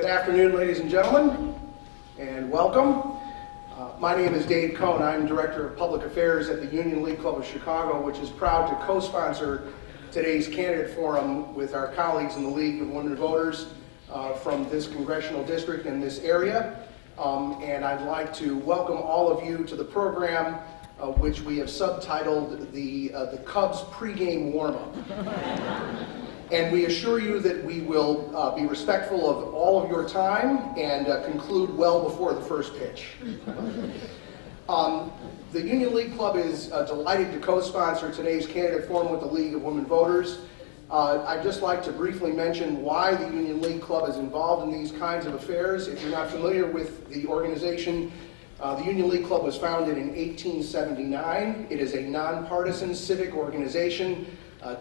Good afternoon, ladies and gentlemen, and welcome. My name is Dave Cohn. I'm Director of Public Affairs at the Union League Club of Chicago, which is proud to co-sponsor today's candidate forum with our colleagues in the League of Women Voters from this congressional district and this area. And I'd like to welcome all of you to the program, which we have subtitled the Cubs pregame warm-up. And we assure you that we will be respectful of all of your time and conclude well before the first pitch. The Union League Club is delighted to co-sponsor today's candidate forum with the League of Women Voters. I'd just like to briefly mention why the Union League Club is involved in these kinds of affairs. If you're not familiar with the organization, the Union League Club was founded in 1879. It is a nonpartisan civic organization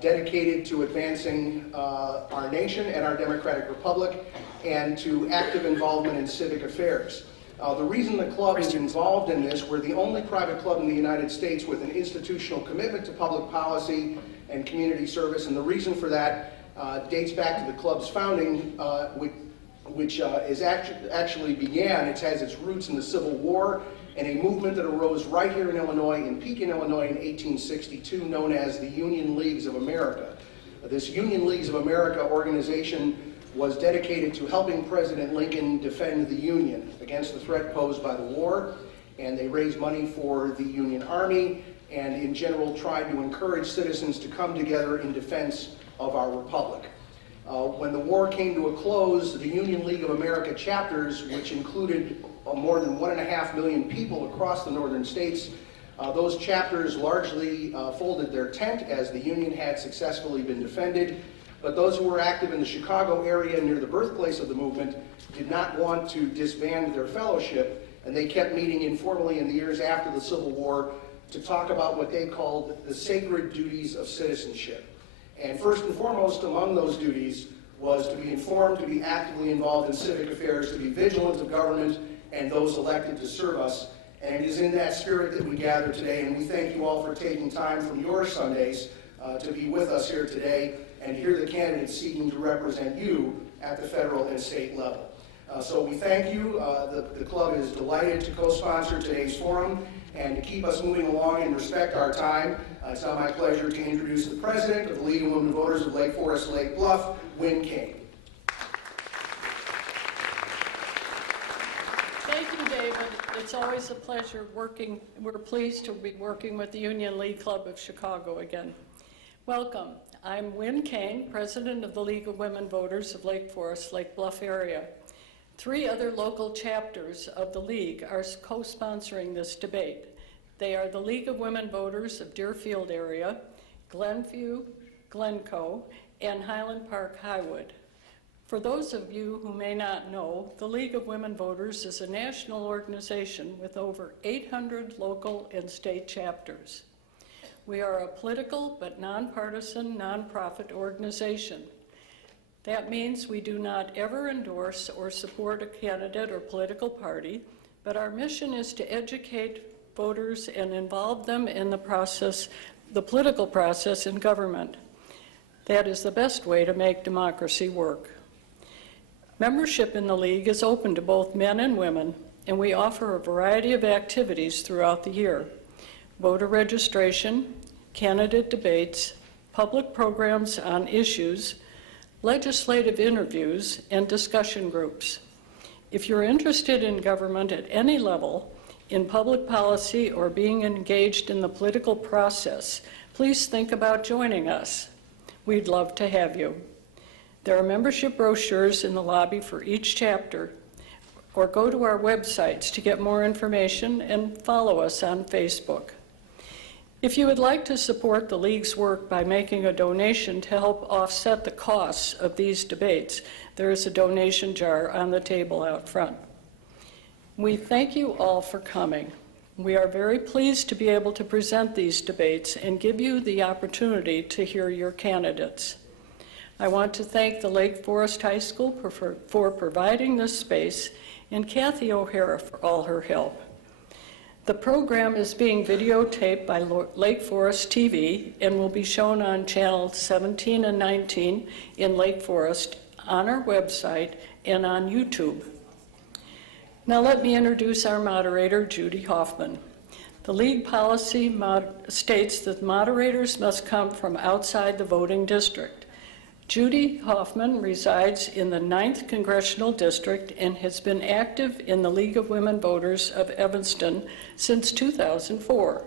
dedicated to advancing our nation and our democratic republic and to active involvement in civic affairs. The reason the club is involved in this, we're the only private club in the United States with an institutional commitment to public policy and community service, and the reason for that dates back to the club's founding, which actually began, it has its roots in the Civil War and a movement that arose right here in Illinois, in Pekin, Illinois in 1862, known as the Union Leagues of America. This Union Leagues of America organization was dedicated to helping President Lincoln defend the Union against the threat posed by the war, and they raised money for the Union Army and in general tried to encourage citizens to come together in defense of our republic. When the war came to a close, the Union League of America chapters, which included more than 1.5 million people across the northern states, those chapters largely folded their tent as the Union had successfully been defended. But those who were active in the Chicago area near the birthplace of the movement did not want to disband their fellowship, and they kept meeting informally in the years after the Civil War to talk about what they called the sacred duties of citizenship. And first and foremost among those duties was to be informed, to be actively involved in civic affairs, to be vigilant of government and those elected to serve us. And it is in that spirit that we gather today, and we thank you all for taking time from your Sundays to be with us here today and hear the candidates seeking to represent you at the federal and state level. So we thank you. The club is delighted to co-sponsor today's forum, and to keep us moving along and respect our time, it's now my pleasure to introduce the president of the League of Women Voters of Lake Forest, Lake Bluff, Wynn King. Thank you, David. It's always a pleasure working. We're pleased to be working with the Union League Club of Chicago again. Welcome. I'm Wynn Kane, president of the League of Women Voters of Lake Forest, Lake Bluff area. 3 other local chapters of the League are co-sponsoring this debate. They are the League of Women Voters of Deerfield area, Glenview, Glencoe, and Highland Park, Highwood. For those of you who may not know, the League of Women Voters is a national organization with over 800 local and state chapters. We are a political but nonpartisan nonprofit organization. That means we do not ever endorse or support a candidate or political party, but our mission is to educate voters and involve them in the political process in government. That is the best way to make democracy work. Membership in the League is open to both men and women, and we offer a variety of activities throughout the year: voter registration, candidate debates, public programs on issues, legislative interviews, and discussion groups. If you're interested in government at any level, in public policy or being engaged in the political process, please think about joining us. We'd love to have you. There are membership brochures in the lobby for each chapter, or go to our websites to get more information and follow us on Facebook. If you would like to support the League's work by making a donation to help offset the costs of these debates, there is a donation jar on the table out front. We thank you all for coming. We are very pleased to be able to present these debates and give you the opportunity to hear your candidates. I want to thank the Lake Forest High School for providing this space, and Kathy O'Hara for all her help. The program is being videotaped by Lake Forest TV and will be shown on channel 17 and 19 in Lake Forest on our website and on YouTube. Now let me introduce our moderator, Judy Hoffman. The League policy states that moderators must come from outside the voting district. Judy Hoffman resides in the 9th Congressional District and has been active in the League of Women Voters of Evanston since 2004.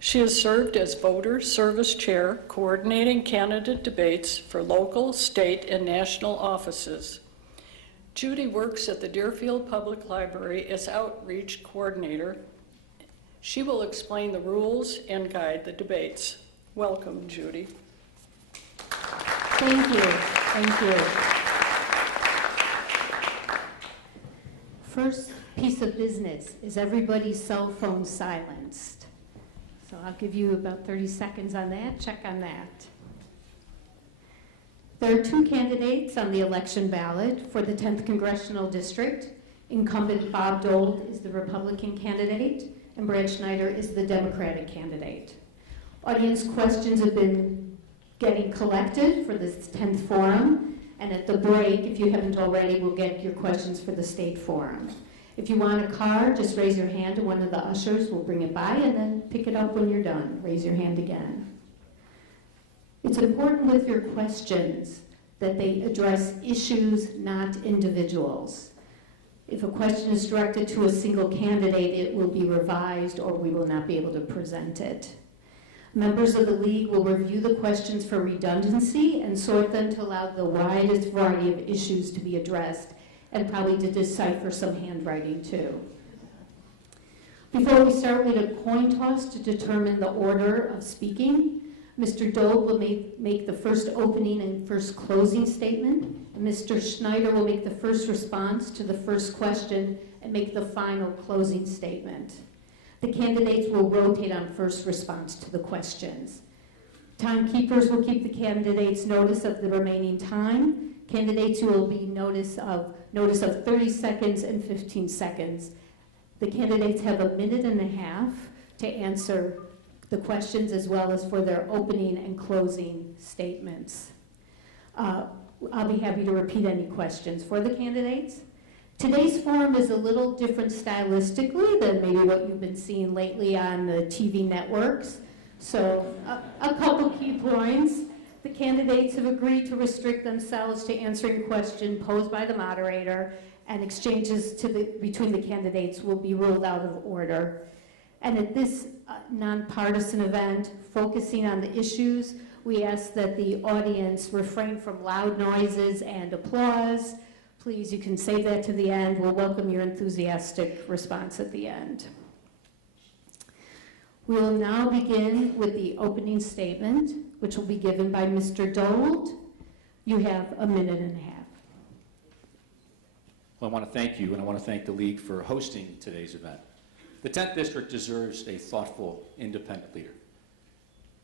She has served as voter service chair, coordinating candidate debates for local, state, and national offices. Judy works at the Deerfield Public Library as outreach coordinator. She will explain the rules and guide the debates. Welcome, Judy. Thank you. Thank you. First piece of business, is everybody's cell phone silenced? So I'll give you about 30 seconds on that. Check on that. There are 2 candidates on the election ballot for the 10th Congressional District. Incumbent Bob Dole is the Republican candidate, and Brad Schneider is the Democratic candidate. Audience questions have been getting collected for this 10th forum, and at the break, if you haven't already, we'll get your questions for the state forum. If you want a card, just raise your hand and one of the ushers will bring it by, and then pick it up when you're done. Raise your hand again. It's important with your questions that they address issues, not individuals. If a question is directed to a single candidate, it will be revised or we will not be able to present it. Members of the League will review the questions for redundancy and sort them to allow the widest variety of issues to be addressed, and probably to decipher some handwriting too. Before we start, we need a coin toss to determine the order of speaking. Mr. Dole will make the first opening and first closing statement, and Mr. Schneider will make the first response to the first question and make the final closing statement. The candidates will rotate on first response to the questions. Timekeepers will keep the candidates notice of the remaining time. Candidates who will be notice of 30 seconds and 15 seconds. The candidates have a minute and a half to answer the questions as well as for their opening and closing statements. I'll be happy to repeat any questions for the candidates. Today's forum is a little different stylistically than maybe what you've been seeing lately on the TV networks. So a couple key points. The candidates have agreed to restrict themselves to answering questions posed by the moderator, and exchanges between the candidates will be ruled out of order. And at this nonpartisan event, focusing on the issues, we ask that the audience refrain from loud noises and applause. Please, you can save that to the end. We'll welcome your enthusiastic response at the end. We will now begin with the opening statement, which will be given by Mr. Dole. You have a minute and a half. Well, I want to thank you, and I want to thank the League for hosting today's event. The 10th District deserves a thoughtful, independent leader,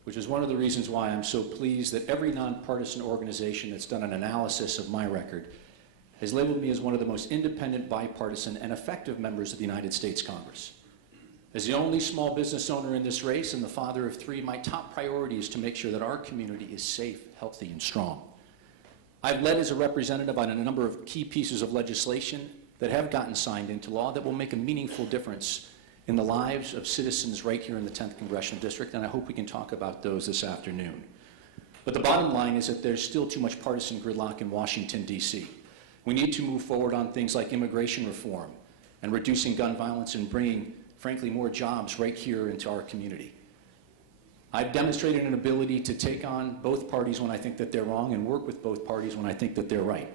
which is one of the reasons why I'm so pleased that every nonpartisan organization that's done an analysis of my record has labeled me as one of the most independent, bipartisan, and effective members of the United States Congress. As the only small business owner in this race and the father of 3, my top priority is to make sure that our community is safe, healthy, and strong. I've led as a representative on a number of key pieces of legislation that have gotten signed into law that will make a meaningful difference in the lives of citizens right here in the 10th Congressional District, and I hope we can talk about those this afternoon. But the bottom line is that there's still too much partisan gridlock in Washington, D.C. We need to move forward on things like immigration reform and reducing gun violence and bringing, frankly, more jobs right here into our community. I've demonstrated an ability to take on both parties when I think that they're wrong and work with both parties when I think that they're right.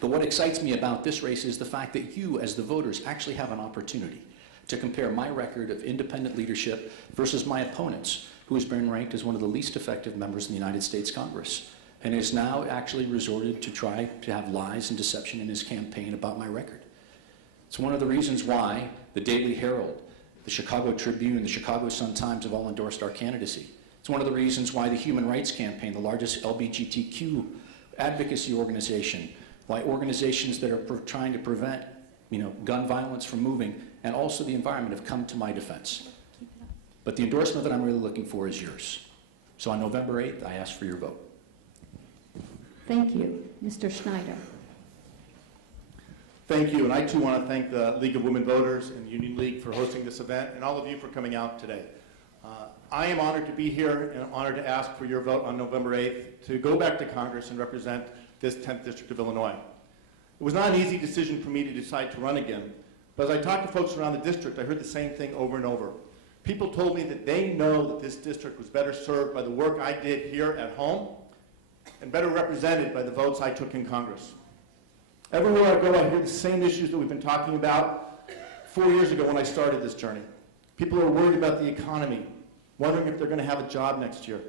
But what excites me about this race is the fact that you, as the voters, actually have an opportunity to compare my record of independent leadership versus my opponent's, who has been ranked as one of the least effective members in the United States Congress and has now actually resorted to try to have lies and deception in his campaign about my record. It's one of the reasons why the Daily Herald, the Chicago Tribune, the Chicago Sun-Times have all endorsed our candidacy. It's one of the reasons why the Human Rights Campaign, the largest LGBTQ advocacy organization, why organizations that are trying to prevent gun violence from moving, and also the environment have come to my defense. But the endorsement that I'm really looking for is yours. So on November 8th, I ask for your vote. Thank you. Mr. Schneider. Thank you, and I too want to thank the League of Women Voters and Union League for hosting this event, and all of you for coming out today. I am honored to be here and honored to ask for your vote on November 8th to go back to Congress and represent this 10th District of Illinois. It was not an easy decision for me to decide to run again, but as I talked to folks around the district, I heard the same thing over and over. People told me that they know that this district was better served by the work I did here at home and better represented by the votes I took in Congress. Everywhere I go, I hear the same issues that we've been talking about 4 years ago when I started this journey. People are worried about the economy, wondering if they're going to have a job next year.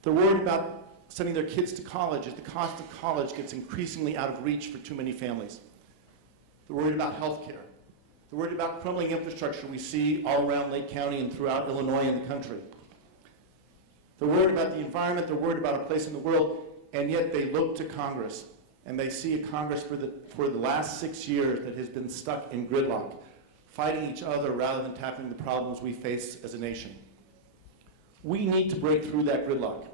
They're worried about sending their kids to college as the cost of college gets increasingly out of reach for too many families. They're worried about health care. They're worried about crumbling infrastructure we see all around Lake County and throughout Illinois and the country. They're worried about the environment. They're worried about a place in the world, and yet they look to Congress, and they see a Congress for the last 6 years that has been stuck in gridlock, fighting each other rather than tackling the problems we face as a nation. We need to break through that gridlock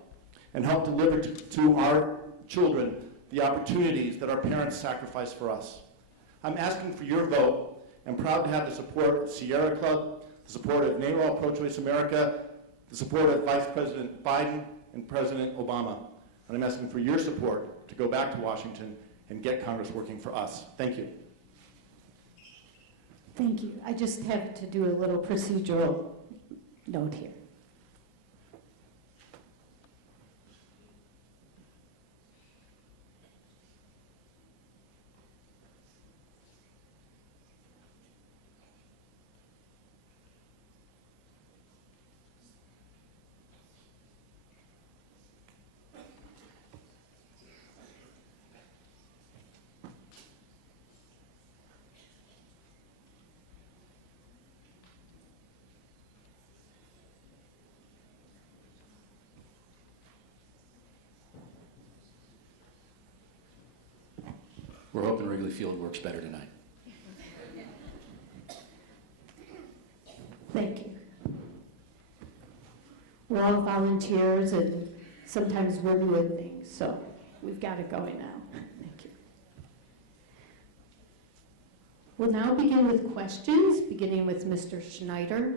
and help deliver to our children the opportunities that our parents sacrificed for us. I'm asking for your vote. I'm proud to have the support of Sierra Club, the support of NARAL Pro-Choice America, the support of Vice President Biden and President Obama. And I'm asking for your support to go back to Washington and get Congress working for us. Thank you. Thank you. I just have to do a little procedural note here. We're hoping Wrigley Field works better tonight. Thank you. We're all volunteers, and sometimes we're doing things, so we've got it going now. Thank you. We'll now begin with questions, beginning with Mr. Schneider.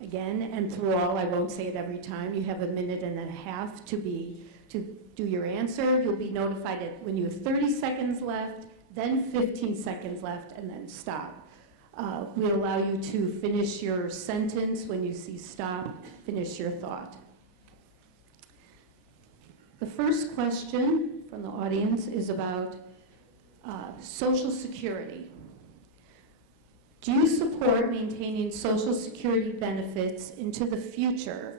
Again, and through all, I won't say it every time, you have a minute and a half to do your answer. You'll be notified when you have 30 seconds left, then 15 seconds left, and then stop. We allow you to finish your sentence when you see stop, finish your thought. The first question from the audience is about Social Security. Do you support maintaining Social Security benefits into the future?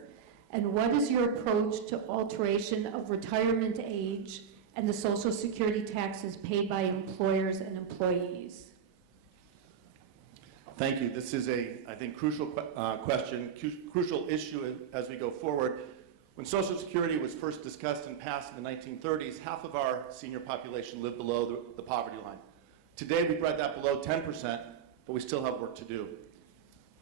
And what is your approach to alteration of retirement age and the Social Security taxes paid by employers and employees? Thank you. This is I think, crucial question, crucial issue as we go forward. When Social Security was first discussed and passed in the 1930s, half of our senior population lived below the poverty line. Today, we brought that below 10%, but we still have work to do.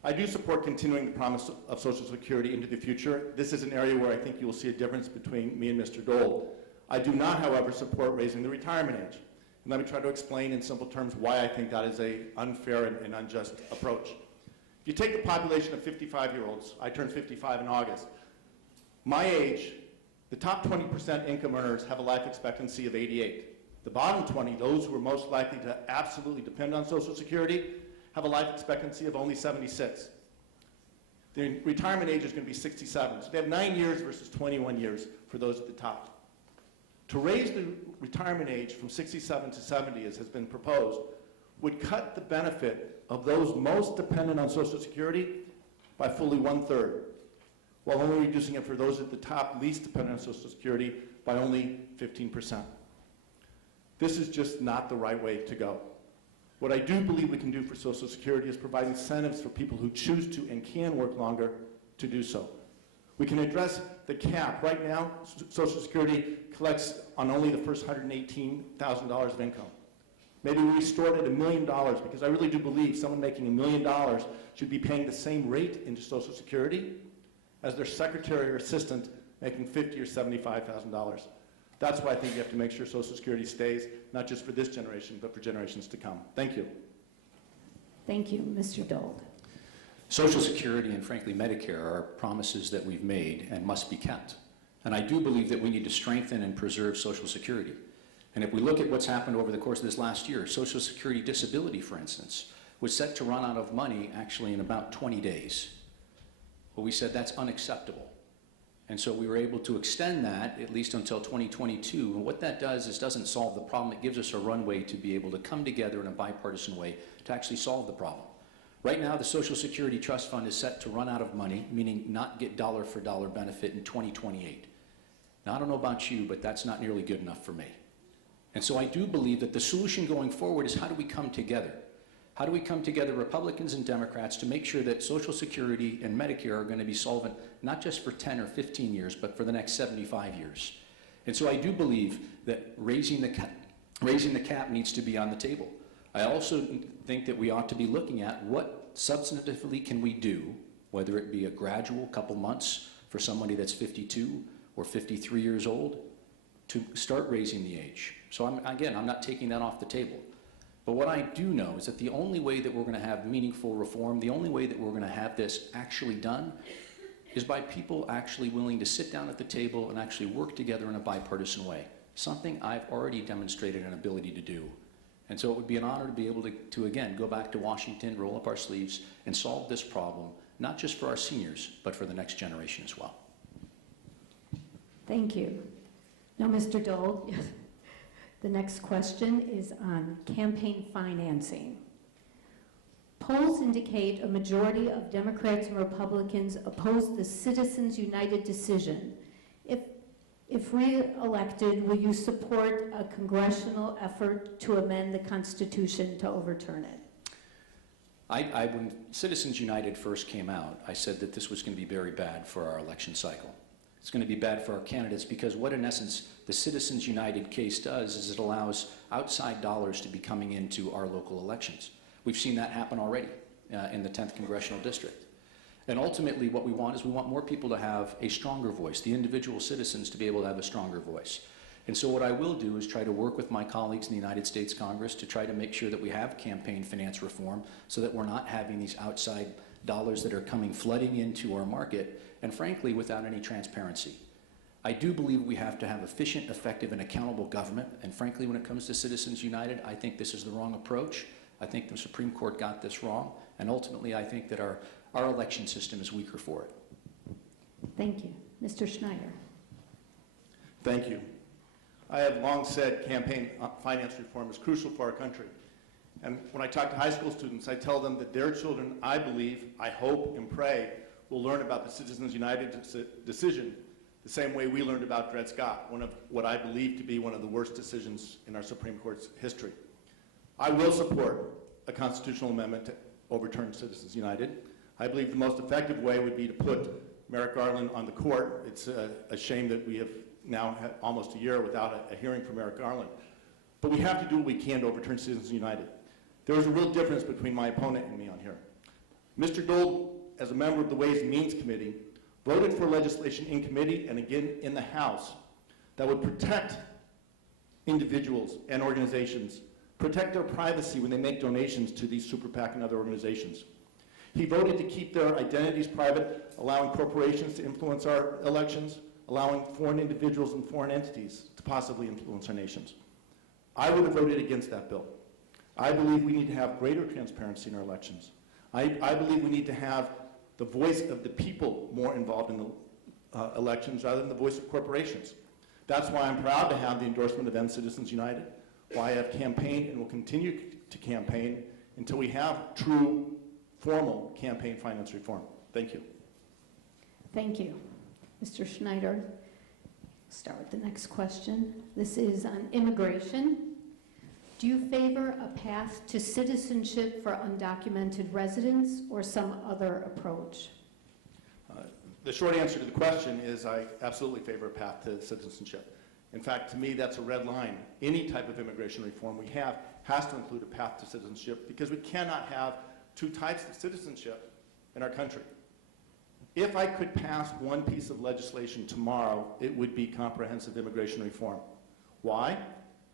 I do support continuing the promise of Social Security into the future. This is an area where I think you will see a difference between me and Mr. Dole. I do not, however, support raising the retirement age. And let me try to explain in simple terms why I think that is an unfair and unjust approach. If you take the population of 55-year-olds, I turned 55 in August. My age, the top 20% income earners have a life expectancy of 88. The bottom 20, those who are most likely to absolutely depend on Social Security, have a life expectancy of only 76. The retirement age is going to be 67. So they have 9 years versus 21 years for those at the top. To raise the retirement age from 67 to 70, as has been proposed, would cut the benefit of those most dependent on Social Security by fully 1/3, while only reducing it for those at the top least dependent on Social Security by only 15%. This is just not the right way to go. What I do believe we can do for Social Security is provide incentives for people who choose to and can work longer to do so. We can address the cap. Right now, Social Security collects on only the first $118,000 of income. Maybe we restore it at $1 million, because I really do believe someone making $1 million should be paying the same rate into Social Security as their secretary or assistant making $50,000 or $75,000. That's why I think you have to make sure Social Security stays, not just for this generation, but for generations to come. Thank you. Thank you, Mr. Dole. Social Security and frankly Medicare are promises that we've made and must be kept. And I do believe that we need to strengthen and preserve Social Security. And if we look at what's happened over the course of this last year, Social Security disability, for instance, was set to run out of money actually in about 20 days. Well, we said that's unacceptable. And so we were able to extend that at least until 2022. And what that does is doesn't solve the problem. It gives us a runway to be able to come together in a bipartisan way to actually solve the problem. Right now, the Social Security Trust Fund is set to run out of money, meaning not get dollar for dollar benefit in 2028. Now, I don't know about you, but that's not nearly good enough for me. And so I do believe that the solution going forward is how do we come together? How do we come together, Republicans and Democrats, to make sure that Social Security and Medicare are going to be solvent not just for 10 or 15 years, but for the next 75 years? And so I do believe that raising the cap needs to be on the table. I also think that we ought to be looking at what substantively can we do, whether it be a gradual couple months for somebody that's 52 or 53 years old, to start raising the age. So I'm not taking that off the table. But what I do know is that the only way that we're going to have meaningful reform, the only way that we're going to have this actually done, is by people actually willing to sit down at the table and actually work together in a bipartisan way, something I've already demonstrated an ability to do. And so it would be an honor to be able to again, go back to Washington, roll up our sleeves, and solve this problem, not just for our seniors, but for the next generation as well. Thank you. Now, Mr. Dole, the next question is on campaign financing. Polls indicate a majority of Democrats and Republicans oppose the Citizens United decision. If re-elected, will you support a congressional effort to amend the Constitution to overturn it? When Citizens United first came out, I said that this was going to be very bad for our election cycle. It's going to be bad for our candidates because what, in essence, the Citizens United case does is it allows outside dollars to be coming into our local elections. We've seen that happen already in the 10th Congressional District. And ultimately, what we want is we want more people to have a stronger voice, the individual citizens to be able to have a stronger voice. And so what I will do is try to work with my colleagues in the United States Congress to try to make sure that we have campaign finance reform so that we're not having these outside dollars that are coming flooding into our market, and frankly, without any transparency. I do believe we have to have efficient, effective, and accountable government, and frankly, when it comes to Citizens United, I think this is the wrong approach. I think the Supreme Court got this wrong, and ultimately, I think that our election system is weaker for it. Thank you. Mr. Schneider. Thank you. I have long said campaign finance reform is crucial for our country. And when I talk to high school students, I tell them that their children, I believe, I hope, and pray, will learn about the Citizens United decision the same way we learned about Dred Scott, one of what I believe to be one of the worst decisions in our Supreme Court's history. I will support a constitutional amendment to overturn Citizens United. I believe the most effective way would be to put Merrick Garland on the court. It's a shame that we have now had almost a year without a hearing for Merrick Garland. But we have to do what we can to overturn Citizens United. There is a real difference between my opponent and me on here. Mr. Dole, as a member of the Ways and Means Committee, voted for legislation in committee and again in the House that would protect individuals and organizations, protect their privacy when they make donations to these super PAC and other organizations. He voted to keep their identities private, allowing corporations to influence our elections, allowing foreign individuals and foreign entities to possibly influence our nations. I would have voted against that bill. I believe we need to have greater transparency in our elections. I believe we need to have the voice of the people more involved in the elections rather than the voice of corporations. That's why I'm proud to have the endorsement of End Citizens United, why I have campaigned and will continue to campaign until we have true, formal campaign finance reform. Thank you. Thank you. Mr. Schneider, start with the next question. This is on immigration. Do you favor a path to citizenship for undocumented residents or some other approach? The short answer to the question is I absolutely favor a path to citizenship. In fact, to me, that's a red line. Any type of immigration reform we have has to include a path to citizenship because we cannot have two types of citizenship in our country. If I could pass one piece of legislation tomorrow, it would be comprehensive immigration reform. Why?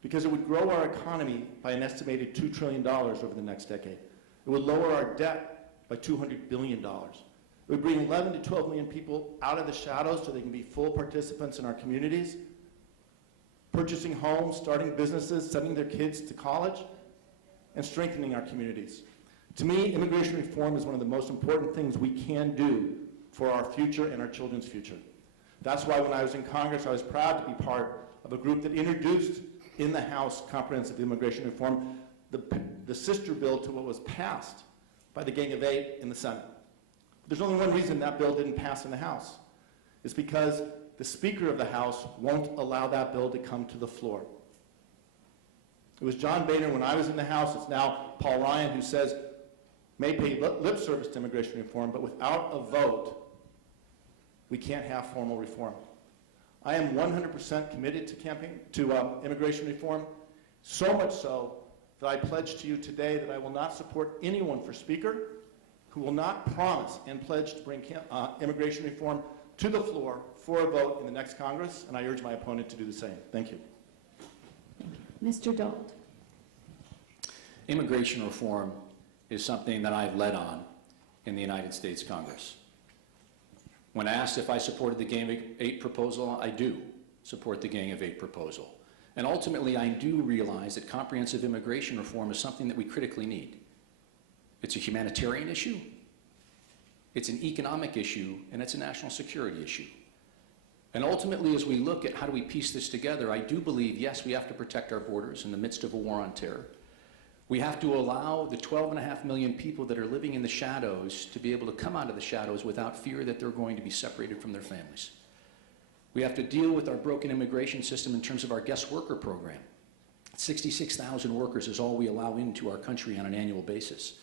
Because it would grow our economy by an estimated $2 trillion over the next decade. It would lower our debt by $200 billion. It would bring 11 to 12 million people out of the shadows so they can be full participants in our communities, purchasing homes, starting businesses, sending their kids to college, and strengthening our communities. To me, immigration reform is one of the most important things we can do for our future and our children's future. That's why when I was in Congress, I was proud to be part of a group that introduced in the House comprehensive immigration reform, the sister bill to what was passed by the Gang of Eight in the Senate. There's only one reason that bill didn't pass in the House. It's because the Speaker of the House won't allow that bill to come to the floor. It was John Boehner when I was in the House. It's now Paul Ryan who says, may pay lip service to immigration reform, but without a vote, we can't have formal reform. I am 100% committed to immigration reform, so much so that I pledge to you today that I will not support anyone for Speaker who will not promise and pledge to bring immigration reform to the floor for a vote in the next Congress, and I urge my opponent to do the same. Thank you. Mr. Dole. Immigration reform is something that I've led on in the United States Congress. When asked if I supported the Gang of Eight proposal, I do support the Gang of Eight proposal. And ultimately, I do realize that comprehensive immigration reform is something that we critically need. It's a humanitarian issue, it's an economic issue, and it's a national security issue. And ultimately, as we look at how do we piece this together, I do believe, yes, we have to protect our borders in the midst of a war on terror. We have to allow the 12.5 million people that are living in the shadows to be able to come out of the shadows without fear that they're going to be separated from their families. We have to deal with our broken immigration system in terms of our guest worker program. 66,000 workers is all we allow into our country on an annual basis.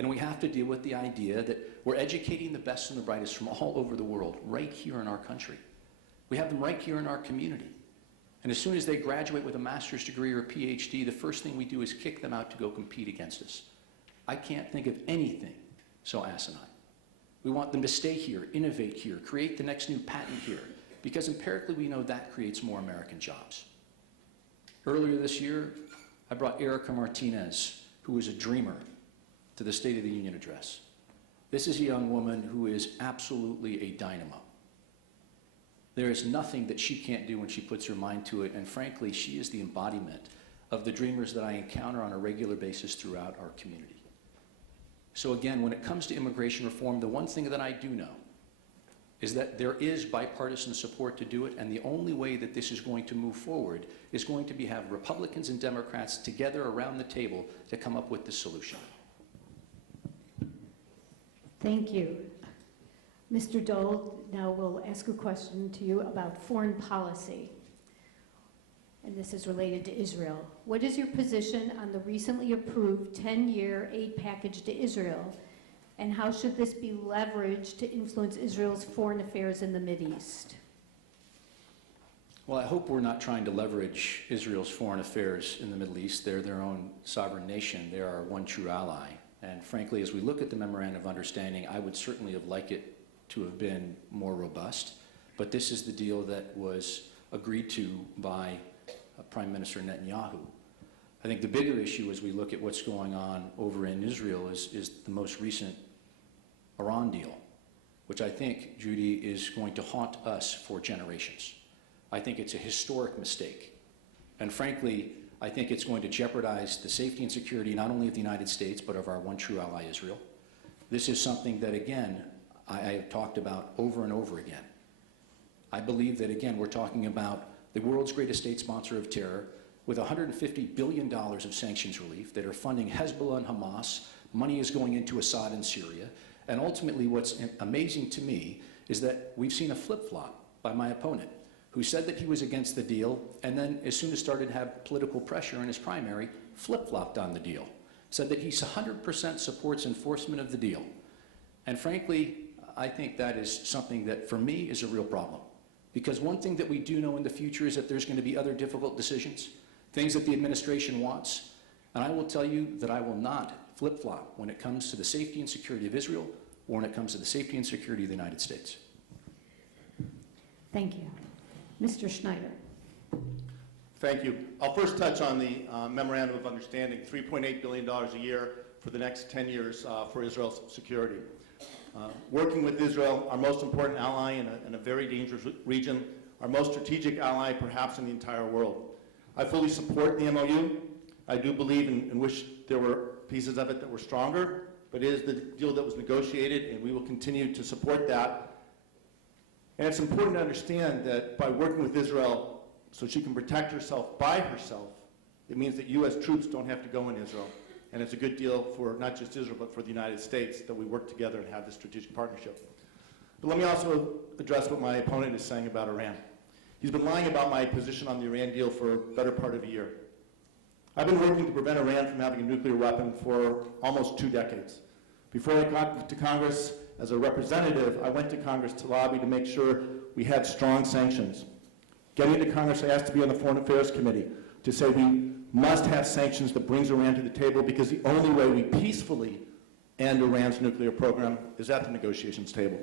And we have to deal with the idea that we're educating the best and the brightest from all over the world right here in our country. We have them right here in our community. And as soon as they graduate with a master's degree or a PhD, the first thing we do is kick them out to go compete against us. I can't think of anything so asinine. We want them to stay here, innovate here, create the next new patent here, because empirically we know that creates more American jobs. Earlier this year, I brought Erica Martinez, who was a dreamer, to the State of the Union address. This is a young woman who is absolutely a dynamo. There is nothing that she can't do when she puts her mind to it, and frankly, she is the embodiment of the dreamers that I encounter on a regular basis throughout our community. So again, when it comes to immigration reform, the one thing that I do know is that there is bipartisan support to do it, and the only way that this is going to move forward is going to be have Republicans and Democrats together around the table to come up with the solution. Thank you. Mr. Dole, now we'll ask a question to you about foreign policy. And this is related to Israel. What is your position on the recently approved 10-year aid package to Israel? And how should this be leveraged to influence Israel's foreign affairs in the Mideast? Well, I hope we're not trying to leverage Israel's foreign affairs in the Middle East. They're their own sovereign nation. They're our one true ally. And frankly, as we look at the Memorandum of Understanding, I would certainly have liked it to have been more robust. But this is the deal that was agreed to by Prime Minister Netanyahu. I think the bigger issue as we look at what's going on over in Israel is the most recent Iran deal, which I think, Judy, is going to haunt us for generations. I think it's a historic mistake. And frankly, I think it's going to jeopardize the safety and security not only of the United States, but of our one true ally, Israel. This is something that, again, I have talked about over and over again. I believe that, again, we're talking about the world's greatest state sponsor of terror with $150 billion of sanctions relief that are funding Hezbollah and Hamas. Money is going into Assad and Syria. And ultimately, what's amazing to me is that we've seen a flip-flop by my opponent, who said that he was against the deal, and then as soon as started to have political pressure in his primary, flip-flopped on the deal, said that he 100% supports enforcement of the deal. And frankly, I think that is something that, for me, is a real problem. Because one thing that we do know in the future is that there's going to be other difficult decisions, things that the administration wants. And I will tell you that I will not flip-flop when it comes to the safety and security of Israel or when it comes to the safety and security of the United States. Thank you. Mr. Schneider. Thank you. I'll first touch on the Memorandum of Understanding, $3.8 billion a year for the next 10 years for Israel's security. Working with Israel, our most important ally in a very dangerous region, our most strategic ally perhaps in the entire world. I fully support the MOU. I do believe and wish there were pieces of it that were stronger, but it is the deal that was negotiated, and we will continue to support that. And it's important to understand that by working with Israel so she can protect herself by herself, it means that U.S. troops don't have to go in Israel. And it's a good deal for not just Israel, but for the United States that we work together and have this strategic partnership. But let me also address what my opponent is saying about Iran. He's been lying about my position on the Iran deal for a better part of a year. I've been working to prevent Iran from having a nuclear weapon for almost 2 decades. Before I got to Congress as a representative, I went to Congress to lobby to make sure we had strong sanctions. Getting to Congress, I asked to be on the Foreign Affairs Committee to say we must have sanctions that brings Iran to the table, because the only way we peacefully end Iran's nuclear program is at the negotiations table.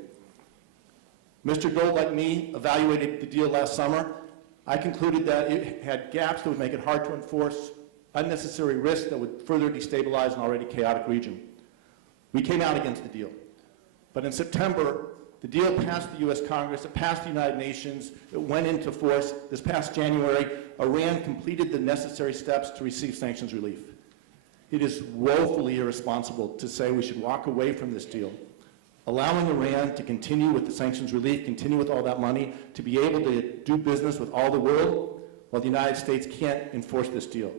Mr. Gold, like me, evaluated the deal last summer. I concluded that it had gaps that would make it hard to enforce, unnecessary risks that would further destabilize an already chaotic region. We came out against the deal. But in September, the deal passed the U.S. Congress, it passed the United Nations, it went into force. This past January, Iran completed the necessary steps to receive sanctions relief. It is woefully irresponsible to say we should walk away from this deal, allowing Iran to continue with the sanctions relief, continue with all that money, to be able to do business with all the world, while the United States can't enforce this deal.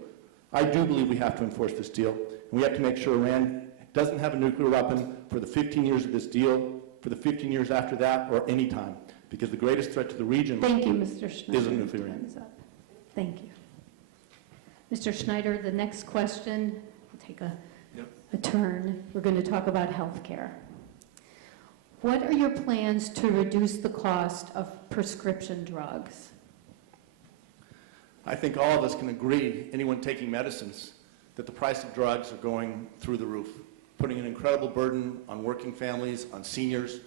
I do believe we have to enforce this deal, and we have to make sure Iran doesn't have a nuclear weapon for the 15 years of this deal, for the 15 years after that, or any time, because the greatest threat to the region Thank you, Mr. Schneider. is a nuclear Time is up. Thank you. Mr. Schneider, the next question will take a turn. We're going to talk about health care. What are your plans to reduce the cost of prescription drugs? I think all of us can agree, anyone taking medicines, that the price of drugs are going through the roof, putting an incredible burden on working families, on seniors,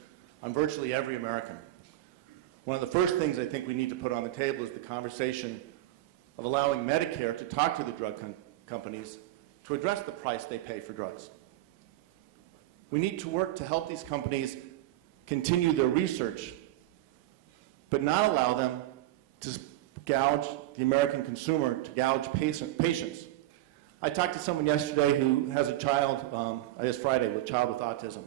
on virtually every American. One of the first things I think we need to put on the table is the conversation of allowing Medicare to talk to the drug companies to address the price they pay for drugs. We need to work to help these companies continue their research, but not allow them to gouge the American consumer, to gouge patients. I talked to someone yesterday who has a child, I guess Friday, with a child with autism.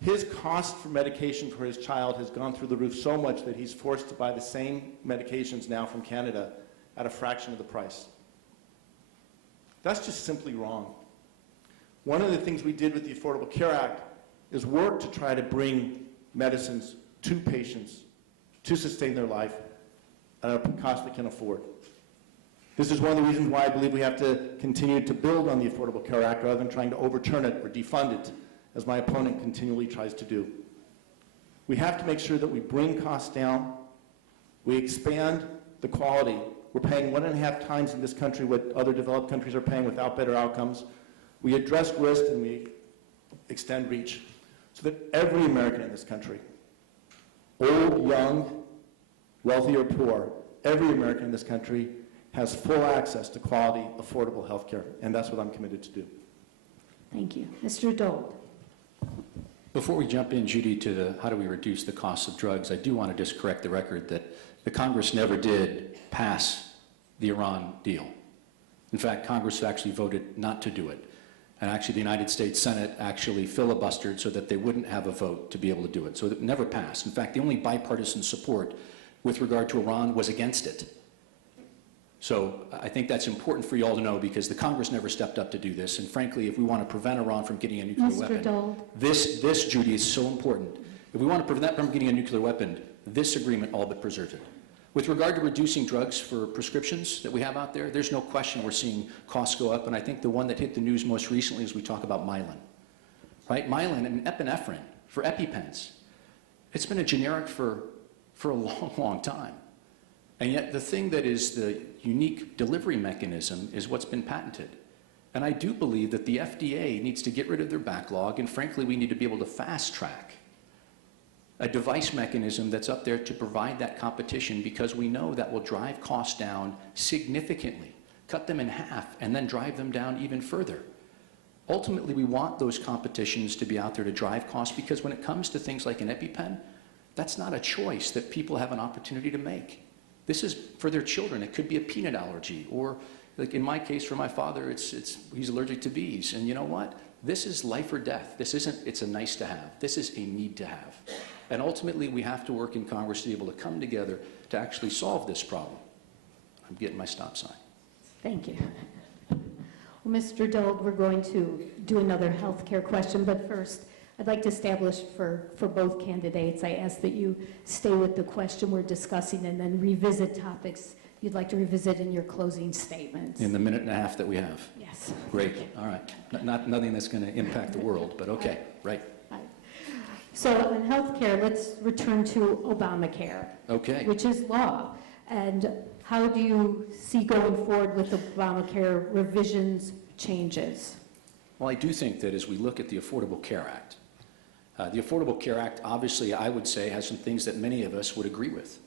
His cost for medication for his child has gone through the roof so much that he's forced to buy the same medications now from Canada at a fraction of the price. That's just simply wrong. One of the things we did with the Affordable Care Act is work to try to bring medicines to patients to sustain their life at a cost they can afford. This is one of the reasons why I believe we have to continue to build on the Affordable Care Act rather than trying to overturn it or defund it, as my opponent continually tries to do. We have to make sure that we bring costs down, we expand the quality. We're paying 1.5 times in this country what other developed countries are paying without better outcomes. We address risk and we extend reach so that every American in this country, old, young, wealthy or poor, every American in this country has full access to quality, affordable health care, and that's what I'm committed to do. Thank you. Mr. Dole. Before we jump in, Judy, to the how do we reduce the cost of drugs, I do want to just correct the record that the Congress never did pass the Iran deal. In fact, Congress actually voted not to do it. And actually, the United States Senate actually filibustered so that they wouldn't have a vote to be able to do it. So it never passed. In fact, the only bipartisan support with regard to Iran was against it. So I think that's important for you all to know, because the Congress never stepped up to do this. And frankly, if we want to prevent Iran from getting a nuclear weapon, Dole. this, Judy, is so important. If we want to prevent them from getting a nuclear weapon, this agreement all but preserves it. With regard to reducing drugs for prescriptions that we have out there, there's no question we're seeing costs go up. And I think the one that hit the news most recently is we talk about Mylan. Right? Mylan and epinephrine for EpiPens. It's been a generic for a long, long time. And yet the thing that is the unique delivery mechanism is what's been patented. And I do believe that the FDA needs to get rid of their backlog, and frankly, we need to be able to fast track a device mechanism that's up there to provide that competition, because we know that will drive costs down significantly, cut them in half, and then drive them down even further. Ultimately, we want those competitions to be out there to drive costs, because when it comes to things like an EpiPen, that's not a choice that people have an opportunity to make. This is for their children. It could be a peanut allergy, or like in my case, for my father, he's allergic to bees. And you know what? This is life or death. This isn't, it's a nice to have. This is a need to have. And ultimately, we have to work in Congress to be able to come together to actually solve this problem. I'm getting my stop sign. Thank you. Well, Mr. Dold, we're going to do another healthcare question, but first, I'd like to establish for both candidates, I ask that you stay with the question we're discussing and then revisit topics you'd like to revisit in your closing statements. In the minute and a half that we have. Yes. Great. All right. Nothing that's going to impact the world, but okay. Right. So on healthcare, let's return to Obamacare. Okay. Which is law. And how do you see going forward with Obamacare revisions, changes? Well, I do think that as we look at the Affordable Care Act, the Affordable Care Act, obviously, I would say, has some things that many of us would agree with.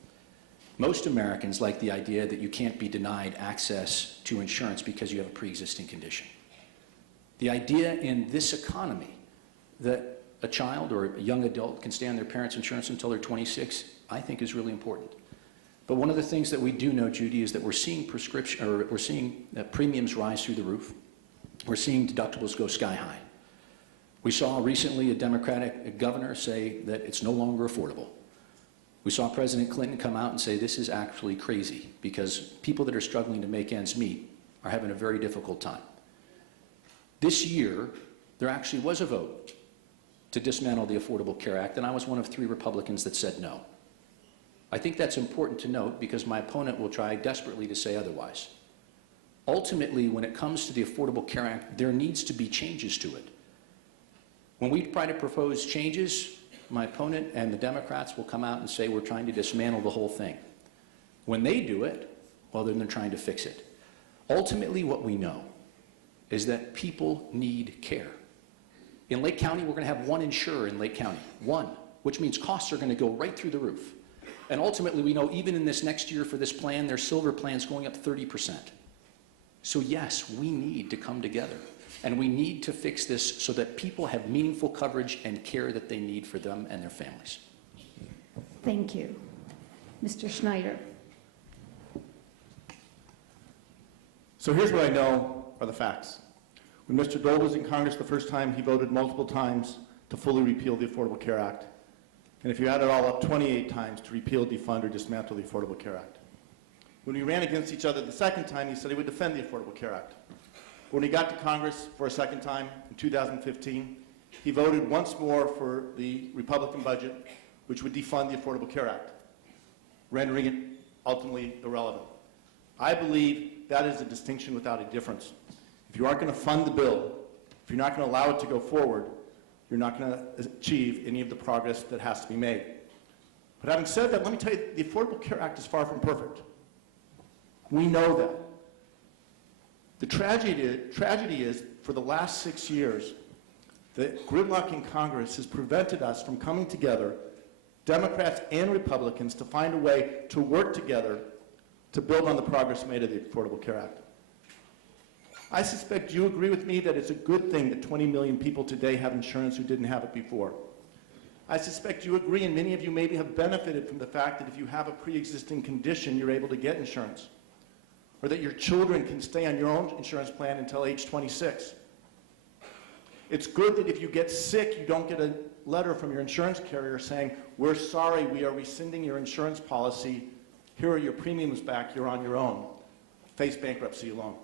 Most Americans like the idea that you can't be denied access to insurance because you have a pre-existing condition. The idea in this economy that a child or a young adult can stay on their parents' insurance until they're 26, I think is really important. But one of the things that we do know, Judy, is that we're seeing premiums rise through the roof. We're seeing deductibles go sky high. We saw recently a Democratic governor say that it's no longer affordable. We saw President Clinton come out and say this is actually crazy because people that are struggling to make ends meet are having a very difficult time. This year, there actually was a vote to dismantle the Affordable Care Act, and I was one of 3 Republicans that said no. I think that's important to note because my opponent will try desperately to say otherwise. Ultimately, when it comes to the Affordable Care Act, there needs to be changes to it. When we try to propose changes, my opponent and the Democrats will come out and say we're trying to dismantle the whole thing. When they do it, well, then they're trying to fix it. Ultimately, what we know is that people need care. In Lake County, we're going to have 1 insurer in Lake County, 1, which means costs are going to go right through the roof. And ultimately, we know even in this next year for this plan, their silver plan is going up 30%. So yes, we need to come together. And we need to fix this so that people have meaningful coverage and care that they need for them and their families. Thank you. Mr. Schneider. So here's what I know are the facts. When Mr. Dole was in Congress the first time, he voted multiple times to fully repeal the Affordable Care Act. And if you add it all up, 28 times to repeal, defund, or dismantle the Affordable Care Act. When we ran against each other the second time, he said he would defend the Affordable Care Act. When he got to Congress for a second time in 2015, he voted once more for the Republican budget, which would defund the Affordable Care Act, rendering it ultimately irrelevant. I believe that is a distinction without a difference. If you aren't going to fund the bill, if you're not going to allow it to go forward, you're not going to achieve any of the progress that has to be made. But having said that, let me tell you, the Affordable Care Act is far from perfect. We know that. The tragedy is, for the last 6 years, the gridlock in Congress has prevented us from coming together, Democrats and Republicans, to find a way to work together to build on the progress made of the Affordable Care Act. I suspect you agree with me that it's a good thing that 20 million people today have insurance who didn't have it before. I suspect you agree, and many of you maybe have benefited from the fact that if you have a pre-existing condition, you're able to get insurance, or that your children can stay on your own insurance plan until age 26. It's good that if you get sick, you don't get a letter from your insurance carrier saying, we're sorry, we are rescinding your insurance policy, here are your premiums back, you're on your own. Face bankruptcy alone.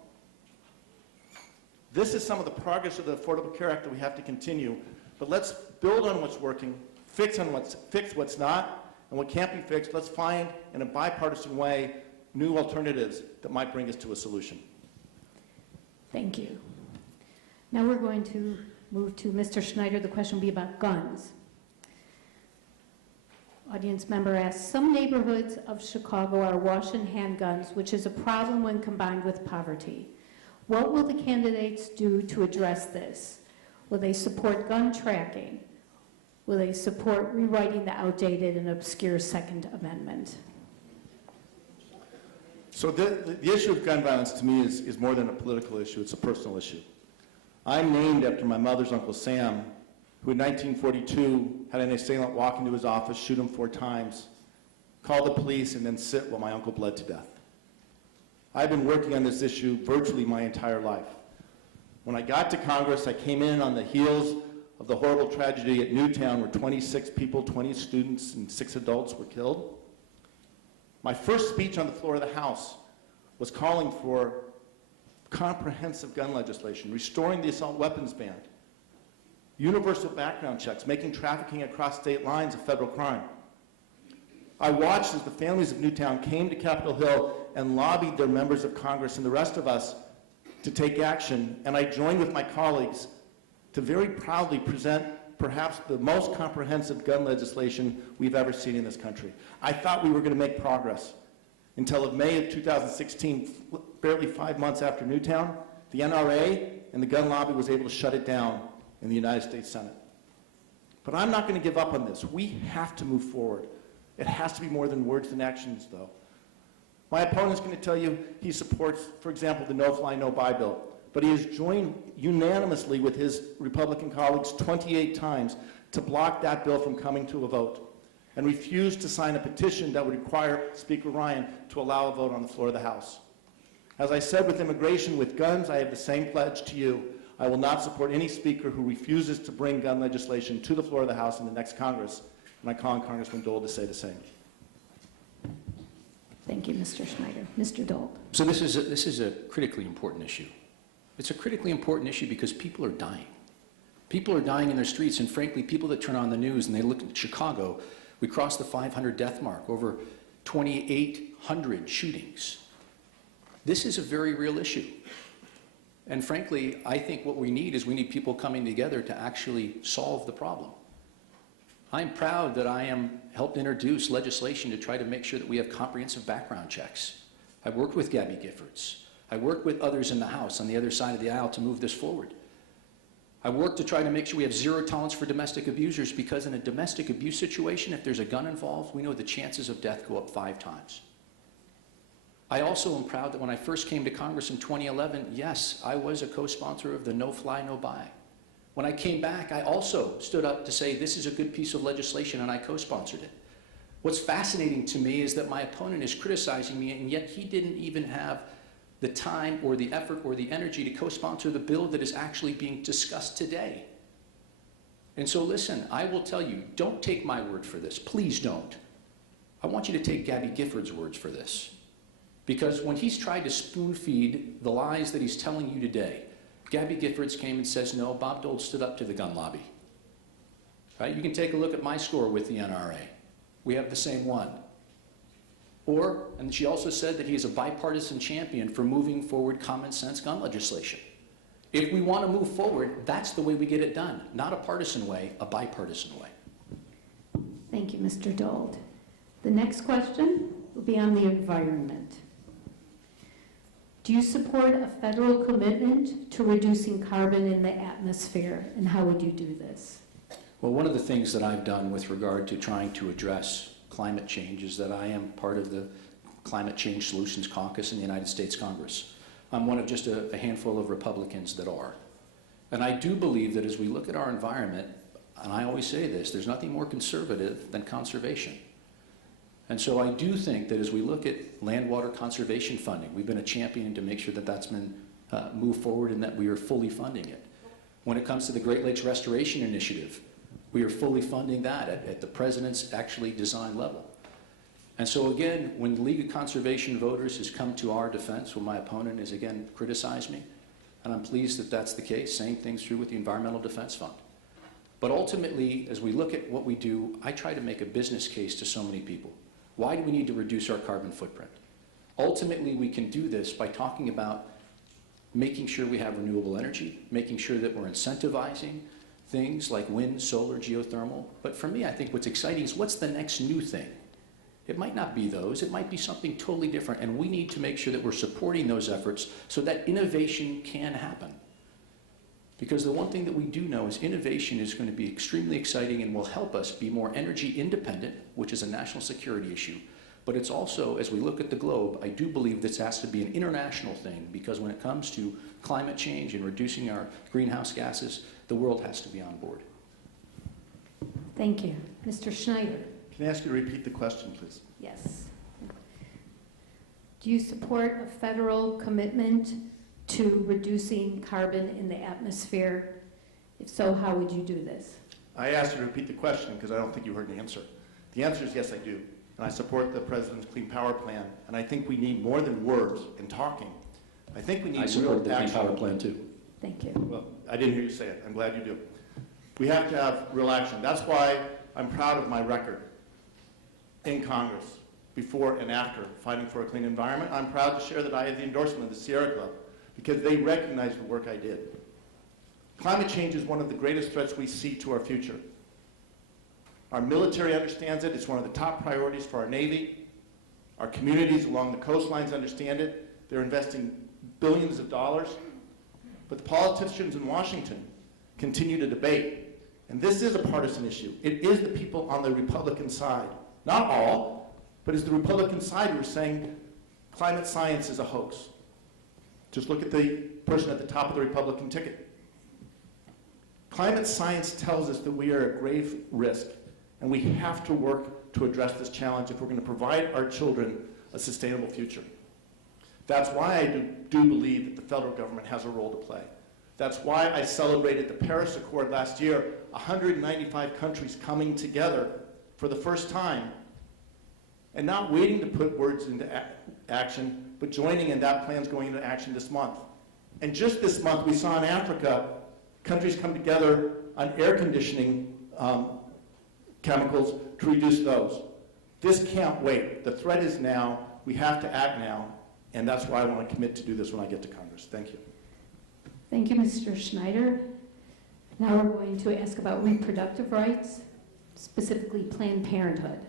This is some of the progress of the Affordable Care Act that we have to continue, but let's build on what's working, fix what's not, and what can't be fixed, let's find, in a bipartisan way, new alternatives that might bring us to a solution. Thank you. Now we're going to move to Mr. Schneider. The question will be about guns. Audience member asks, some neighborhoods of Chicago are awash in handguns, which is a problem when combined with poverty. What will the candidates do to address this? Will they support gun tracking? Will they support rewriting the outdated and obscure Second Amendment? So the issue of gun violence to me is more than a political issue, it's a personal issue. I'm named after my mother's Uncle Sam, who in 1942 had an assailant walk into his office, shoot him 4 times, call the police, and then sit while my uncle bled to death. I've been working on this issue virtually my entire life. When I got to Congress, I came in on the heels of the horrible tragedy at Newtown where 26 people, 20 students, and 6 adults were killed. My first speech on the floor of the House was calling for comprehensive gun legislation, restoring the assault weapons ban, universal background checks, making trafficking across state lines a federal crime. I watched as the families of Newtown came to Capitol Hill and lobbied their members of Congress and the rest of us to take action, and I joined with my colleagues to very proudly present perhaps the most comprehensive gun legislation we've ever seen in this country. I thought we were going to make progress until in May of 2016, barely 5 months after Newtown, the NRA and the gun lobby was able to shut it down in the United States Senate. But I'm not going to give up on this. We have to move forward. It has to be more than words and actions, though. My opponent's going to tell you he supports, for example, the no-fly, no-buy bill. But he has joined unanimously with his Republican colleagues 28 times to block that bill from coming to a vote and refused to sign a petition that would require Speaker Ryan to allow a vote on the floor of the House. As I said with immigration, with guns, I have the same pledge to you. I will not support any speaker who refuses to bring gun legislation to the floor of the House in the next Congress, and I call on Congressman Dole to say the same. Thank you, Mr. Schneider. Mr. Dole. So this is a critically important issue. It's a critically important issue because people are dying. People are dying in their streets, and frankly, people that turn on the news and they look at Chicago, we crossed the 500 death mark, over 2,800 shootings. This is a very real issue. And frankly, I think what we need is we need people coming together to actually solve the problem. I'm proud that I am helped introduce legislation to try to make sure that we have comprehensive background checks. I've worked with Gabby Giffords. I work with others in the House on the other side of the aisle to move this forward. I work to try to make sure we have zero tolerance for domestic abusers because in a domestic abuse situation, if there's a gun involved, we know the chances of death go up 5 times. I also am proud that when I first came to Congress in 2011, yes, I was a co-sponsor of the no-fly, no-buy. When I came back, I also stood up to say this is a good piece of legislation and I co-sponsored it. What's fascinating to me is that my opponent is criticizing me and yet he didn't even have the time or the effort or the energy to co-sponsor the bill that is actually being discussed today. And so listen, I will tell you, don't take my word for this. Please don't. I want you to take Gabby Giffords' words for this. Because when he's tried to spoon-feed the lies that he's telling you today, Gabby Giffords came and says, no, Bob Dole stood up to the gun lobby. Right? You can take a look at my score with the NRA. We have the same one. And she also said that he is a bipartisan champion for moving forward common sense gun legislation. If we want to move forward, that's the way we get it done. Not a partisan way, a bipartisan way. Thank you, Mr. Dole. The next question will be on the environment. Do you support a federal commitment to reducing carbon in the atmosphere, and how would you do this? Well, one of the things that I've done with regard to trying to address climate change is that I am part of the Climate Change Solutions Caucus in the United States Congress. I'm one of just a handful of Republicans that are. And I do believe that as we look at our environment, and I always say this, there's nothing more conservative than conservation. And so I do think that as we look at land water conservation funding, we've been a champion to make sure that that's been moved forward and that we are fully funding it. When it comes to the Great Lakes Restoration Initiative, we are fully funding that at the President's actually design level. And so again, when the League of Conservation Voters has come to our defense, when my opponent has again criticized me, and I'm pleased that that's the case, same thing's true with the Environmental Defense Fund. But ultimately, as we look at what we do, I try to make a business case to so many people. Why do we need to reduce our carbon footprint? Ultimately, we can do this by talking about making sure we have renewable energy, making sure that we're incentivizing things like wind, solar, geothermal. But for me, I think what's exciting is what's the next new thing? It might not be those, it might be something totally different, and we need to make sure that we're supporting those efforts so that innovation can happen. Because the one thing that we do know is innovation is going to be extremely exciting and will help us be more energy independent, which is a national security issue. But it's also, as we look at the globe, I do believe this has to be an international thing, because when it comes to climate change and reducing our greenhouse gases, the world has to be on board. Thank you. Mr. Schneider? Can I ask you to repeat the question, please? Yes. Do you support a federal commitment to reducing carbon in the atmosphere? If so, how would you do this? I asked you to repeat the question because I don't think you heard the answer. The answer is yes, I do. And I support the President's Clean Power Plan. And I think we need more than words and talking. I think we need I support the real Clean action. Power Plan too. Thank you. Well, I didn't hear you say it. I'm glad you do. We have to have real action. That's why I'm proud of my record in Congress, before and after fighting for a clean environment. I'm proud to share that I had the endorsement of the Sierra Club because they recognized the work I did. Climate change is one of the greatest threats we see to our future. Our military understands it. It's one of the top priorities for our Navy. Our communities along the coastlines understand it. They're investing billions of dollars. But the politicians in Washington continue to debate. And this is a partisan issue. It is the people on the Republican side, not all, but it's the Republican side who are saying climate science is a hoax. Just look at the person at the top of the Republican ticket. Climate science tells us that we are at grave risk, and we have to work to address this challenge if we're going to provide our children a sustainable future. That's why I do believe that the federal government has a role to play. That's why I celebrated the Paris Accord last year, 195 countries coming together for the first time and not waiting to put words into action, but joining, and that plan's going into action this month. And just this month, we saw in Africa, countries come together on air conditioning chemicals to reduce those. This can't wait. The threat is now. We have to act now, and that's why I want to commit to do this when I get to Congress. Thank you. Thank you, Mr. Schneider. Now we're going to ask about reproductive rights, specifically Planned Parenthood.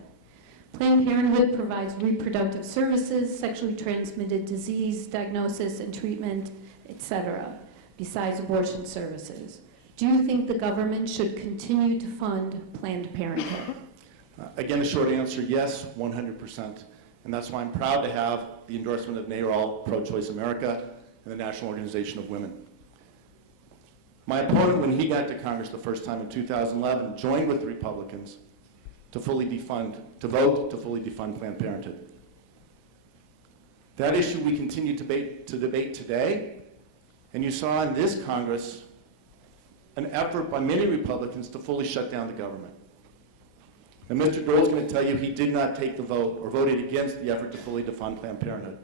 Planned Parenthood provides reproductive services, sexually transmitted disease diagnosis and treatment, etc., besides abortion services. Do you think the government should continue to fund Planned Parenthood? Again, a short answer, yes, 100%. And that's why I'm proud to have the endorsement of NARAL, Pro-Choice America, and the National Organization of Women. My opponent, when he got to Congress the first time in 2011, joined with the Republicans to fully defund, to vote to fully defund Planned Parenthood. That issue we continue to debate today, and you saw in this Congress an effort by many Republicans to fully shut down the government. And Mr. Dole's going to tell you he did not take the vote or voted against the effort to fully defund Planned Parenthood.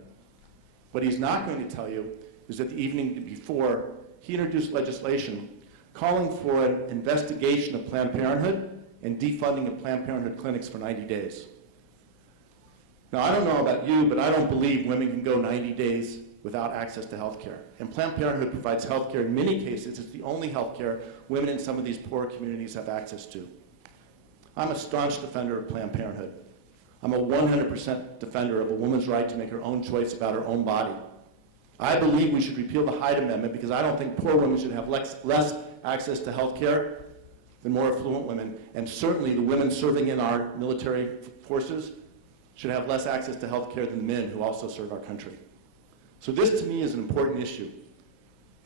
What he's not going to tell you is that the evening before, he introduced legislation calling for an investigation of Planned Parenthood and defunding of Planned Parenthood clinics for 90 days. Now, I don't know about you, but I don't believe women can go 90 days without access to health care. And Planned Parenthood provides health care. In many cases, it's the only health care women in some of these poor communities have access to. I'm a staunch defender of Planned Parenthood. I'm a 100% defender of a woman's right to make her own choice about her own body. I believe we should repeal the Hyde Amendment because I don't think poor women should have less access to health care than more affluent women. And certainly the women serving in our military forces should have less access to health care than the men who also serve our country. So this to me is an important issue.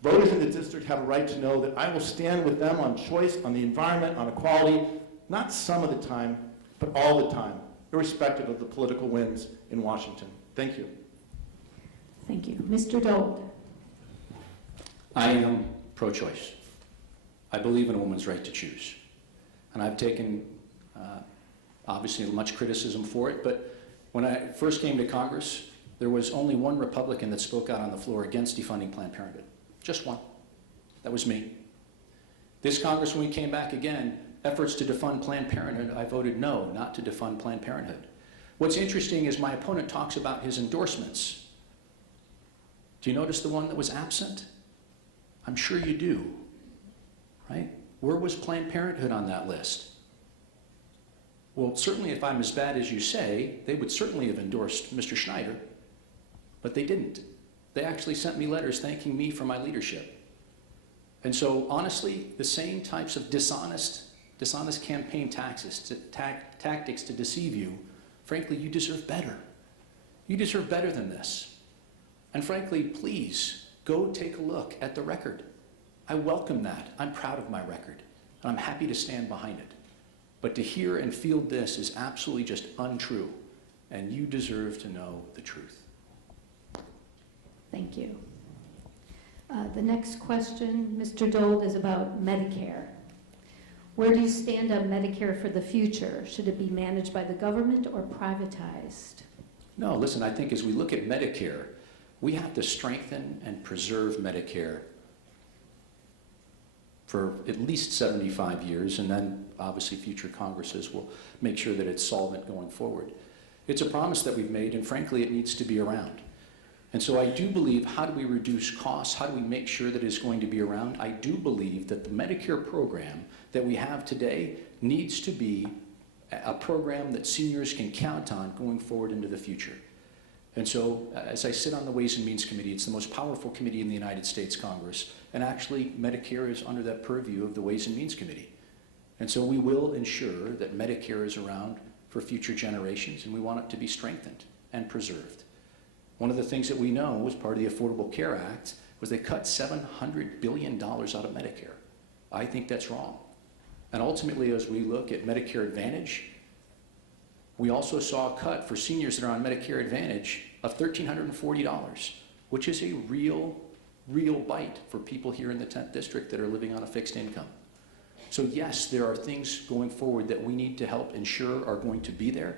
Voters in the district have a right to know that I will stand with them on choice, on the environment, on equality, not some of the time, but all the time, irrespective of the political winds in Washington. Thank you. Thank you. Mr. Dole. I am pro-choice. I believe in a woman's right to choose. And I've taken, obviously, much criticism for it, but when I first came to Congress, there was only one Republican that spoke out on the floor against defunding Planned Parenthood. Just one. That was me. This Congress, when we came back again, efforts to defund Planned Parenthood, I voted no, not to defund Planned Parenthood. What's interesting is my opponent talks about his endorsements. Do you notice the one that was absent? I'm sure you do, right? Where was Planned Parenthood on that list? Well, certainly if I'm as bad as you say, they would certainly have endorsed Mr. Schneider, but they didn't. They actually sent me letters thanking me for my leadership. And so honestly, the same types of dishonest campaign tactics to deceive you, frankly, you deserve better. You deserve better than this. And frankly, please go take a look at the record. I welcome that. I'm proud of my record, and I'm happy to stand behind it. But to hear and field this is absolutely just untrue, and you deserve to know the truth. Thank you. The next question, Mr. Dole, is about Medicare. Where do you stand on Medicare for the future? Should it be managed by the government or privatized? No, listen, I think as we look at Medicare, we have to strengthen and preserve Medicare for at least 75 years, and then obviously future Congresses will make sure that it's solvent going forward. It's a promise that we've made, and frankly, it needs to be around. And so I do believe, how do we reduce costs? How do we make sure that it's going to be around? I do believe that the Medicare program that we have today needs to be a program that seniors can count on going forward into the future. And so, as I sit on the Ways and Means Committee, it's the most powerful committee in the United States Congress, and actually Medicare is under that purview of the Ways and Means Committee. And so we will ensure that Medicare is around for future generations, and we want it to be strengthened and preserved. One of the things that we know as part of the Affordable Care Act was they cut $700 billion out of Medicare. I think that's wrong. And ultimately, as we look at Medicare Advantage, we also saw a cut for seniors that are on Medicare Advantage of $1,340, which is a real bite for people here in the 10th District that are living on a fixed income. So yes, there are things going forward that we need to help ensure are going to be there,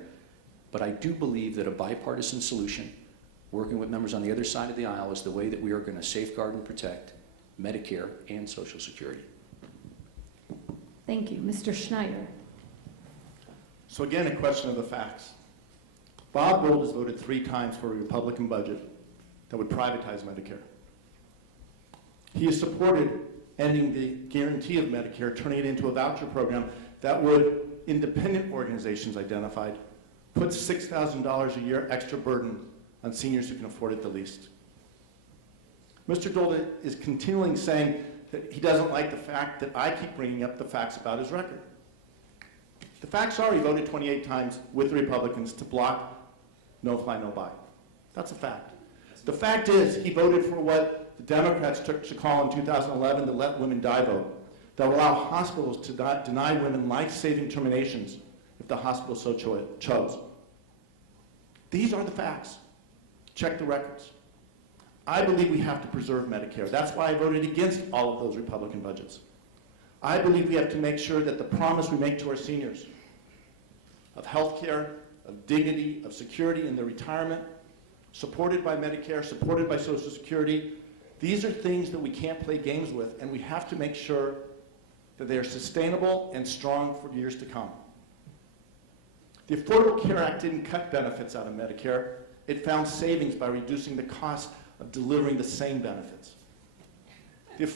but I do believe that a bipartisan solution, working with members on the other side of the aisle, is the way that we are going to safeguard and protect Medicare and Social Security. Thank you. Mr. Schneider. So again, a question of the facts. Bob Dole has voted 3 times for a Republican budget that would privatize Medicare. He has supported ending the guarantee of Medicare, turning it into a voucher program that would, independent organizations identified, put $6,000 a year extra burden on seniors who can afford it the least. Mr. Dole is continually saying that he doesn't like the fact that I keep bringing up the facts about his record. The facts are he voted 28 times with the Republicans to block no-fly, no-buy. That's a fact. The fact is he voted for what the Democrats took to call in 2011 the Let Women Die vote, that will allow hospitals to deny women life-saving terminations if the hospital so chose. These are the facts. Check the records. I believe we have to preserve Medicare. That's why I voted against all of those Republican budgets. I believe we have to make sure that the promise we make to our seniors of health care, of dignity, of security in their retirement, supported by Medicare, supported by Social Security, these are things that we can't play games with, and we have to make sure that they are sustainable and strong for years to come. The Affordable Care Act didn't cut benefits out of Medicare. It found savings by reducing the cost of delivering the same benefits. The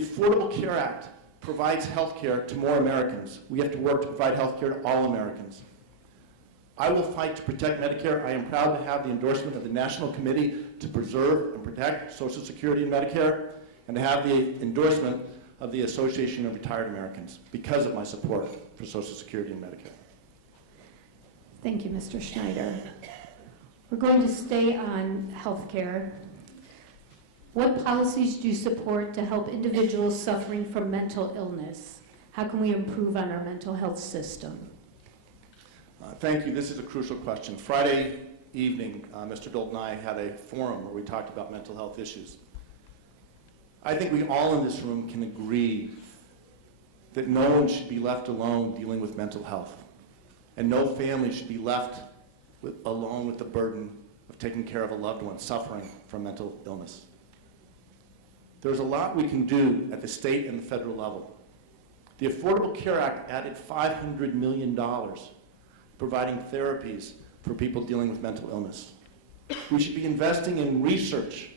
Affordable Care Act provides health care to more Americans. We have to work to provide health care to all Americans. I will fight to protect Medicare. I am proud to have the endorsement of the National Committee to Preserve and Protect Social Security and Medicare, and to have the endorsement of the Association of Retired Americans because of my support for Social Security and Medicare. Thank you, Mr. Schneider. We're going to stay on health care. What policies do you support to help individuals suffering from mental illness? How can we improve on our mental health system? Thank you. This is a crucial question. Friday evening, Mr. Dole and I had a forum where we talked about mental health issues. I think we all in this room can agree that no one should be left alone dealing with mental health, and no family should be left alone with the burden of taking care of a loved one suffering from mental illness. There's a lot we can do at the state and the federal level. The Affordable Care Act added $500 million providing therapies for people dealing with mental illness. We should be investing in research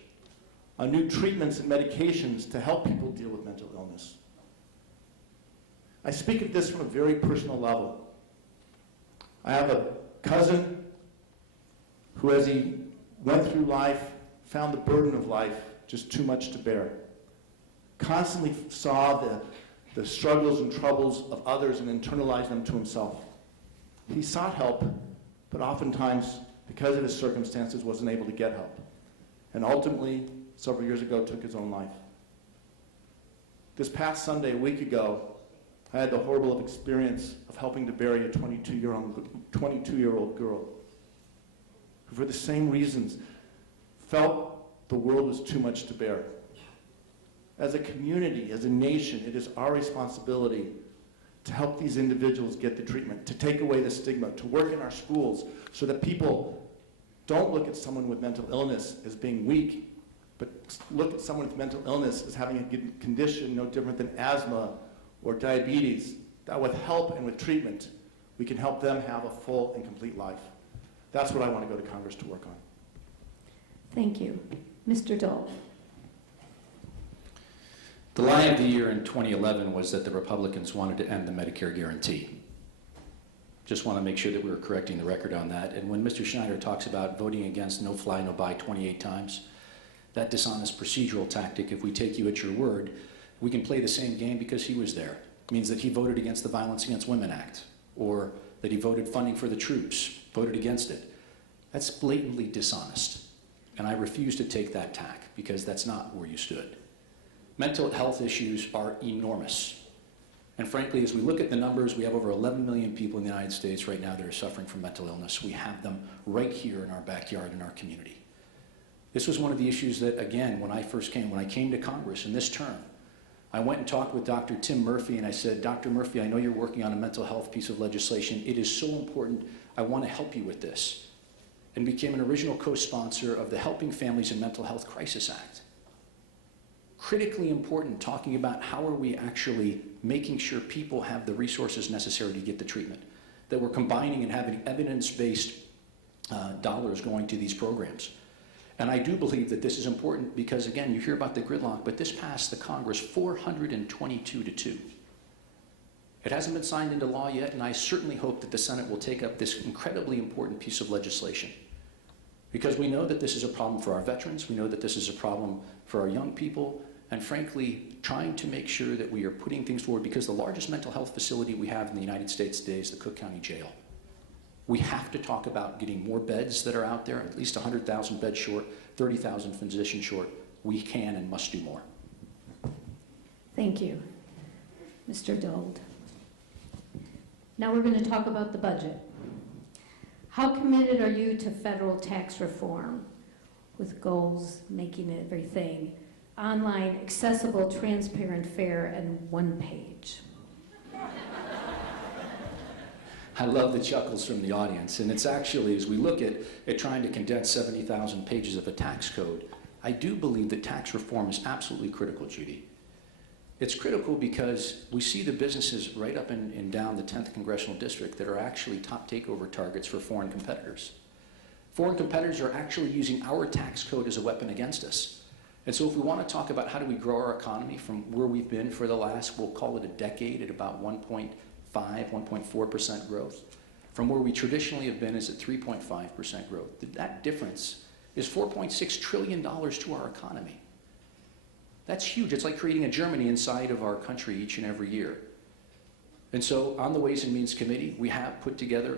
on new treatments and medications to help people deal with mental illness. I speak of this from a very personal level. I have a cousin who, as he went through life, found the burden of life just too much to bear. constantly saw the struggles and troubles of others and internalized them to himself. He sought help, but oftentimes, because of his circumstances, wasn't able to get help. And ultimately, several years ago, took his own life. This past Sunday, a week ago, I had the horrible experience of helping to bury a 22-year-old girl who, for the same reasons, felt the world was too much to bear. As a community, as a nation, it is our responsibility to help these individuals get the treatment, to take away the stigma, to work in our schools so that people don't look at someone with mental illness as being weak, but look at someone with mental illness as having a condition no different than asthma or diabetes, that with help and with treatment, we can help them have a full and complete life. That's what I want to go to Congress to work on. Thank you. Mr. Dole. The lie of the year in 2011 was that the Republicans wanted to end the Medicare guarantee. Just want to make sure that we were correcting the record on that. And when Mr. Schneider talks about voting against no fly, no buy 28 times, that dishonest procedural tactic, if we take you at your word, we can play the same game because he was there. It means that he voted against the Violence Against Women Act, or that he voted funding for the troops, voted against it. That's blatantly dishonest. And I refuse to take that tack because that's not where you stood. Mental health issues are enormous. And frankly, as we look at the numbers, we have over 11 million people in the United States right now that are suffering from mental illness. We have them right here in our backyard in our community. This was one of the issues that, again, when I came to Congress in this term, I went and talked with Dr. Tim Murphy and I said, Dr. Murphy, I know you're working on a mental health piece of legislation. It is so important. I want to help you with this. And became an original co-sponsor of the Helping Families in Mental Health Crisis Act. Critically important, talking about how are we actually making sure people have the resources necessary to get the treatment, that we're combining and having evidence-based dollars going to these programs. And I do believe that this is important because, again, you hear about the gridlock, but this passed the Congress 422-2. It hasn't been signed into law yet, and I certainly hope that the Senate will take up this incredibly important piece of legislation. Because we know that this is a problem for our veterans, we know that this is a problem for our young people, and frankly, trying to make sure that we are putting things forward, because the largest mental health facility we have in the United States today is the Cook County Jail. We have to talk about getting more beds that are out there, at least 100,000 beds short, 30,000 physicians short. We can and must do more. Thank you. Mr. Dold. Now we're going to talk about the budget. How committed are you to federal tax reform with goals making everything online, accessible, transparent, fair, and one page? I love the chuckles from the audience, and it's actually, as we look at trying to condense 70,000 pages of a tax code, I do believe that tax reform is absolutely critical, Judy. It's critical because we see the businesses right up and down the 10th Congressional District that are actually top takeover targets for foreign competitors. Foreign competitors are actually using our tax code as a weapon against us. And so if we want to talk about how do we grow our economy from where we've been for the last, we'll call it a decade, at about 1.4% growth, from where we traditionally have been is at 3.5% growth. That difference is $4.6 trillion to our economy. That's huge. It's like creating a Germany inside of our country each and every year. And so on the Ways and Means Committee, we have put together,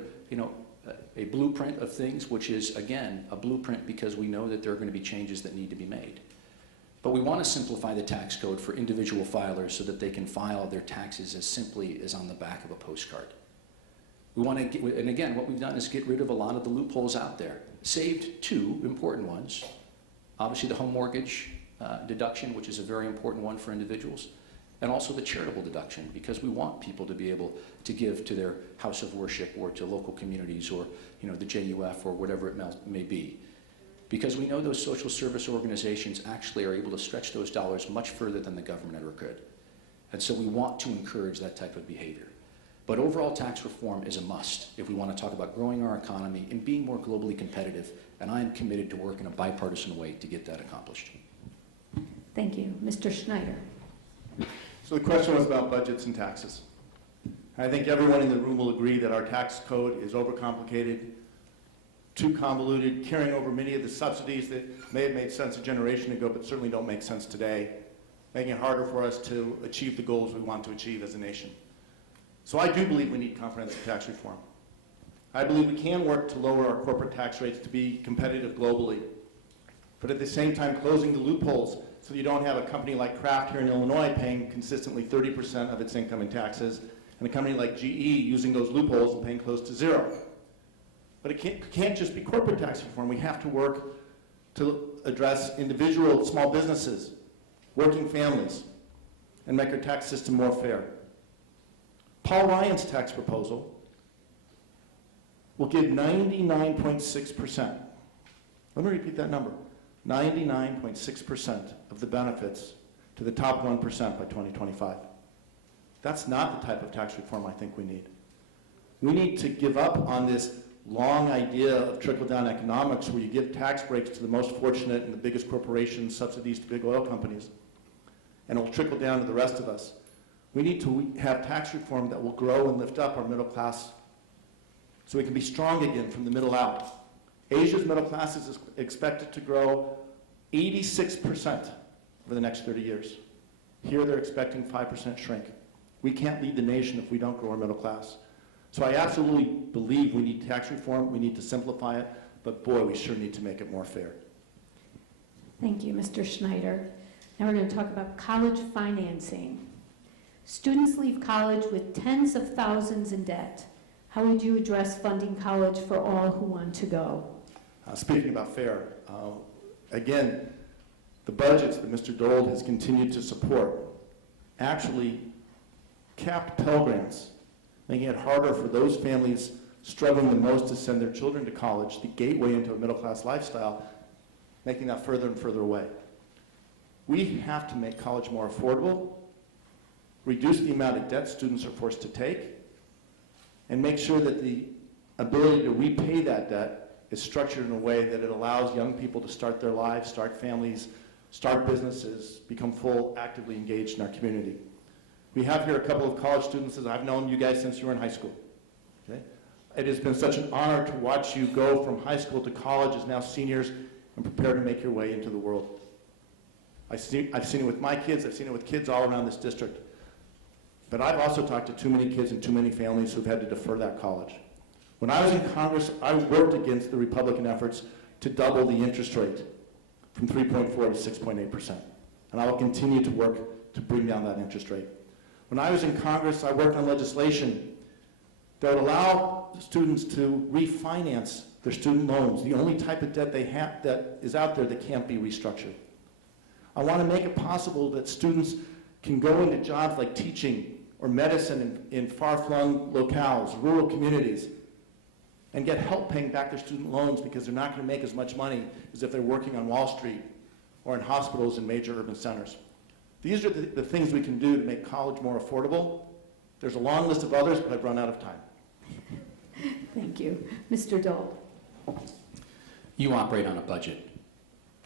a blueprint of things, which is, again, a blueprint because we know that there are going to be changes that need to be made. But we want to simplify the tax code for individual filers so that they can file their taxes as simply as on the back of a postcard. We want to get, and again, what we've done is get rid of a lot of the loopholes out there. Saved two important ones. Obviously the home mortgage deduction, which is a very important one for individuals, and also the charitable deduction, because we want people to be able to give to their house of worship or to local communities or the JUF or whatever it may be. Because we know those social service organizations actually are able to stretch those dollars much further than the government ever could. And so we want to encourage that type of behavior. But overall tax reform is a must if we want to talk about growing our economy and being more globally competitive, and I am committed to work in a bipartisan way to get that accomplished. Thank you. Mr. Schneider. So the question was about budgets and taxes. I think everyone in the room will agree that our tax code is overcomplicated, too convoluted, carrying over many of the subsidies that may have made sense a generation ago but certainly don't make sense today. making it harder for us to achieve the goals we want to achieve as a nation. So I do believe we need comprehensive tax reform. I believe we can work to lower our corporate tax rates to be competitive globally, but at the same time closing the loopholes so you don't have a company like Kraft here in Illinois paying consistently 30% of its income in taxes, and a company like GE using those loopholes and paying close to zero. But it can't just be corporate tax reform. We have to work to address individual small businesses, working families, and make our tax system more fair. Paul Ryan's tax proposal will give 99.6%. Let me repeat that number. 99.6% of the benefits to the top 1% by 2025. That's not the type of tax reform I think we need. We need to give up on this long idea of trickle-down economics where you give tax breaks to the most fortunate and the biggest corporations, subsidies to big oil companies, and it'll trickle down to the rest of us. We need to have tax reform that will grow and lift up our middle class so we can be strong again from the middle out. Asia's middle class is expected to grow 86% over the next 30 years. Here they're expecting 5% shrink. We can't lead the nation if we don't grow our middle class. So I absolutely believe we need tax reform, we need to simplify it, but boy, we sure need to make it more fair. Thank you, Mr. Schneider. Now we're going to talk about college financing. Students leave college with tens of thousands in debt. How would you address funding college for all who want to go? Speaking about fair, again, the budgets that Mr. Dole has continued to support actually capped Pell Grants, making it harder for those families struggling the most to send their children to college, the gateway into a middle-class lifestyle, making that further and further away. We have to make college more affordable, reduce the amount of debt students are forced to take, and make sure that the ability to repay that debt is structured in a way that it allows young people to start their lives, start families, start businesses, become full, actively engaged in our community. We have here a couple of college students, as I've known you guys since you were in high school. Okay? It has been such an honor to watch you go from high school to college as now seniors and prepare to make your way into the world. I've seen it with my kids, I've seen it with kids all around this district. But I've also talked to too many kids and too many families who've had to defer that college. When I was in Congress, I worked against the Republican efforts to double the interest rate from 3.4 to 6.8%. And I will continue to work to bring down that interest rate. When I was in Congress, I worked on legislation that would allow students to refinance their student loans, the only type of debt they have that is out there that can't be restructured. I want to make it possible that students can go into jobs like teaching or medicine in far-flung locales, rural communities, and get help paying back their student loans because they're not going to make as much money as if they're working on Wall Street or in hospitals in major urban centers. These are the things we can do to make college more affordable. There's a long list of others, but I've run out of time. Thank you. Mr. Dole. You operate on a budget.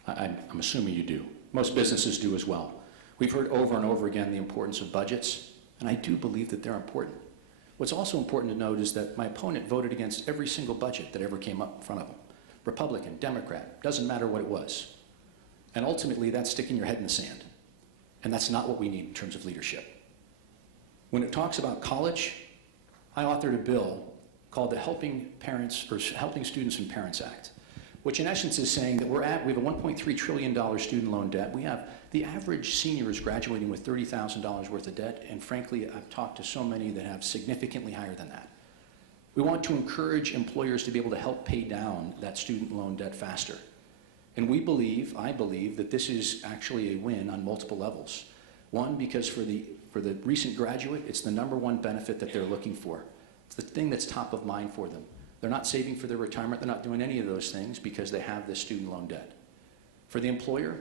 I'm assuming you do. Most businesses do as well. We've heard over and over again the importance of budgets, and I do believe that they're important. What's also important to note is that my opponent voted against every single budget that ever came up in front of him. Republican, Democrat, doesn't matter what it was. And ultimately, that's sticking your head in the sand. And that's not what we need in terms of leadership. When it talks about college, I authored a bill called the Helping Students and Parents Act, which in essence is saying that we have a $1.3 trillion student loan debt. The average senior is graduating with $30,000 worth of debt, and frankly, I've talked to so many that have significantly higher than that. We want to encourage employers to be able to help pay down that student loan debt faster. And I believe that this is actually a win on multiple levels. One, because for the recent graduate, it's the #1 benefit that they're looking for. It's the thing that's top of mind for them. They're not saving for their retirement, they're not doing any of those things because they have this student loan debt. For the employer,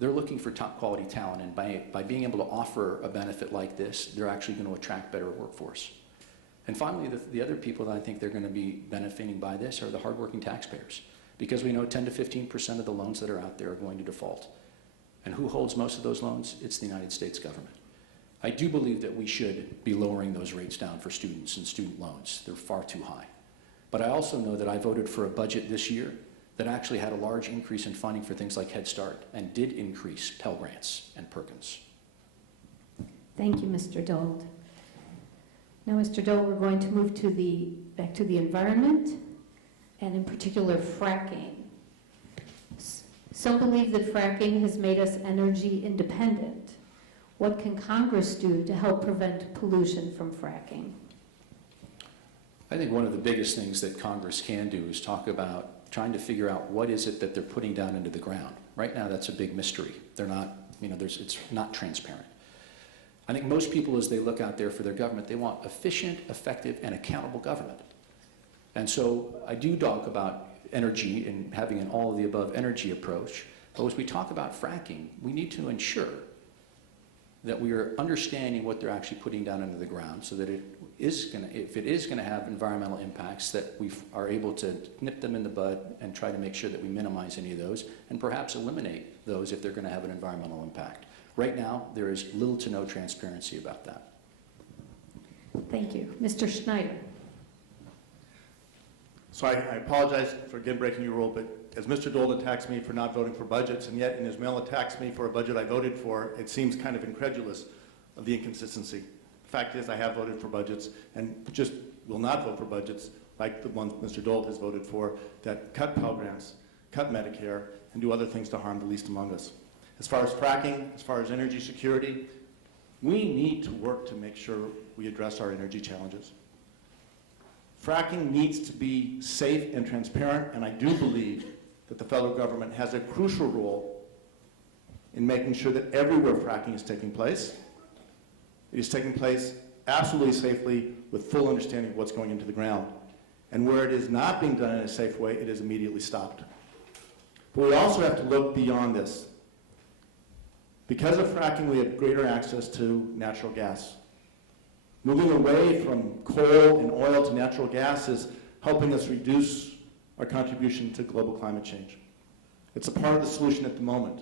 they're looking for top quality talent, and by being able to offer a benefit like this, they're actually going to attract better workforce. And finally, the other people that I think they're going to be benefiting by this are the hardworking taxpayers, because we know 10 to 15% of the loans that are out there are going to default. And who holds most of those loans? It's the United States government. I do believe that we should be lowering those rates down for students and student loans. They're far too high. But I also know that I voted for a budget this year that actually had a large increase in funding for things like Head Start and did increase Pell Grants and Perkins. Thank you, Mr. Dole. Now, Mr. Dole, we're going to move back to the environment, and in particular, fracking. Some believe that fracking has made us energy independent. What can Congress do to help prevent pollution from fracking? I think one of the biggest things that Congress can do is talk about trying to figure out what is it that they're putting down into the ground. Right now, that's a big mystery. They're not, it's not transparent. I think most people, as they look out there for their government, they want efficient, effective, and accountable government. And so I do talk about energy and having an all-of-the-above energy approach. But as we talk about fracking, we need to ensure that we are understanding what they're actually putting down into the ground so that if it is going to have environmental impacts, that we are able to nip them in the bud and try to make sure that we minimize any of those and perhaps eliminate those if they're going to have an environmental impact. Right now, there is little to no transparency about that. Thank you. Mr. Schneider. So I apologize for again breaking your rule, but as Mr. Dole attacks me for not voting for budgets, and yet in his mail attacks me for a budget I voted for, it seems kind of incredulous of the inconsistency. The fact is I have voted for budgets and just will not vote for budgets like the ones Mr. Dole has voted for that cut Pell Grants, cut Medicare, and do other things to harm the least among us. As far as fracking, as far as energy security, we need to work to make sure we address our energy challenges. Fracking needs to be safe and transparent, and I do believe that the federal government has a crucial role in making sure that everywhere fracking is taking place, it is taking place absolutely safely with full understanding of what's going into the ground. And where it is not being done in a safe way, it is immediately stopped. But we also have to look beyond this. Because of fracking, we have greater access to natural gas. Moving away from coal and oil to natural gas is helping us reduce our contribution to global climate change. It's a part of the solution at the moment.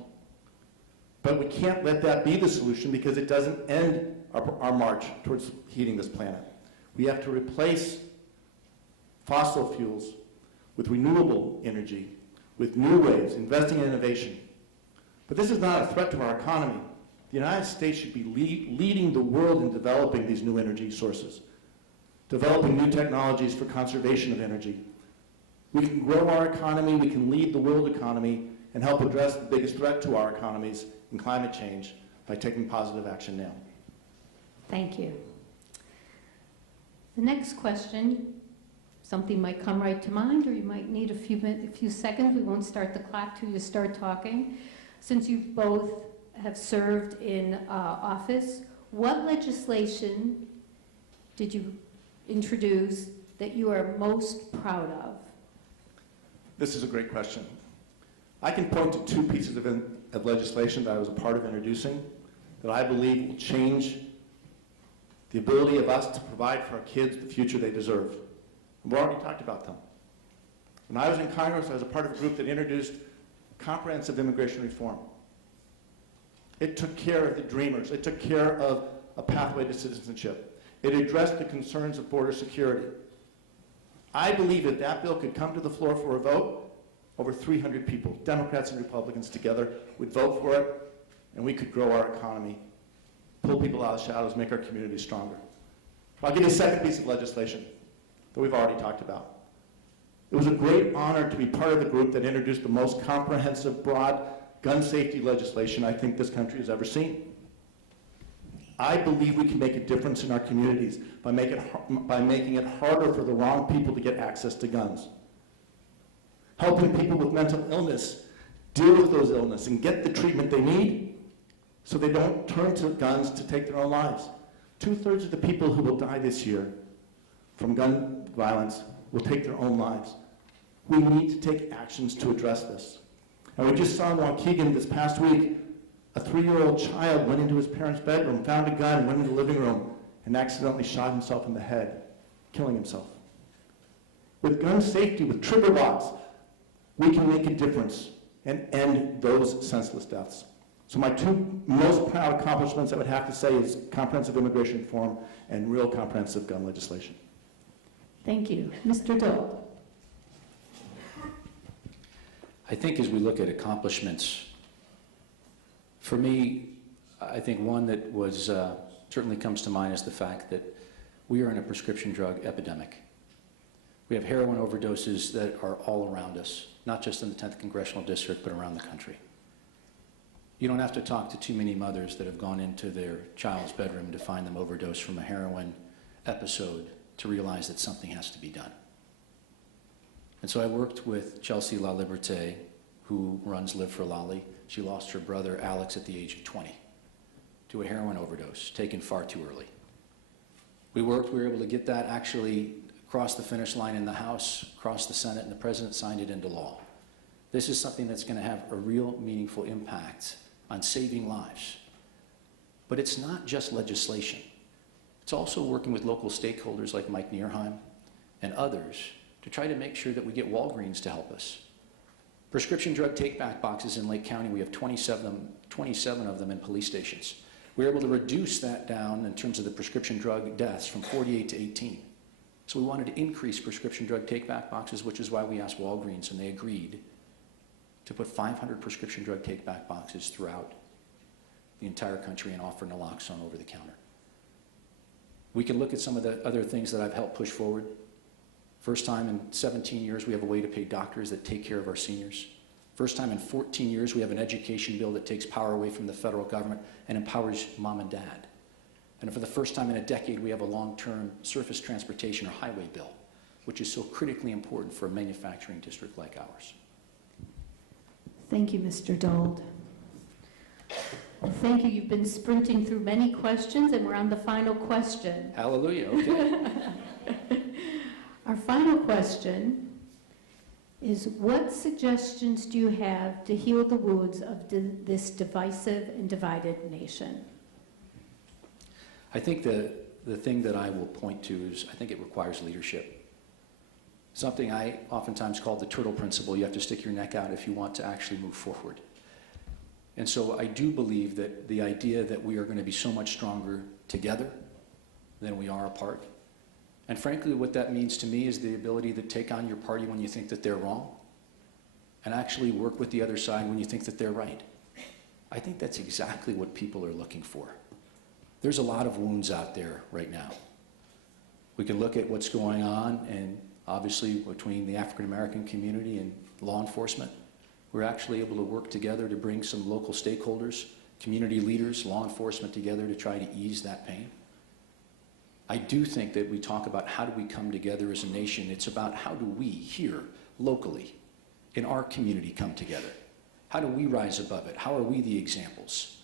But we can't let that be the solution because it doesn't end our march towards heating this planet. We have to replace fossil fuels with renewable energy, with new ways, investing in innovation. But this is not a threat to our economy. The United States should be leading the world in developing these new energy sources, developing new technologies for conservation of energy. We can grow our economy, we can lead the world economy, and help address the biggest threat to our economies in climate change by taking positive action now. Thank you. The next question, something might come right to mind, or you might need a few seconds. We won't start the clock till you start talking. Since you both have served in office, what legislation did you introduce that you are most proud of? This is a great question. I can point to two pieces of legislation that I was a part of introducing that I believe will change the ability of us to provide for our kids the future they deserve. We've already talked about them. When I was in Congress, I was a part of a group that introduced comprehensive immigration reform. It took care of the dreamers. It took care of a pathway to citizenship. It addressed the concerns of border security. I believe that that bill could come to the floor for a vote. Over 300 people, Democrats and Republicans together, would vote for it, and we could grow our economy, pull people out of the shadows, make our communities stronger. I'll give you a second piece of legislation that we've already talked about. It was a great honor to be part of the group that introduced the most comprehensive, broad gun safety legislation I think this country has ever seen. I believe we can make a difference in our communities by making it harder for the wrong people to get access to guns. Helping people with mental illness deal with those illnesses and get the treatment they need so they don't turn to guns to take their own lives. 2/3 of the people who will die this year from gun violence will take their own lives. We need to take actions to address this. And we just saw in Waukegan this past week, a 3-year-old child went into his parents' bedroom, found a gun, went into the living room, and accidentally shot himself in the head, killing himself. With gun safety, with trigger locks, we can make a difference and end those senseless deaths. So my two most proud accomplishments I would have to say is comprehensive immigration reform and real comprehensive gun legislation. Thank you. Mr. Dole. I think as we look at accomplishments, for me, I think one that was certainly comes to mind is the fact that we are in a prescription drug epidemic. We have heroin overdoses that are all around us, not just in the 10th Congressional District, but around the country. You don't have to talk to too many mothers that have gone into their child's bedroom to find them overdosed from a heroin episode to realize that something has to be done. And so I worked with Chelsea LaLiberte, who runs Live for Lolly. She lost her brother, Alex, at the age of 20 to a heroin overdose, taken far too early. We were able to get that actually across the finish line in the House, across the Senate, and the President signed it into law. This is something that's going to have a real meaningful impact on saving lives. But it's not just legislation. It's also working with local stakeholders like Mike Nierheim and others to try to make sure that we get Walgreens to help us. Prescription drug take-back boxes in Lake County, we have 27 of them in police stations. We were able to reduce that down in terms of the prescription drug deaths from 48 to 18. So we wanted to increase prescription drug take-back boxes, which is why we asked Walgreens, and they agreed to put 500 prescription drug take-back boxes throughout the entire country and offer naloxone over the counter. We can look at some of the other things that I've helped push forward. First time in 17 years, we have a way to pay doctors that take care of our seniors. First time in 14 years, we have an education bill that takes power away from the federal government and empowers mom and dad. And for the first time in a decade, we have a long-term surface transportation or highway bill, which is so critically important for a manufacturing district like ours. Thank you, Mr. Dold. Thank you. You've been sprinting through many questions, and we're on the final question. Hallelujah, okay. Our final question is, what suggestions do you have to heal the wounds of this divisive and divided nation? I think the thing that I will point to is I think it requires leadership. Something I oftentimes call the turtle principle. You have to stick your neck out if you want to actually move forward. And so I do believe that the idea that we are going to be so much stronger together than we are apart. And frankly, what that means to me is the ability to take on your party when you think that they're wrong and actually work with the other side when you think that they're right. I think that's exactly what people are looking for. There's a lot of wounds out there right now. We can look at what's going on, and obviously between the African American community and law enforcement, we're actually able to work together to bring some local stakeholders, community leaders, law enforcement together to try to ease that pain. I do think that we talk about how do we come together as a nation. It's about how do we here, locally, in our community come together? How do we rise above it? How are we the examples?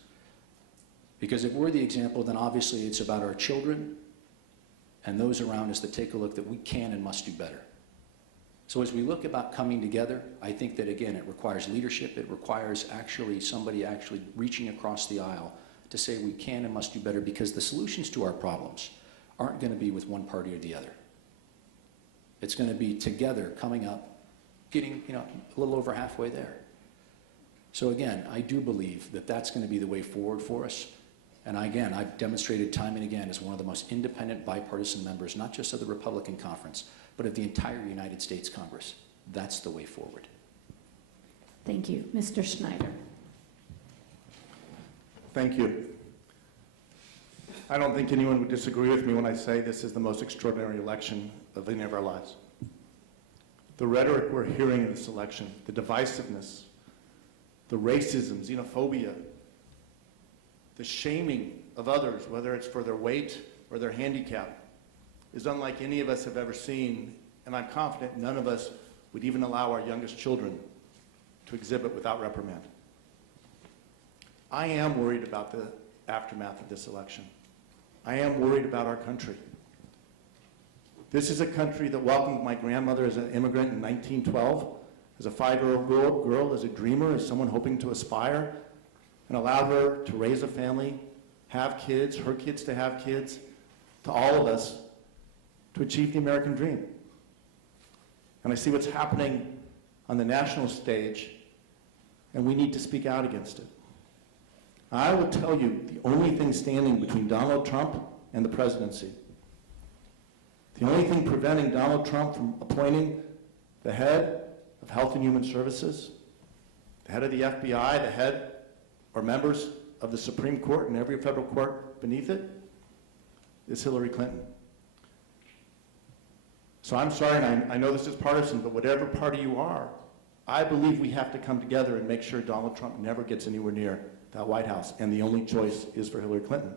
Because if we're the example, then obviously it's about our children and those around us that take a look that we can and must do better. So as we look about coming together, I think that, again, it requires leadership. It requires actually somebody actually reaching across the aisle to say we can and must do better, because the solutions to our problems aren't going to be with one party or the other. It's going to be together, coming up, getting a little over halfway there. So again, I do believe that that's going to be the way forward for us. And again, I've demonstrated time and again as one of the most independent bipartisan members, not just of the Republican Conference, but of the entire United States Congress. That's the way forward. Thank you. Mr. Schneider. Thank you. I don't think anyone would disagree with me when I say this is the most extraordinary election of any of our lives. The rhetoric we're hearing in this election, the divisiveness, the racism, xenophobia, the shaming of others, whether it's for their weight or their handicap, is unlike any of us have ever seen, and I'm confident none of us would even allow our youngest children to exhibit without reprimand. I am worried about the aftermath of this election. I am worried about our country. This is a country that welcomed my grandmother as an immigrant in 1912, as a 5-year-old girl, as a dreamer, as someone hoping to aspire, and allowed her to raise a family, have kids, her kids to have kids, to all of us to achieve the American dream. And I see what's happening on the national stage, and we need to speak out against it. I will tell you the only thing standing between Donald Trump and the presidency, the only thing preventing Donald Trump from appointing the head of Health and Human Services, the head of the FBI, the head or members of the Supreme Court and every federal court beneath it is Hillary Clinton. So I'm sorry, and I know this is partisan, but whatever party you are, I believe we have to come together and make sure Donald Trump never gets anywhere near that White House, and the only choice is for Hillary Clinton.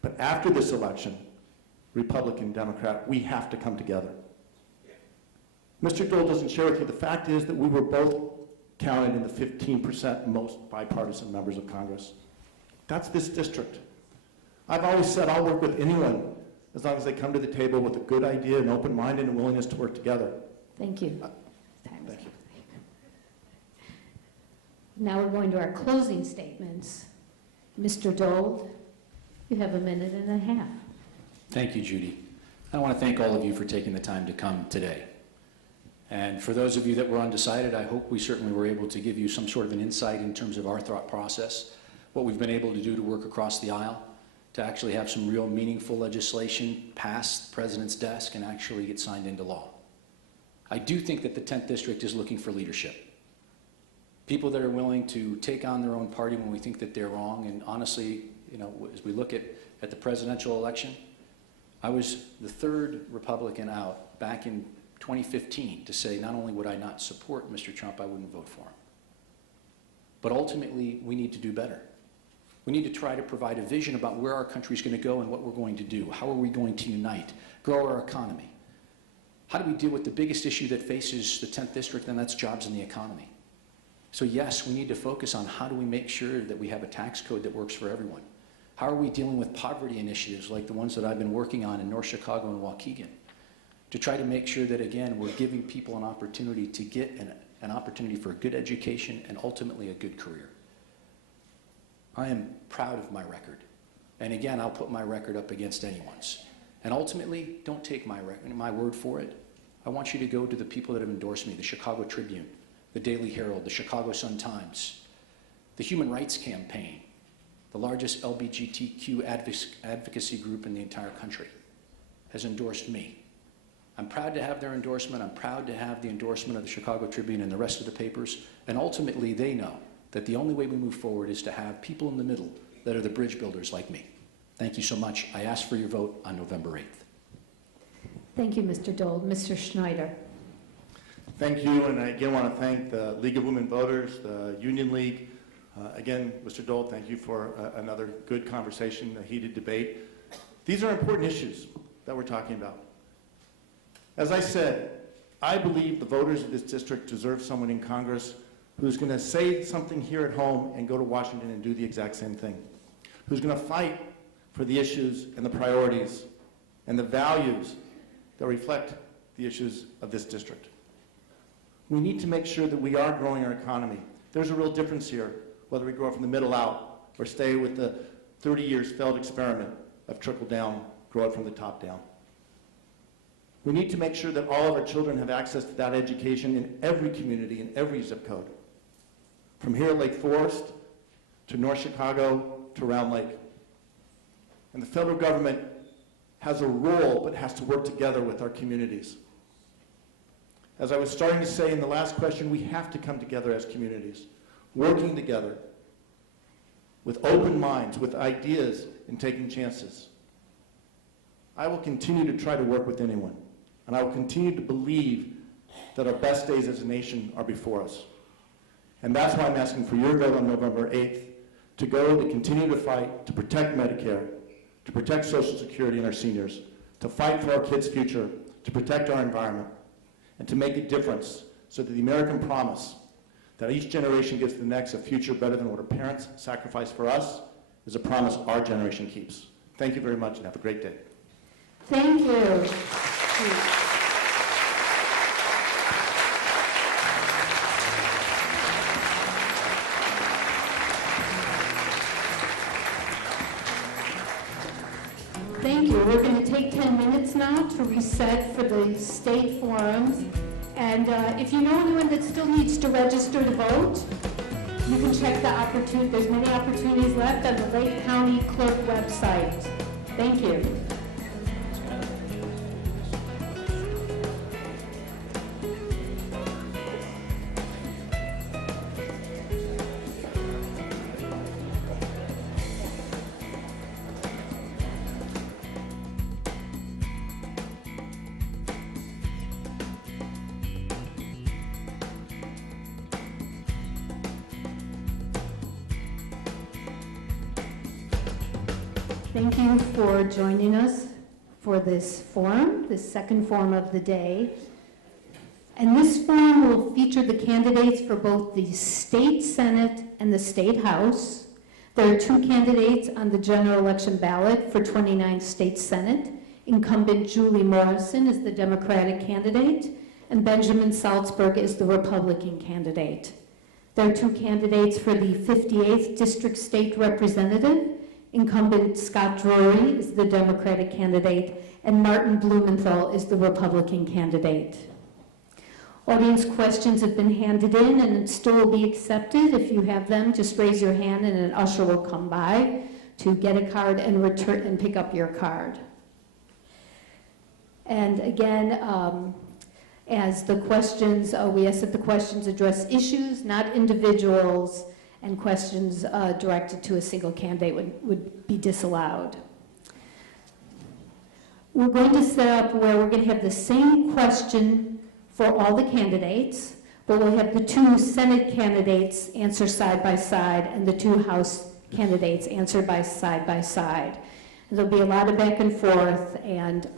But after this election, Republican, Democrat, we have to come together. Mr. Dole doesn't share with you, the fact is that we were both counted in the 15% most bipartisan members of Congress. That's this district. I've always said I'll work with anyone as long as they come to the table with a good idea, an open mind, and a willingness to work together. Thank you. Thank you. Now we're going to our closing statements. Mr. Dole, you have a minute and a half. Thank you, Judy. I want to thank all of you for taking the time to come today. And for those of you that were undecided, I hope we certainly were able to give you some sort of an insight in terms of our thought process, what we've been able to do to work across the aisle, to actually have some real meaningful legislation pass the President's desk and actually get signed into law. I do think that the 10th District is looking for leadership. People that are willing to take on their own party when we think that they're wrong. And honestly, you know, as we look at the presidential election, I was the third Republican out back in 2015 to say not only would I not support Mr. Trump, I wouldn't vote for him. But ultimately, we need to do better. We need to try to provide a vision about where our country's going to go and what we're going to do. How are we going to unite, grow our economy? How do we deal with the biggest issue that faces the 10th District, and that's jobs in the economy? So yes, we need to focus on how do we make sure that we have a tax code that works for everyone. How are we dealing with poverty initiatives like the ones that I've been working on in North Chicago and Waukegan to try to make sure that, again, we're giving people an opportunity to get an opportunity for a good education and ultimately a good career. I am proud of my record. And again, I'll put my record up against anyone's. And ultimately, don't take my word for it. I want you to go to the people that have endorsed me, the Chicago Tribune, the Daily Herald, the Chicago Sun-Times, the Human Rights Campaign, the largest LGBTQ advocacy group in the entire country, has endorsed me. I'm proud to have their endorsement. I'm proud to have the endorsement of the Chicago Tribune and the rest of the papers. And ultimately, they know that the only way we move forward is to have people in the middle that are the bridge builders like me. Thank you so much. I ask for your vote on November 8th. Thank you, Mr. Dole. Mr. Schneider. Thank you, and I again want to thank the League of Women Voters, the Union League. Again, Mr. Dole, thank you for another good conversation, a heated debate. These are important issues that we're talking about. As I said, I believe the voters of this district deserve someone in Congress who's going to say something here at home and go to Washington and do the exact same thing, who's going to fight for the issues and the priorities and the values that reflect the issues of this district. We need to make sure that we are growing our economy. There's a real difference here, whether we grow from the middle out or stay with the 30 years failed experiment of trickle down, grow it from the top down. We need to make sure that all of our children have access to that education in every community, in every zip code. From here at Lake Forest, to North Chicago, to Round Lake. And the federal government has a role, but has to work together with our communities. As I was starting to say in the last question, we have to come together as communities, working together with open minds, with ideas, and taking chances. I will continue to try to work with anyone, and I will continue to believe that our best days as a nation are before us. And that's why I'm asking for your vote on November 8th to go to continue to fight to protect Medicare, to protect Social Security and our seniors, to fight for our kids' future, to protect our environment, and to make a difference so that the American promise that each generation gives the next a future better than what our parents sacrificed for us is a promise our generation keeps. Thank you very much and have a great day. Thank you. Thank you. We're going to take 10 minutes now to reset for the state forums. And if you know anyone that still needs to register to vote, you can check the opportunity. There's many opportunities left on the Lake County Clerk website. Thank you. Thank you for joining us for this forum, this second forum of the day. And this forum will feature the candidates for both the state Senate and the state House. There are 2 candidates on the general election ballot for 29th State Senate. Incumbent Julie Morrison is the Democratic candidate, and Benjamin Salzberg is the Republican candidate. There are 2 candidates for the 58th District State Representative. Incumbent Scott Drury is the Democratic candidate, and Martin Blumenthal is the Republican candidate. Audience questions have been handed in and still will be accepted. If you have them, just raise your hand and an usher will come by to get a card and return and pick up your card. And again, as the questions, we ask that the questions address issues, not individuals, and questions directed to a single candidate would be disallowed. We're going to set up where we're going to have the same question for all the candidates, but we'll have the 2 Senate candidates answer side by side and the 2 House candidates answer side by side. There'll be a lot of back and forth, and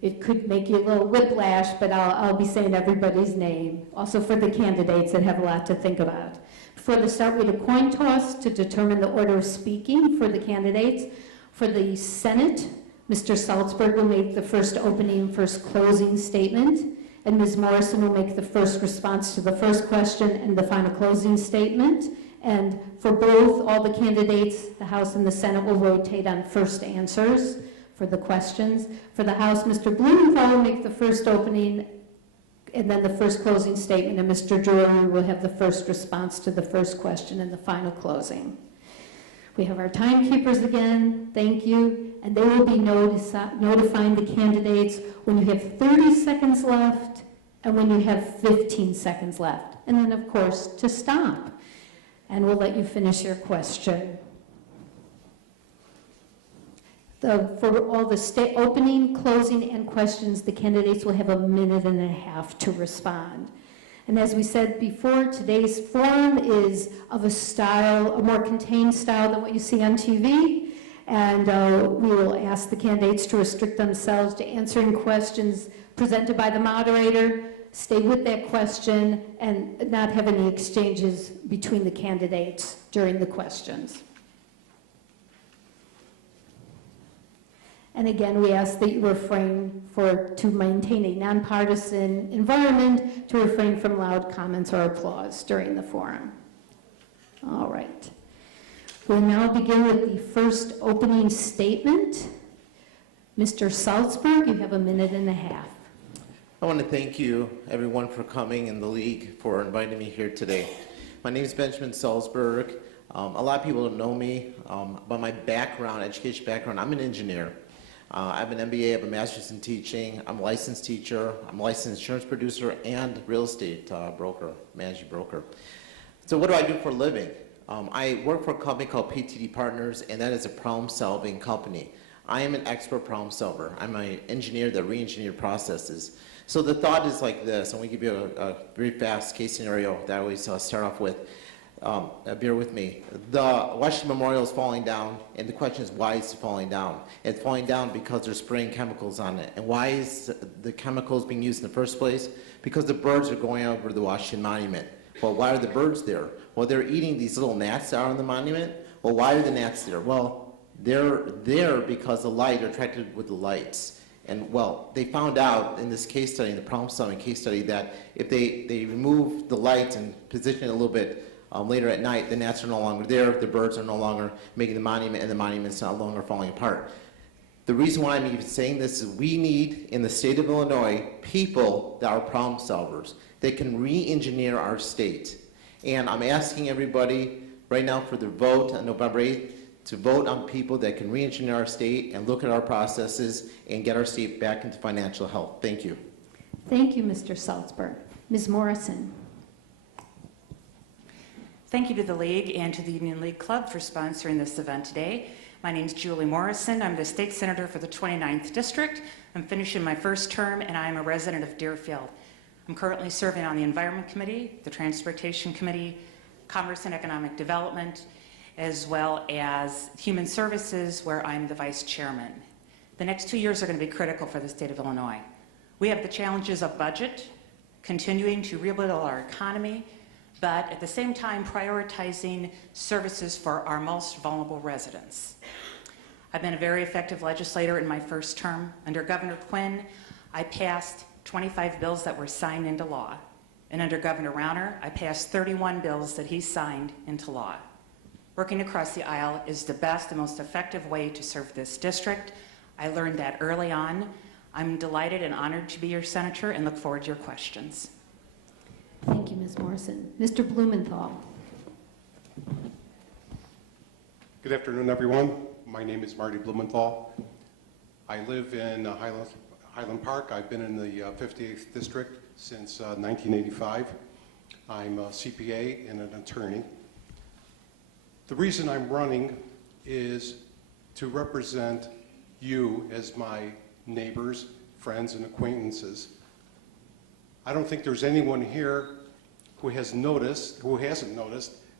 it could make you a little whiplash, but I'll be saying everybody's name, also for the candidates that have a lot to think about. Before the start, we had a coin toss to determine the order of speaking for the candidates. For the Senate, Mr. Salzberg will make the first opening, first closing statement, and Ms. Morrison will make the first response to the first question and the final closing statement. And for both, all the candidates, the House and the Senate, will rotate on first answers for the questions. For the House, Mr. Blumenthal will make the first opening and then the first closing statement, and Mr. Drury will have the first response to the first question and the final closing. We have our timekeepers again, thank you, and they will be notifying the candidates when you have 30 seconds left and when you have 15 seconds left. And then, of course, to stop. And we'll let you finish your question. For all the opening, closing, and questions, the candidates will have 1.5 minutes to respond. And as we said before, today's forum is of a more contained style than what you see on TV. And we will ask the candidates to restrict themselves to answering questions presented by the moderator, stay with that question, and not have any exchanges between the candidates during the questions. And again, we ask that you refrain to maintain a nonpartisan environment, to refrain from loud comments or applause during the forum. All right. We'll now begin with the first opening statement. Mr. Salzberg, you have 1.5 minutes. I want to thank you, everyone, for coming, and the League for inviting me here today. My name is Benjamin Salzberg. A lot of people don't know me, but my background, education background, I'm an engineer. I have an MBA, I have a master's in teaching, I'm a licensed teacher, I'm a licensed insurance producer and real estate broker, managing broker. So what do I do for a living? I work for a company called PTD Partners, and that is a problem-solving company. I am an expert problem solver. I'm an engineer that re-engineers processes. So the thought is like this. I'm going to give you a very fast case scenario that I always start off with. Bear with me. The Washington Memorial is falling down, and the question is, why is it falling down? It's falling down because they're spraying chemicals on it. And why is the chemicals being used in the first place? Because the birds are going over the Washington Monument. Well, why are the birds there? Well, they're eating these little gnats that are on the monument. Well, why are the gnats there? Well, they're there because the light, they're attracted with the lights. And, well, they found out in this case study, in the problem-solving case study, that if they remove the lights and position it a little bit later at night, the gnats are no longer there, the birds are no longer making the monument, and the monument's no longer falling apart. The reason why I'm even saying this is we need, in the state of Illinois, people that are problem solvers, that can re-engineer our state. And I'm asking everybody right now for their vote on November 8th to vote on people that can re-engineer our state and look at our processes and get our state back into financial health. Thank you. Thank you, Mr. Salzberg. Ms. Morrison. Thank you to the League and to the Union League Club for sponsoring this event today. My name is Julie Morrison. I'm the state senator for the 29th District. I'm finishing my first term, and I am a resident of Deerfield. I'm currently serving on the Environment Committee, the Transportation Committee, Commerce and Economic Development, as well as Human Services, where I'm the vice chairman. The next 2 years are going to be critical for the state of Illinois. We have the challenges of budget, continuing to rebuild our economy, but at the same time prioritizing services for our most vulnerable residents. I've been a very effective legislator in my first term. Under Governor Quinn, I passed 25 bills that were signed into law. And under Governor Rauner, I passed 31 bills that he signed into law. Working across the aisle is the best and most effective way to serve this district. I learned that early on. I'm delighted and honored to be your senator and look forward to your questions. Thank you, Ms. Morrison. Mr. Blumenthal. Good afternoon, everyone. My name is Marty Blumenthal. I live in Highland Park. I've been in the 58th District since 1985. I'm a CPA and an attorney. The reason I'm running is to represent you as my neighbors, friends, and acquaintances. I don't think there's anyone here who hasn't noticed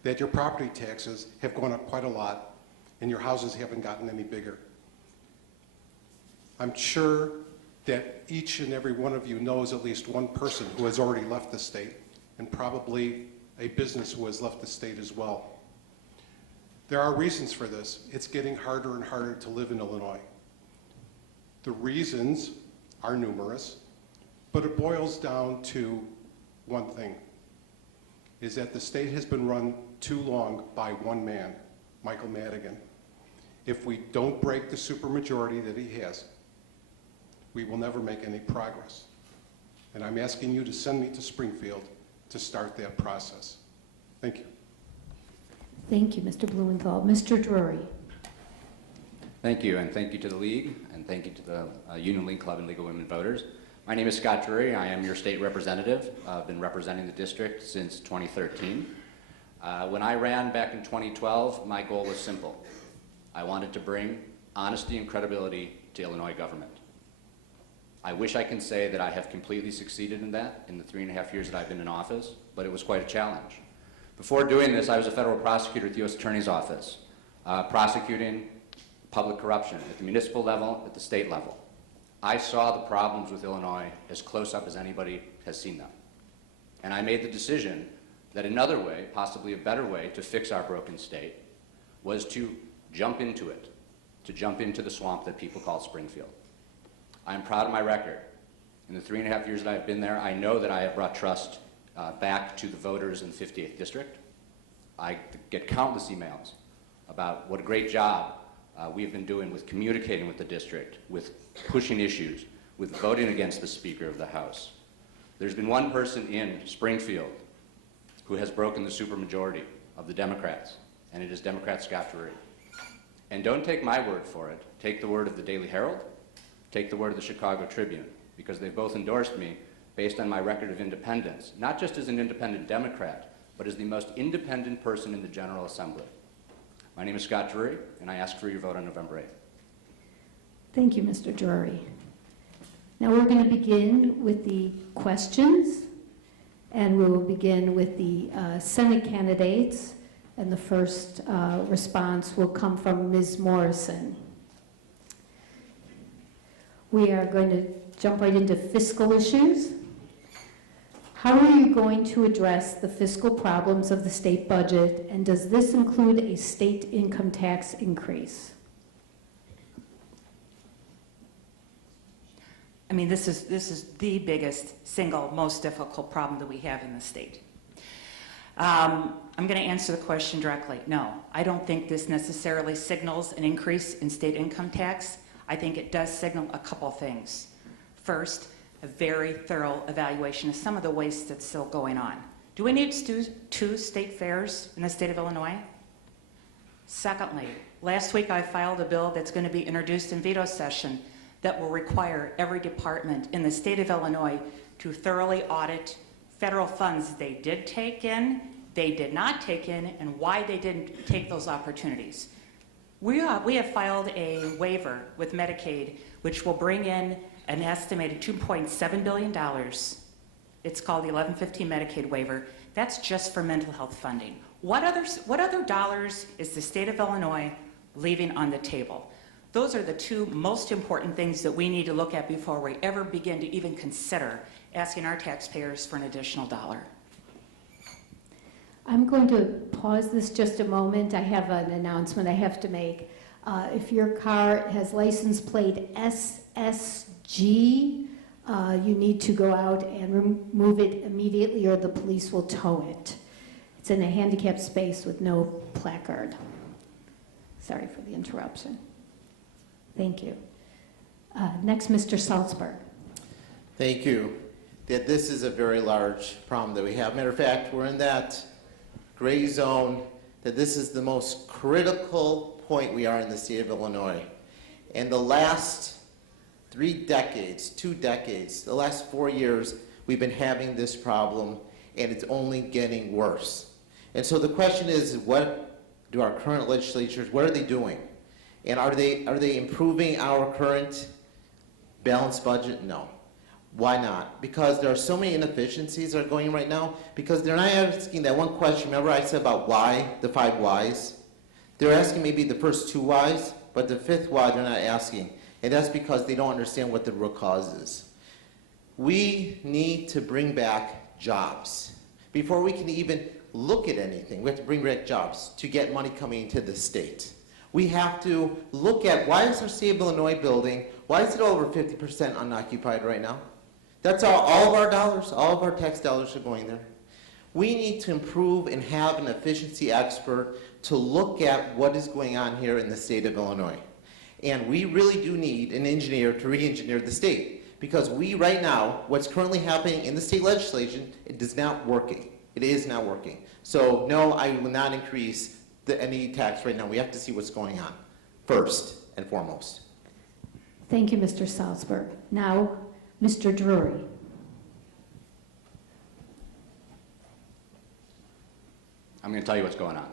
that your property taxes have gone up quite a lot and your houses haven't gotten any bigger. I'm sure that each and every one of you knows at least one person who has already left the state, and probably a business who has left the state as well. There are reasons for this. It's getting harder and harder to live in Illinois. The reasons are numerous, but it boils down to one thing, is that the state has been run too long by one man, Michael Madigan. If we don't break the supermajority that he has, we will never make any progress. And I'm asking you to send me to Springfield to start that process. Thank you. Thank you, Mr. Blumenthal. Mr. Drury. Thank you, and thank you to the League, and thank you to the Union League Club and League of Women Voters. My name is Scott Drury. I am your state representative. I've been representing the district since 2013. When I ran back in 2012, my goal was simple. I wanted to bring honesty and credibility to Illinois government. I wish I can say that I have completely succeeded in that in the 3.5 years that I've been in office, but it was quite a challenge. Before doing this, I was a federal prosecutor at the U.S. Attorney's Office, prosecuting public corruption at the municipal level, at the state level. I saw the problems with Illinois as close up as anybody has seen them. And I made the decision that another way, possibly a better way, to fix our broken state was to jump into it, to jump into the swamp that people call Springfield. I'm proud of my record. In the 3.5 years that I've been there, I know that I have brought trust back to the voters in the 58th District. I get countless emails about what a great job we've been doing with communicating with the district, with pushing issues, with voting against the Speaker of the House. There's been one person in Springfield who has broken the supermajority of the Democrats, and it is Democrat Scott Drury. And don't take my word for it. Take the word of the Daily Herald, take the word of the Chicago Tribune, because they've both endorsed me based on my record of independence, not just as an independent Democrat, but as the most independent person in the General Assembly. My name is Scott Drury, and I ask for your vote on November 8th. Thank you, Mr. Drury. Now we're going to begin with the questions, and we will begin with the Senate candidates, and the first response will come from Ms. Morrison. We are going to jump right into fiscal issues. How are you going to address the fiscal problems of the state budget, and does this include a state income tax increase? I mean, this is the biggest, single, most difficult problem that we have in the state. I'm going to answer the question directly. No, I don't think this necessarily signals an increase in state income tax. I think it does signal a couple things. First, a very thorough evaluation of some of the waste that's still going on. Do we need two state fairs in the state of Illinois? Secondly, last week I filed a bill that's going to be introduced in veto session that will require every department in the state of Illinois to thoroughly audit federal funds they did take in, they did not take in, and why they didn't take those opportunities. We have filed a waiver with Medicaid, which will bring in an estimated $2.7 billion. It's called the 1115 Medicaid waiver. That's just for mental health funding. What other dollars is the state of Illinois leaving on the table? Those are the two most important things that we need to look at before we ever begin to even consider asking our taxpayers for an additional dollar. I'm going to pause this just a moment. I have an announcement I have to make. If your car has license plate SSG, you need to go out and remove it immediately or the police will tow it. It's in a handicapped space with no placard. Sorry for the interruption. Thank you. Next, Mr. Salzberg. Thank you. That this is a very large problem that we have. Matter of fact, we're in that gray zone that this is the most critical point we are in the state of Illinois. And the last 2 decades, the last 4 years, we've been having this problem, and it's only getting worse. And so the question is, what do our current legislatures, what are they doing? And are they improving our current balanced budget? No. Why not? Because there are so many inefficiencies that are going right now, because they're not asking that one question. Remember I said about why, the 5 whys? They're asking maybe the first 2 whys, but the 5th why they're not asking. And that's because they don't understand what the root cause is. We need to bring back jobs. Before we can even look at anything, we have to bring back jobs to get money coming into the state. We have to look at why is our state of Illinois building, why is it over 50% unoccupied right now? That's all of our dollars, all of our tax dollars are going there. We need to improve and have an efficiency expert to look at what is going on here in the state of Illinois. And we really do need an engineer to re-engineer the state. Because right now, what's currently happening in the state legislation, it is not working. It is not working. So no, I will not increase any tax right now. We have to see what's going on first and foremost. Thank you, Mr. Salzberg. Now, Mr. Drury. I'm going to tell you what's going on.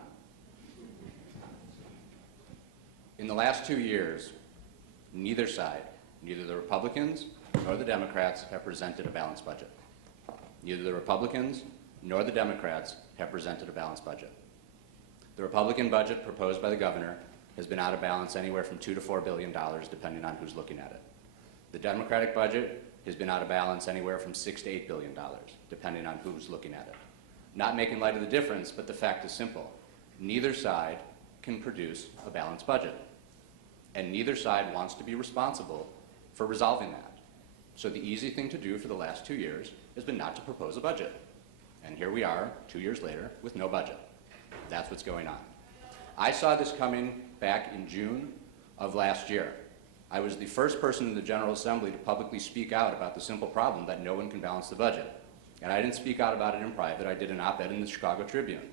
In the last 2 years, neither side, neither the Republicans nor the Democrats, have presented a balanced budget. Neither the Republicans nor the Democrats have presented a balanced budget. The Republican budget proposed by the governor has been out of balance anywhere from $2 to $4 billion, depending on who's looking at it. The Democratic budget has been out of balance anywhere from $6 to $8 billion, depending on who's looking at it. Not making light of the difference, but the fact is simple. Neither side can produce a balanced budget, and neither side wants to be responsible for resolving that. So the easy thing to do for the last 2 years has been not to propose a budget. And here we are, 2 years later, with no budget. That's what's going on. I saw this coming back in June of last year. I was the first person in the General Assembly to publicly speak out about the simple problem that no one can balance the budget. And I didn't speak out about it in private. I did an op-ed in the Chicago Tribune.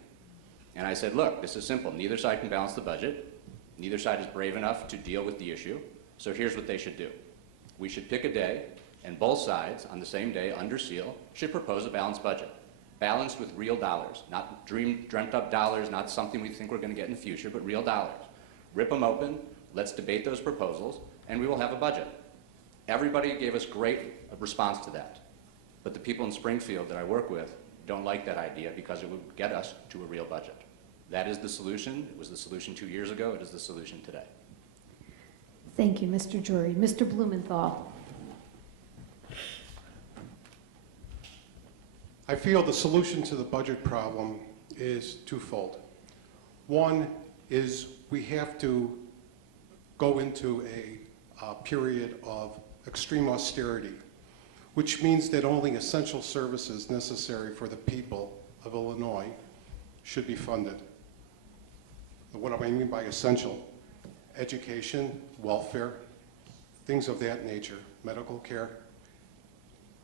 And I said, look, this is simple. Neither side can balance the budget. Neither side is brave enough to deal with the issue. So here's what they should do. We should pick a day, and both sides, on the same day, under seal, should propose a balanced budget. Balanced with real dollars, not dreamt up dollars, not something we think we're going to get in the future, but real dollars. Rip them open, let's debate those proposals, and we will have a budget. Everybody gave us great response to that. But the people in Springfield that I work with don't like that idea because it would get us to a real budget. That is the solution. It was the solution 2 years ago. It is the solution today. Thank you, Mr. Drury. Mr. Blumenthal. I feel the solution to the budget problem is twofold. One is we have to go into a period of extreme austerity, which means that only essential services necessary for the people of Illinois should be funded. What do I mean by essential? Education, welfare, things of that nature, medical care.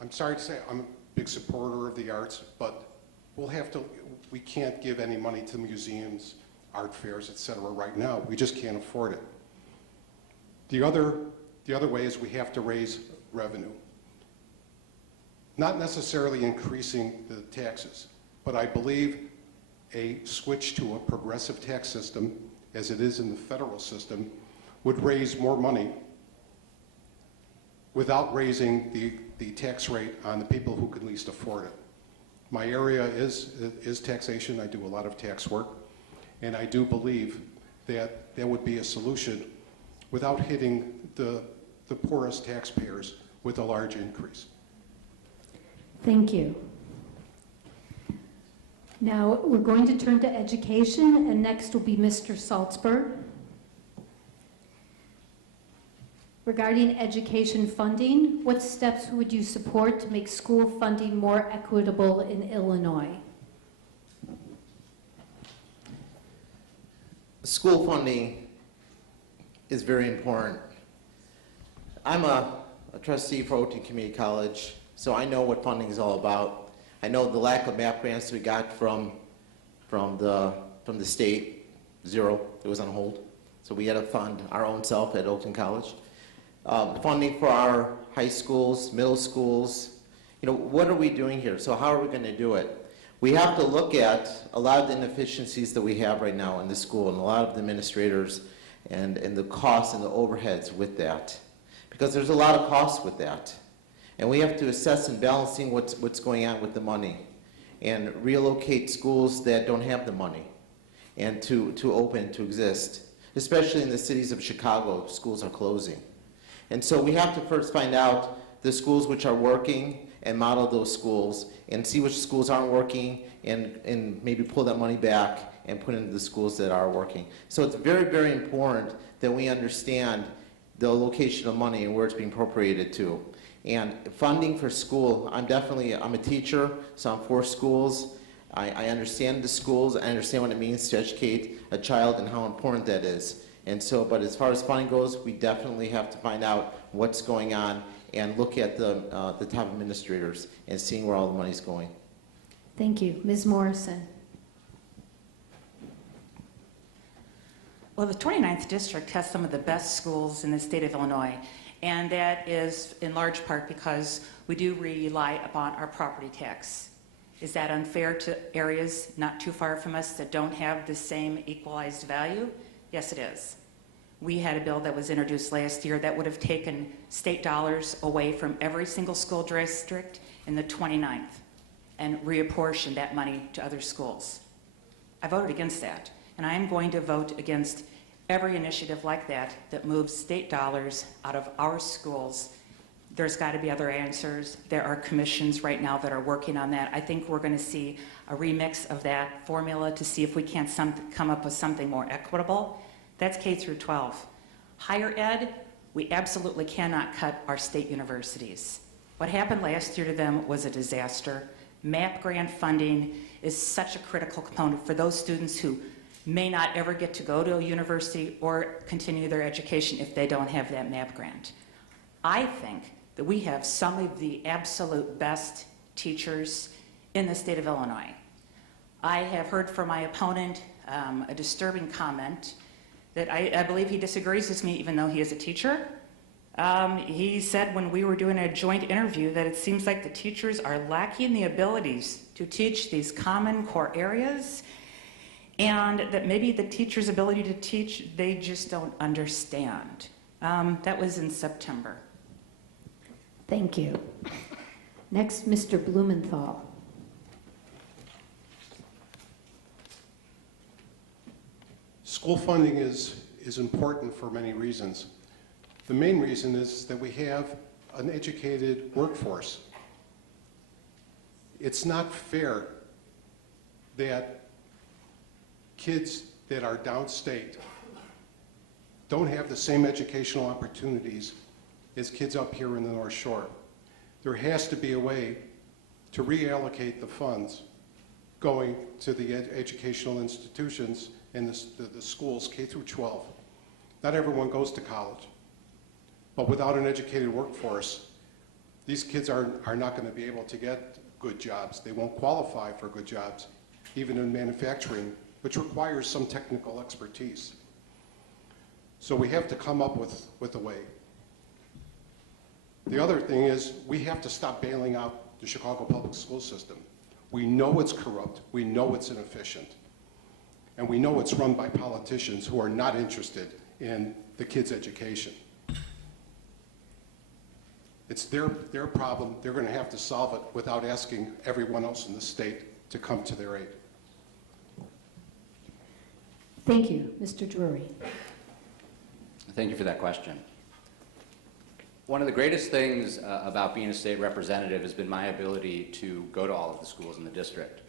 I'm sorry to say I'm a big supporter of the arts, but we can't give any money to museums, art fairs, etc. right now. We just can't afford it. The other way is we have to raise revenue. Not necessarily increasing the taxes, but I believe a switch to a progressive tax system, as it is in the federal system, would raise more money without raising the tax rate on the people who can least afford it. My area is taxation. I do a lot of tax work. And I do believe that there would be a solution without hitting the poorest taxpayers with a large increase. Thank you. Now, we're going to turn to education, and next will be Mr. Salzberg. Regarding education funding, what steps would you support to make school funding more equitable in Illinois? School funding is very important. I'm a trustee for Oakton Community College, so I know what funding is all about. I know the lack of MAP grants we got from the state, zero. It was on hold. So we had to fund our own self at Oakton College. Funding for our high schools, middle schools. You know, what are we doing here? So how are we going to do it? We have to look at a lot of the inefficiencies that we have right now in the school and a lot of the administrators and the costs and the overheads with that. Because there's a lot of costs with that. And we have to assess and balancing what's going on with the money and relocate schools that don't have the money and to open, to exist. Especially in the cities of Chicago, schools are closing. And so we have to first find out the schools which are working and model those schools and see which schools aren't working and maybe pull that money back and put into the schools that are working. So it's very, very important that we understand the location of money and where it's being appropriated to. And funding for school, I'm a teacher, so I'm for schools. I understand the schools, I understand what it means to educate a child and how important that is. And so, but as far as funding goes, we definitely have to find out what's going on and look at the top administrators and seeing where all the money's going. Thank you. Ms. Morrison. Well, the 29th District has some of the best schools in the state of Illinois, and that is in large part because we do rely upon our property tax. Is that unfair to areas not too far from us that don't have the same equalized value? Yes, it is. We had a bill that was introduced last year that would have taken state dollars away from every single school district in the 29th and reapportioned that money to other schools. I voted against that, and I am going to vote against every initiative like that that moves state dollars out of our schools. There's got to be other answers. There are commissions right now that are working on that. I think we're going to see a remix of that formula to see if we can't come up with something more equitable. That's K through 12. Higher ed, we absolutely cannot cut our state universities. What happened last year to them was a disaster. MAP grant funding is such a critical component for those students who may not ever get to go to a university or continue their education if they don't have that MAP grant. I think that we have some of the absolute best teachers in the state of Illinois. I have heard from my opponent a disturbing comment that I believe he disagrees with me even though he is a teacher. He said when we were doing a joint interview that it seems like the teachers are lacking the abilities to teach these common core areas, and that maybe the teacher's ability to teach, they just don't understand. That was in September. Thank you. Next, Mr. Blumenthal. School funding is important for many reasons. The main reason is that we have an educated workforce. It's not fair that kids that are downstate don't have the same educational opportunities as kids up here in the North Shore. There has to be a way to reallocate the funds going to the educational institutions and the schools K through 12. Not everyone goes to college, but without an educated workforce, these kids are not going to be able to get good jobs. They won't qualify for good jobs, even in manufacturing, which requires some technical expertise. So we have to come up with a way. The other thing is we have to stop bailing out the Chicago public school system. We know it's corrupt, we know it's inefficient, and we know it's run by politicians who are not interested in the kids' education. It's their problem. They're going to have to solve it without asking everyone else in the state to come to their aid. Thank you. Mr. Drury. Thank you for that question. One of the greatest things about being a state representative has been my ability to go to all of the schools in the district.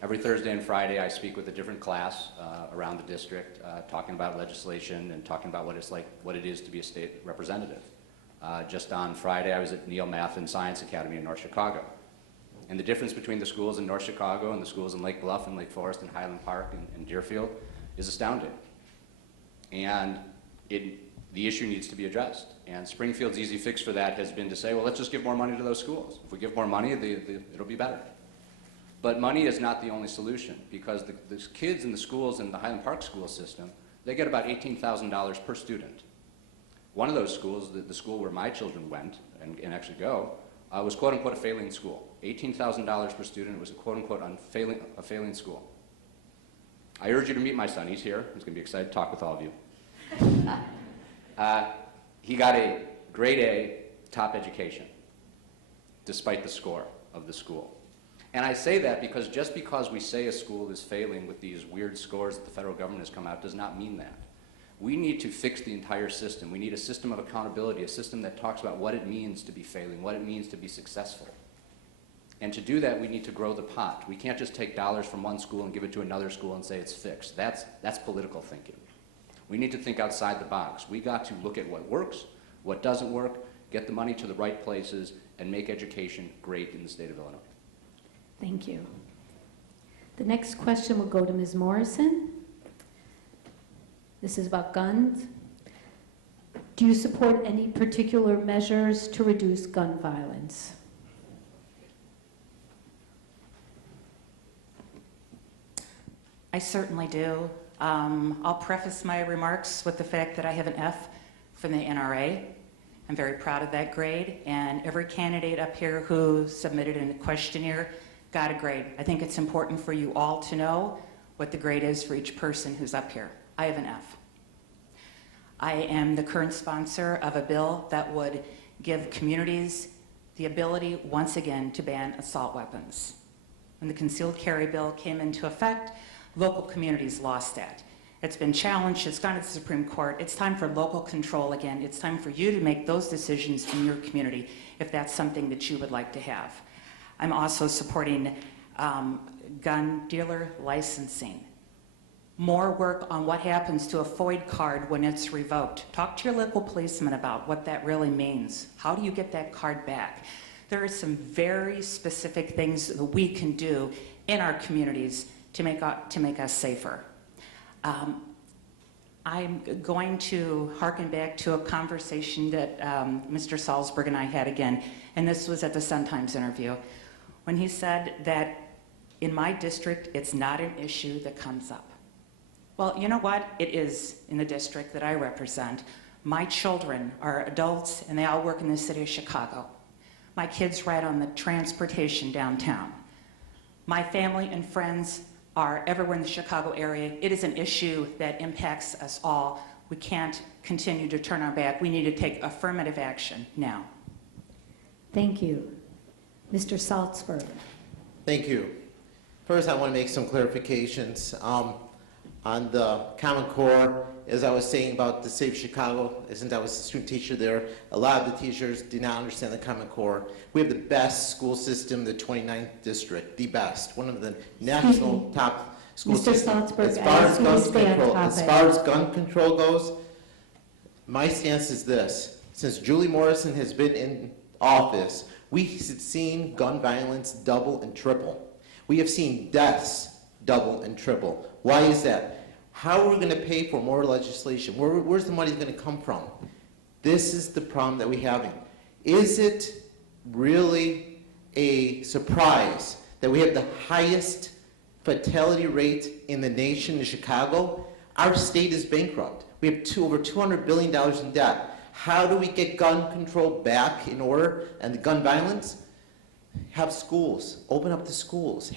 Every Thursday and Friday, I speak with a different class around the district, talking about legislation and talking about what it is to be a state representative. Just on Friday, I was at Neal Math and Science Academy in North Chicago. And the difference between the schools in North Chicago and the schools in Lake Bluff and Lake Forest and Highland Park and Deerfield is astounding. And the issue needs to be addressed. And Springfield's easy fix for that has been to say, well, let's just give more money to those schools. If we give more money, it'll be better. But money is not the only solution, because the kids in the schools in the Highland Park school system, they get about $18,000 per student. One of those schools, the school where my children went and actually go, was quote-unquote a failing school. $18,000 per student. It was a quote-unquote a failing school. I urge you to meet my son. He's here. He's going to be excited to talk with all of you. He got a grade A top education, despite the score of the school. And I say that because just because we say a school is failing with these weird scores that the federal government has come out does not mean that. We need to fix the entire system. We need a system of accountability, a system that talks about what it means to be failing, what it means to be successful. And to do that, we need to grow the pot. We can't just take dollars from one school and give it to another school and say it's fixed. That's political thinking. We need to think outside the box. We got to look at what works, what doesn't work, get the money to the right places, and make education great in the state of Illinois. Thank you. The next question will go to Ms. Morrison. This is about guns. Do you support any particular measures to reduce gun violence? I certainly do. I'll preface my remarks with the fact that I have an F from the NRA. I'm very proud of that grade, and every candidate up here who submitted a questionnaire got a grade. I think it's important for you all to know what the grade is for each person who's up here. I have an F. I am the current sponsor of a bill that would give communities the ability, once again, to ban assault weapons. When the concealed carry bill came into effect, local communities lost that. It's been challenged, it's gone to the Supreme Court. It's time for local control again. It's time for you to make those decisions in your community if that's something that you would like to have. I'm also supporting gun dealer licensing. More work on what happens to a FOID card when it's revoked. Talk to your local policeman about what that really means. How do you get that card back? There are some very specific things that we can do in our communities to make us safer. I'm going to harken back to a conversation that Mr. Salzberg and I had again, and this was at the Sun-Times interview, when he said that in my district, it's not an issue that comes up. Well, you know what? It is in the district that I represent. My children are adults, and they all work in the city of Chicago. My kids ride on the transportation downtown. My family and friends are everywhere in the Chicago area. It is an issue that impacts us all. We can't continue to turn our back. We need to take affirmative action now. Thank you. Mr. Salzberg. Thank you. First, I want to make some clarifications. On the Common Core, as I was saying about the Save Chicago, since I was a student teacher there, a lot of the teachers did not understand the Common Core. We have the best school system in the 29th district, the best, one of the national top school Mr. systems. Salzberg, As far as I ask you to stay on as topic. far as gun control goes, my stance is this. Since Julie Morrison has been in office, we have seen gun violence double and triple. We have seen deaths double and triple. Why is that? How are we going to pay for more legislation? Where's the money going to come from? This is the problem that we're having. Is it really a surprise that we have the highest fatality rate in the nation in Chicago? Our state is bankrupt. We have over $200 billion in debt. How do we get gun control back in order and the gun violence? Have schools. Open up the schools.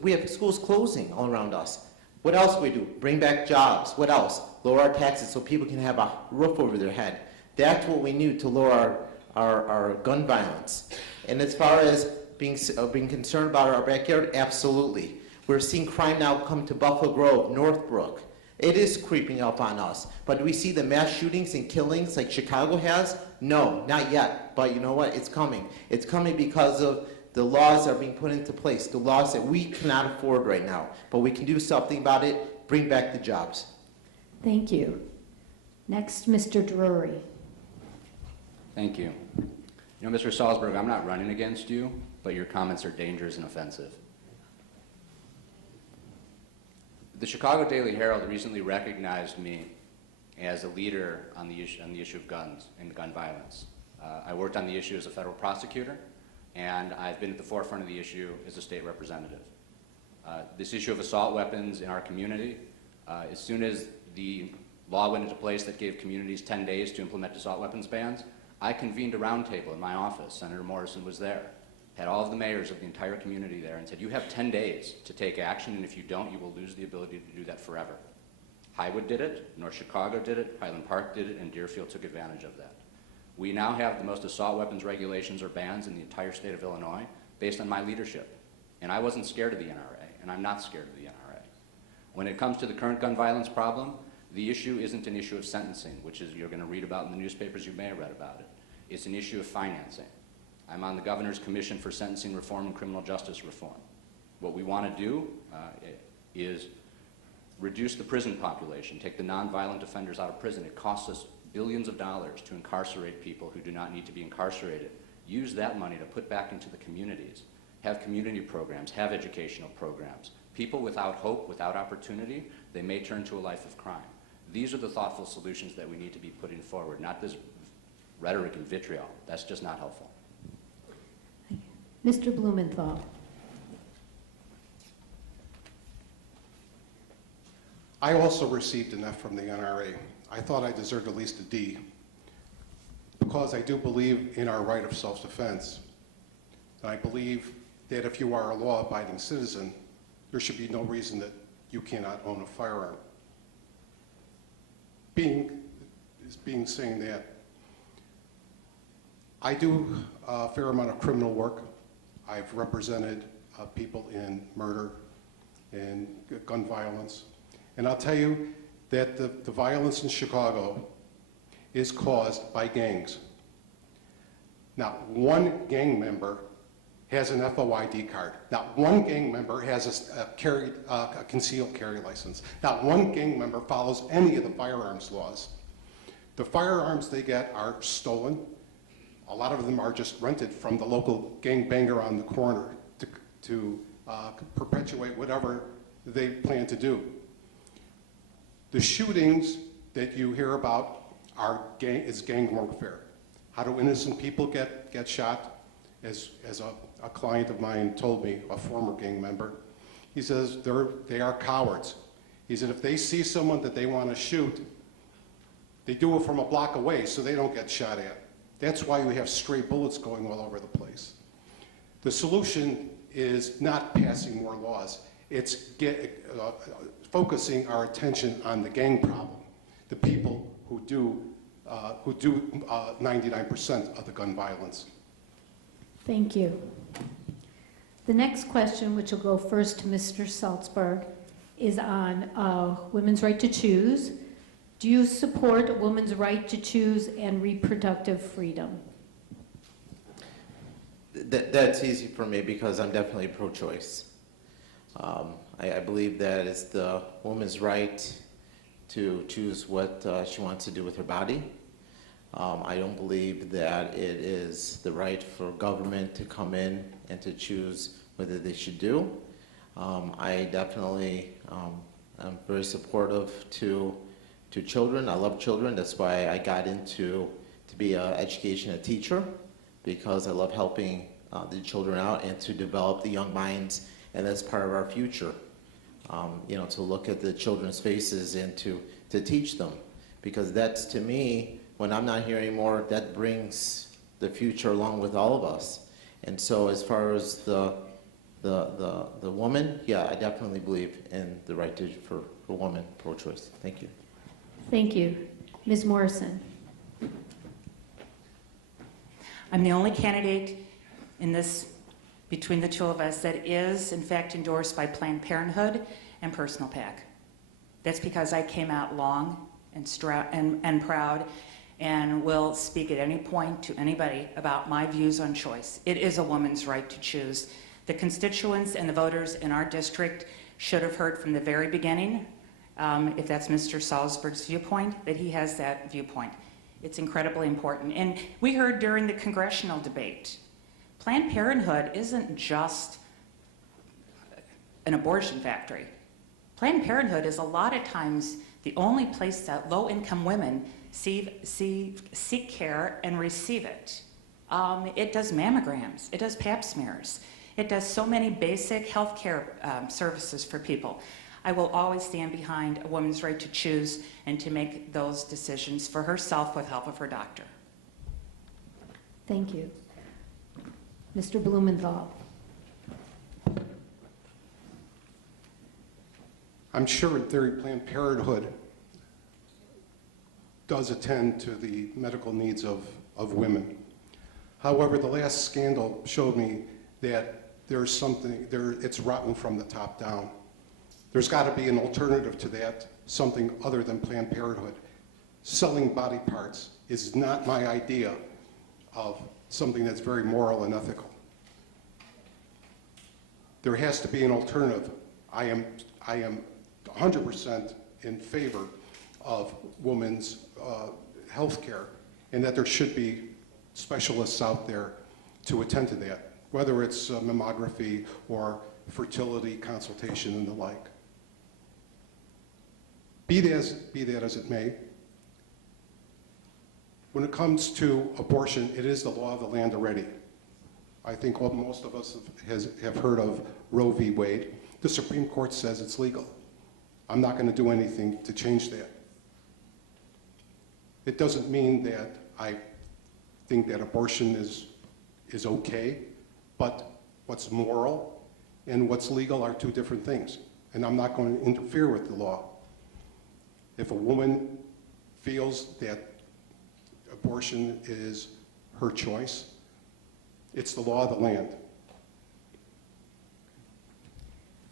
We have schools closing all around us. What else do we do? Bring back jobs. What else? Lower our taxes so people can have a roof over their head. That's what we need to lower our gun violence. And as far as being concerned about our backyard, absolutely. We're seeing crime now come to Buffalo Grove, Northbrook. It is creeping up on us. But do we see the mass shootings and killings like Chicago has? No, not yet. But you know what? It's coming. It's coming because of the laws that are being put into place, the laws that we cannot afford right now. But we can do something about it, bring back the jobs. Thank you. Next, Mr. Drury. Thank you. You know, Mr. Salzberg, I'm not running against you, but your comments are dangerous and offensive. The Chicago Daily Herald recently recognized me as a leader on the issue of guns and gun violence. I worked on the issue as a federal prosecutor, and I've been at the forefront of the issue as a state representative. This issue of assault weapons in our community, as soon as the law went into place that gave communities 10 days to implement assault weapons bans, I convened a roundtable in my office. Senator Morrison was there. Had all of the mayors of the entire community there and said, you have 10 days to take action, and if you don't, you will lose the ability to do that forever. Highwood did it, North Chicago did it, Highland Park did it, and Deerfield took advantage of that. We now have the most assault weapons regulations or bans in the entire state of Illinois based on my leadership. And I wasn't scared of the NRA, and I'm not scared of the NRA. When it comes to the current gun violence problem, the issue isn't an issue of sentencing, which is you're going to read about in the newspapers, you may have read about it. It's an issue of financing. I'm on the Governor's Commission for Sentencing Reform and Criminal Justice Reform. What we want to do is reduce the prison population, take the nonviolent offenders out of prison. It costs us billions of dollars to incarcerate people who do not need to be incarcerated. Use that money to put back into the communities. Have community programs, have educational programs. People without hope, without opportunity, they may turn to a life of crime. These are the thoughtful solutions that we need to be putting forward, not this rhetoric and vitriol. That's just not helpful. Mr. Blumenthal. I also received an F from the NRA. I thought I deserved at least a D because I do believe in our right of self-defense. And I believe that if you are a law-abiding citizen, there should be no reason that you cannot own a firearm. Saying that, I do a fair amount of criminal work. I've represented people in murder and gun violence. And I'll tell you that the violence in Chicago is caused by gangs. Not one gang member has an FOID card. Not one gang member has a concealed carry license. Not one gang member follows any of the firearms laws. The firearms they get are stolen. A lot of them are just rented from the local gangbanger on the corner to perpetuate whatever they plan to do. The shootings that you hear about is gang warfare. How do innocent people get shot? As a client of mine told me, a former gang member, he says they are cowards. He said if they see someone that they want to shoot, they do it from a block away so they don't get shot at. That's why we have stray bullets going all over the place. The solution is not passing more laws. It's focusing our attention on the gang problem, the people who do 99% of the gun violence. Thank you. The next question, which will go first to Mr. Salzberg, is on women's right to choose. Do you support a woman's right to choose and reproductive freedom? That's easy for me because I'm definitely pro-choice. I believe that it's the woman's right to choose what she wants to do with her body. I don't believe that it is the right for government to come in and to choose whether they should do. I definitely am very supportive to children. I love children. That's why I got into to be an education teacher, because I love helping the children out and to develop the young minds, and that's part of our future. You know, to look at the children's faces and to teach them, because that's, to me, when I'm not here anymore, that brings the future along with all of us. And so as far as the woman, yeah, I definitely believe in the right for women, pro-choice. Thank you. Thank you. Ms. Morrison. I'm the only candidate in this, between the two of us, that is in fact endorsed by Planned Parenthood and Personal PAC. That's because I came out long and proud and will speak at any point to anybody about my views on choice. It is a woman's right to choose. The constituents and the voters in our district should have heard from the very beginning, if that's Mr. Salzberg's viewpoint, that he has that viewpoint. It's incredibly important. And we heard during the congressional debate, Planned Parenthood isn't just an abortion factory. Planned Parenthood is a lot of times the only place that low-income women seek care and receive it. It does mammograms, it does pap smears, it does so many basic health care services for people. I will always stand behind a woman's right to choose and to make those decisions for herself with help of her doctor. Thank you. Mr. Blumenthal. I'm sure in theory Planned Parenthood does attend to the medical needs of women. However, the last scandal showed me that there's something, it's rotten from the top down. There's got to be an alternative to that, something other than Planned Parenthood. Selling body parts is not my idea of something that's very moral and ethical. There has to be an alternative. I am 100% in favor of women's health care, and that there should be specialists out there to attend to that, whether it's mammography or fertility consultation and the like. Be that as it may, when it comes to abortion, it is the law of the land already. I think what most of us have heard of Roe v. Wade. The Supreme Court says it's legal. I'm not going to do anything to change that. It doesn't mean that I think that abortion is okay, but what's moral and what's legal are two different things, and I'm not going to interfere with the law. If a woman feels that abortion is her choice, it's the law of the land.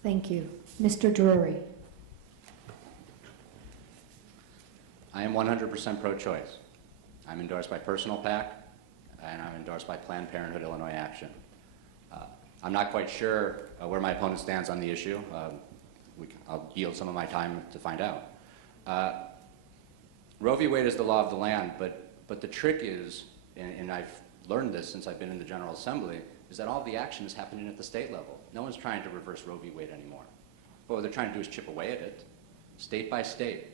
Thank you. Mr. Drury. I am 100% pro-choice. I'm endorsed by Personal PAC, and I'm endorsed by Planned Parenthood Illinois Action. I'm not quite sure where my opponent stands on the issue. I'll yield some of my time to find out. Roe v. Wade is the law of the land, but the trick is, and I've learned this since I've been in the General Assembly, is that all the action is happening at the state level. No one's trying to reverse Roe v. Wade anymore. But what they're trying to do is chip away at it, state by state,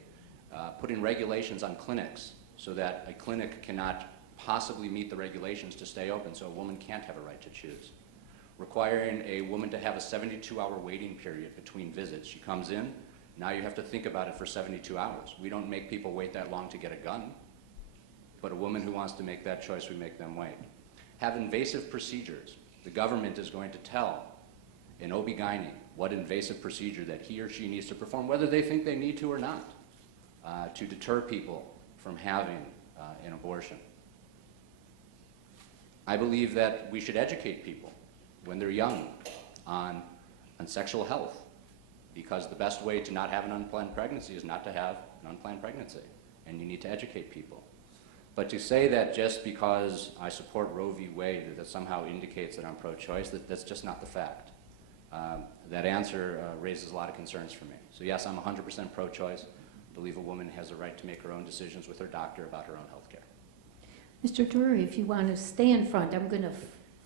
putting regulations on clinics so that a clinic cannot possibly meet the regulations to stay open, so a woman can't have a right to choose. Requiring a woman to have a 72-hour waiting period between visits. She comes in, now you have to think about it for 72 hours. We don't make people wait that long to get a gun, but a woman who wants to make that choice, we make them wait. Have invasive procedures. The government is going to tell an OB-GYN what invasive procedure that he or she needs to perform, whether they think they need to or not, to deter people from having an abortion. I believe that we should educate people when they're young on sexual health, because the best way to not have an unplanned pregnancy is not to have an unplanned pregnancy, and you need to educate people. But to say that just because I support Roe v. Wade, that somehow indicates that I'm pro-choice, that's just not the fact. That answer raises a lot of concerns for me. So yes, I'm 100% pro-choice. I believe a woman has a right to make her own decisions with her doctor about her own health care. Mr. Drury, if you want to stay in front, I'm going to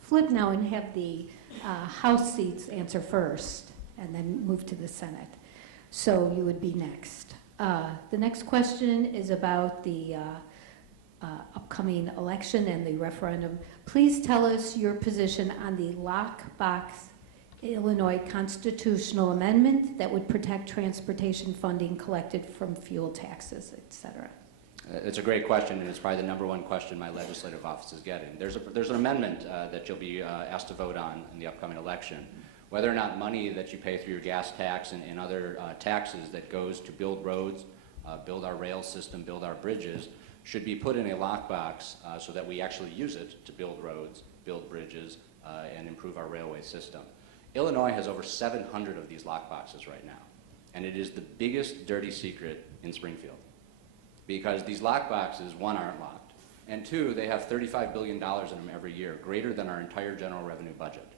flip now and have the House seats answer first, and then move to the Senate. So you would be next. The next question is about the upcoming election and the referendum. Please tell us your position on the lockbox Illinois constitutional amendment that would protect transportation funding collected from fuel taxes, et cetera. It's a great question, and it's probably the #1 question my legislative office is getting. There's an amendment that you'll be asked to vote on in the upcoming election. Whether or not money that you pay through your gas tax and other taxes that goes to build roads, build our rail system, build our bridges, should be put in a lockbox so that we actually use it to build roads, build bridges, and improve our railway system. Illinois has over 700 of these lockboxes right now, and it is the biggest dirty secret in Springfield. Because these lockboxes, one, aren't locked, and two, they have $35 billion in them every year, greater than our entire general revenue budget.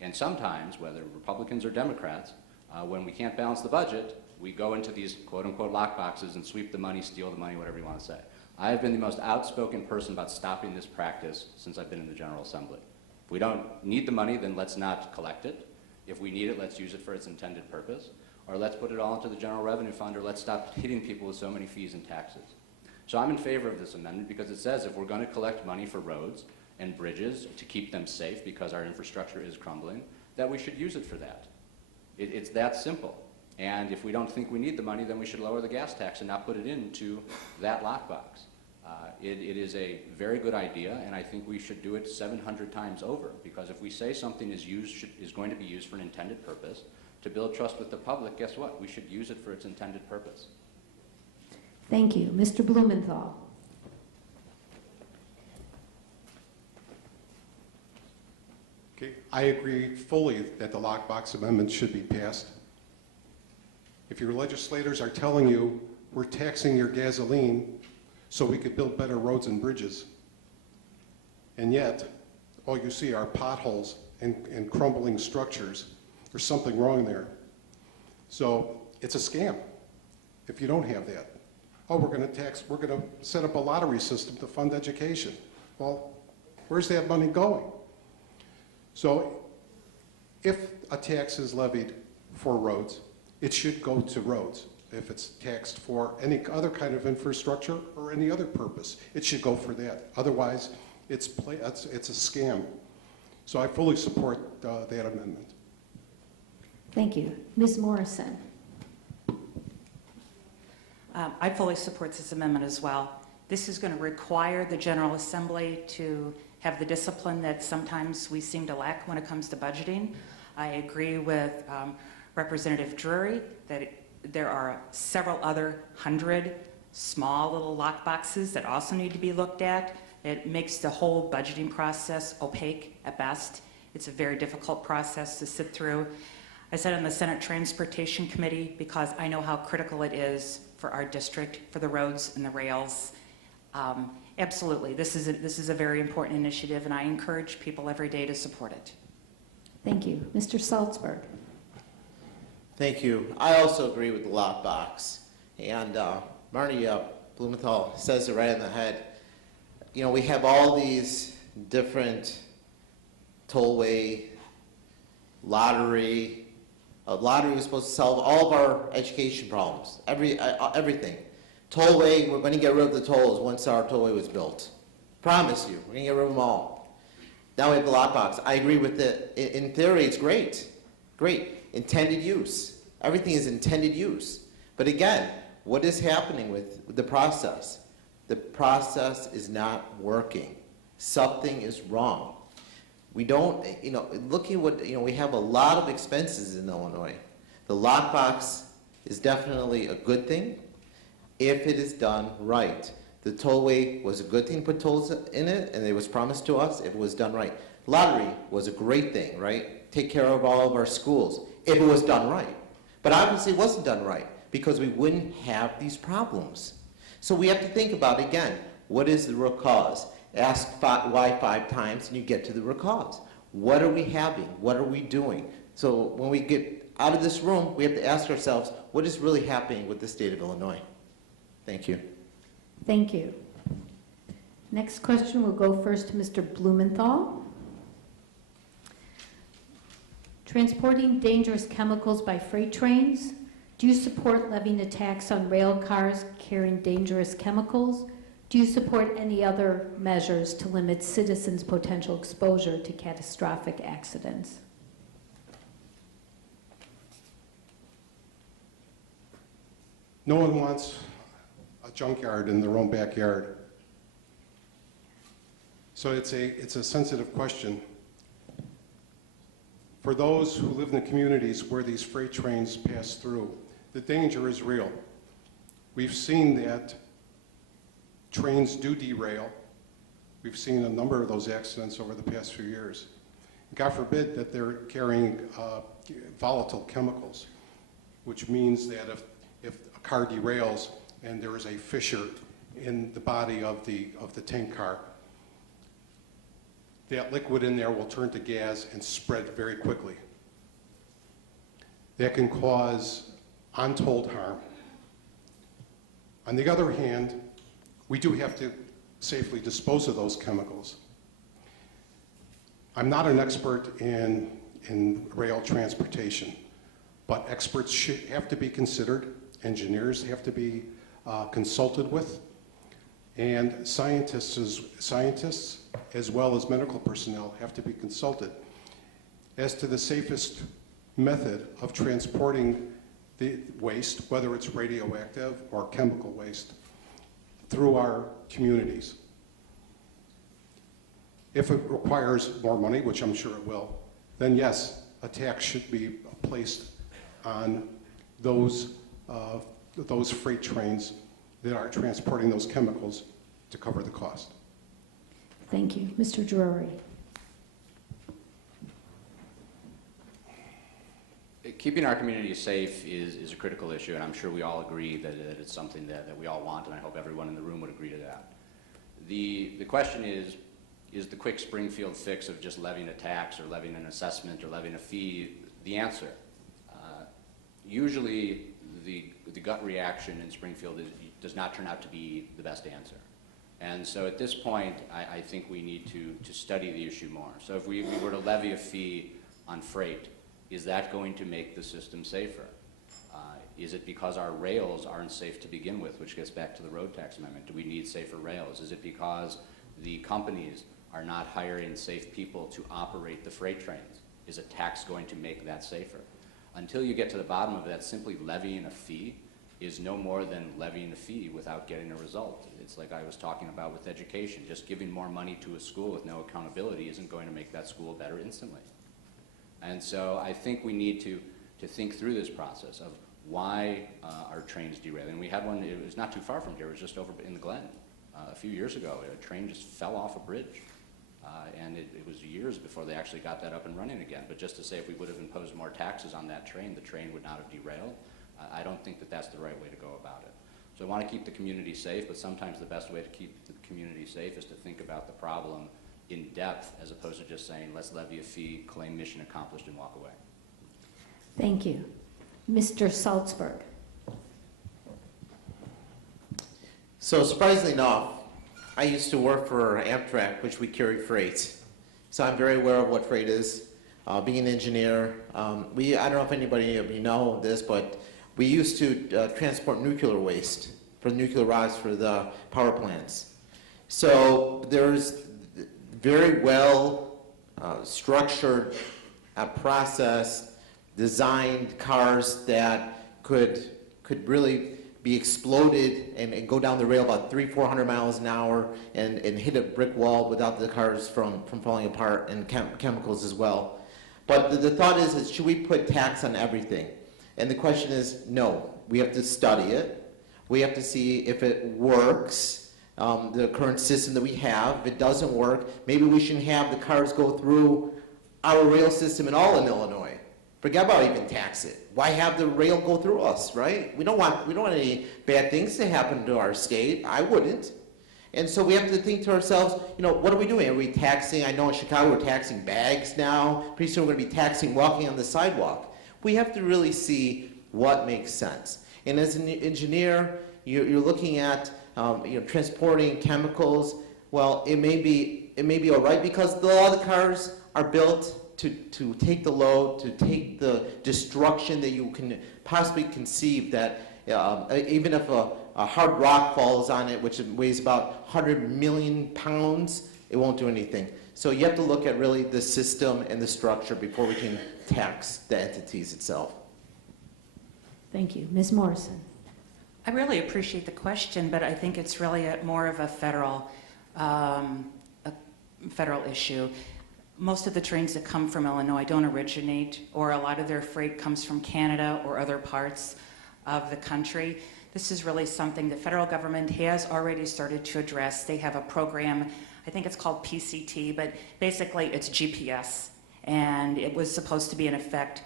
And sometimes, whether Republicans or Democrats, when we can't balance the budget, we go into these quote-unquote lockboxes and sweep the money, steal the money, whatever you want to say. I have been the most outspoken person about stopping this practice since I've been in the General Assembly. If we don't need the money, then let's not collect it. If we need it, let's use it for its intended purpose. Or let's put it all into the General Revenue Fund, or let's stop hitting people with so many fees and taxes. So I'm in favor of this amendment because it says if we're going to collect money for roads and bridges to keep them safe because our infrastructure is crumbling, that we should use it for that. It's that simple. And if we don't think we need the money, then we should lower the gas tax and not put it into that lockbox. It is a very good idea, and I think we should do it 700 times over, because if we say something is going to be used for an intended purpose, to build trust with the public, guess what? We should use it for its intended purpose. Thank you. Mr. Blumenthal. Okay, I agree fully that the lockbox amendment should be passed. If your legislators are telling you we're taxing your gasoline so we could build better roads and bridges, and yet all you see are potholes and crumbling structures, there's something wrong there. So it's a scam if you don't have that. Oh, we're going to set up a lottery system to fund education. Well, where's that money going? So if a tax is levied for roads, it should go to roads. If it's taxed for any other kind of infrastructure or any other purpose, it should go for that. Otherwise, it's a scam. So I fully support that amendment. Thank you. Ms. Morrison. I fully support this amendment as well. This is going to require the General Assembly to have the discipline that sometimes we seem to lack when it comes to budgeting. I agree with Representative Drury that there are several other 100 small little lock boxes that also need to be looked at. It makes the whole budgeting process opaque at best. It's a very difficult process to sit through. I sat on the Senate Transportation Committee because I know how critical it is for our district, for the roads and the rails. Absolutely, this is a very important initiative, and I encourage people every day to support it. Thank you. Mr. Salzberg. Thank you. I also agree with the lockbox. And Marty Blumenthal says it right in the head. You know, we have all these different tollway, lottery. Lottery was supposed to solve all of our education problems, everything. Tollway, we're going to get rid of the tolls once our tollway was built. Promise you, we're going to get rid of them all. Now we have the lockbox. I agree with it. In theory, it's great. Great. Intended use. Everything is intended use. But again, what is happening with the process? The process is not working. Something is wrong. We don't, looking at what, we have a lot of expenses in Illinois. The lockbox is definitely a good thing if it is done right. The tollway was a good thing to put tolls in it, and it was promised to us if it was done right. Lottery was a great thing, right? Take care of all of our schools if it was done right. But obviously it wasn't done right because we wouldn't have these problems. So we have to think about, again, what is the root cause? Ask why 5 times and you get to the root cause. What are we having? What are we doing? So when we get out of this room, we have to ask ourselves, what is really happening with the state of Illinois? Thank you. Thank you. Next question will go first to Mr. Blumenthal. Transporting dangerous chemicals by freight trains. Do you support levying a tax on rail cars carrying dangerous chemicals? Do you support any other measures to limit citizens' potential exposure to catastrophic accidents? No one wants a junkyard in their own backyard. So it's a sensitive question. For those who live in the communities where these freight trains pass through, the danger is real. We've seen that trains do derail. We've seen a number of those accidents over the past few years. God forbid that they're carrying volatile chemicals, which means that if a car derails and there is a fissure in the body of the tank car, that liquid in there will turn to gas and spread very quickly. That can cause untold harm. On the other hand, we do have to safely dispose of those chemicals. I'm not an expert in rail transportation, but experts have to be considered, engineers have to be consulted with, and scientists as well as medical personnel have to be consulted as to the safest method of transporting the waste, whether it's radioactive or chemical waste, through our communities. If it requires more money, which I'm sure it will, then yes, a tax should be placed on those freight trains that are transporting those chemicals to cover the cost. Thank you. Mr. Drury. Keeping our community safe is a critical issue, and I'm sure we all agree that it's something that we all want, and I hope everyone in the room would agree to that. The question is the quick Springfield fix of just levying a tax or levying an assessment or levying a fee the answer? Usually the gut reaction in Springfield does not turn out to be the best answer. And so at this point, I think we need to study the issue more. So if we were to levy a fee on freight, is that going to make the system safer? Is it because our rails aren't safe to begin with, which gets back to the road tax amendment? Do we need safer rails? Is it because the companies are not hiring safe people to operate the freight trains? Is a tax going to make that safer? Until you get to the bottom of that, simply levying a fee is no more than levying a fee without getting a result. It's like I was talking about with education. Just giving more money to a school with no accountability isn't going to make that school better instantly. And so I think we need to think through this process of why are trains derailing. We had one, it was not too far from here, it was just over in the Glen. A few years ago, a train just fell off a bridge. And it was years before they actually got that up and running again. But just to say if we would have imposed more taxes on that train, the train would not have derailed, I don't think that that's the right way to go about it. So I want to keep the community safe, but sometimes the best way to keep the community safe is to think about the problem in depth as opposed to just saying, let's levy a fee, claim mission accomplished, and walk away. Thank you. Mr. Salzberg. So surprisingly enough, I used to work for Amtrak, which we carry freight. So I'm very aware of what freight is. Being an engineer, I don't know if anybody of you know this, but we used to transport nuclear waste for the nuclear rods for the power plants. So there's very well structured, process, designed cars that could really be exploded and go down the rail about 300-400 miles an hour and hit a brick wall without the cars from falling apart, and chemicals as well. But the thought is should we put tax on everything? And the question is no. We have to study it. We have to see if it works, the current system that we have. If it doesn't work, maybe we shouldn't have the cars go through our rail system at all in Illinois. Forget about even tax it. Why have the rail go through us, right? We don't want any bad things to happen to our state. I wouldn't. And so we have to think to ourselves, what are we doing? Are we taxing? I know in Chicago we're taxing bags now. Pretty soon we're going to be taxing walking on the sidewalk. We have to really see what makes sense. And as an engineer, you're looking at transporting chemicals. Well, it may be all right because a lot of the cars are built to take the load, to take the destruction that you can possibly conceive, that even if a hard rock falls on it, which weighs about 100 million pounds, it won't do anything. So you have to look at really the system and the structure before we can tax the entities itself. Thank you. Ms. Morrison. I really appreciate the question, but I think it's really more of a federal issue. Most of the trains that come from Illinois don't originate, or a lot of their freight comes from Canada or other parts of the country. This is really something the federal government has already started to address. They have a program, I think it's called PCT, but basically it's GPS. And it was supposed to be in effect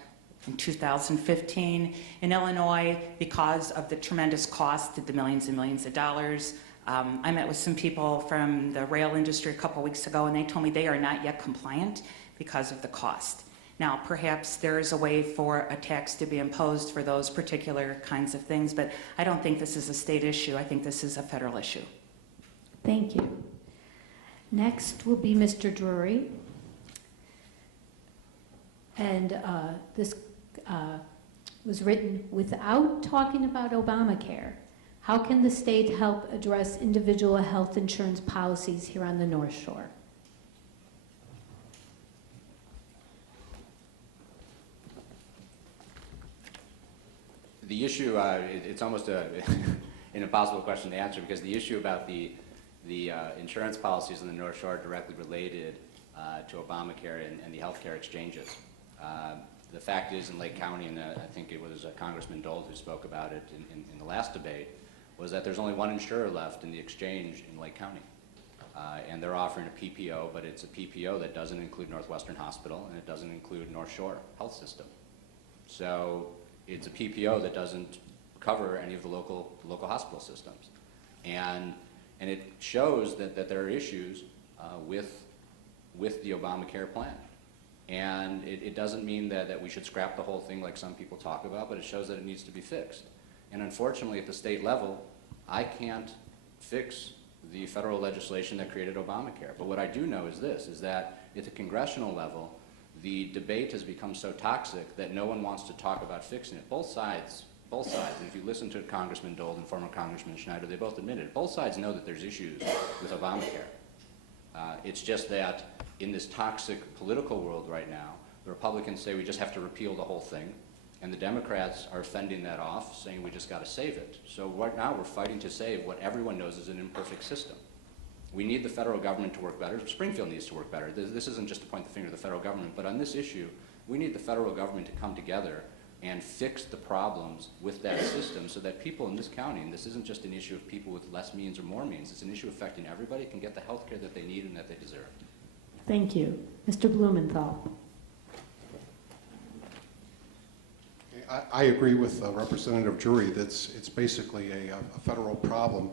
in 2015. In Illinois, because of the tremendous cost, the millions and millions of dollars, I met with some people from the rail industry a couple weeks ago, and they told me they are not yet compliant because of the cost. Now, perhaps there is a way for a tax to be imposed for those particular kinds of things, but I don't think this is a state issue. I think this is a federal issue. Thank you. Next will be Mr. Drury. And this was written without talking about Obamacare. How can the state help address individual health insurance policies here on the North Shore? The issue, it's almost an impossible question to answer, because the issue about the insurance policies in the North Shore are directly related to Obamacare and the healthcare exchanges. The fact is, in Lake County, and I think it was Congressman Dole who spoke about it in the last debate, was that there's only one insurer left in the exchange in Lake County. And they're offering a PPO, but it's a PPO that doesn't include Northwestern Hospital, and it doesn't include North Shore Health System. So it's a PPO that doesn't cover any of the local hospital systems. And it shows that there are issues with the Obamacare plan. And it doesn't mean that we should scrap the whole thing like some people talk about, but it shows that it needs to be fixed. And unfortunately, at the state level, I can't fix the federal legislation that created Obamacare. But what I do know is this, is that at the congressional level, the debate has become so toxic that no one wants to talk about fixing it. Both sides, and if you listen to Congressman Dole and former Congressman Schneider, they both admitted it. Both sides know that there's issues with Obamacare. It's just that in this toxic political world right now, the Republicans say we just have to repeal the whole thing, and the Democrats are fending that off, saying we just got to save it. So right now we're fighting to save what everyone knows is an imperfect system. We need the federal government to work better. Springfield needs to work better. This isn't just to point the finger at the federal government, but on this issue, we need the federal government to come together and fix the problems with that system so that people in this county, and this isn't just an issue of people with less means or more means, it's an issue affecting everybody, can get the health care that they need and that they deserve. Thank you. Mr. Blumenthal. I agree with Representative Drury that it's basically a federal problem.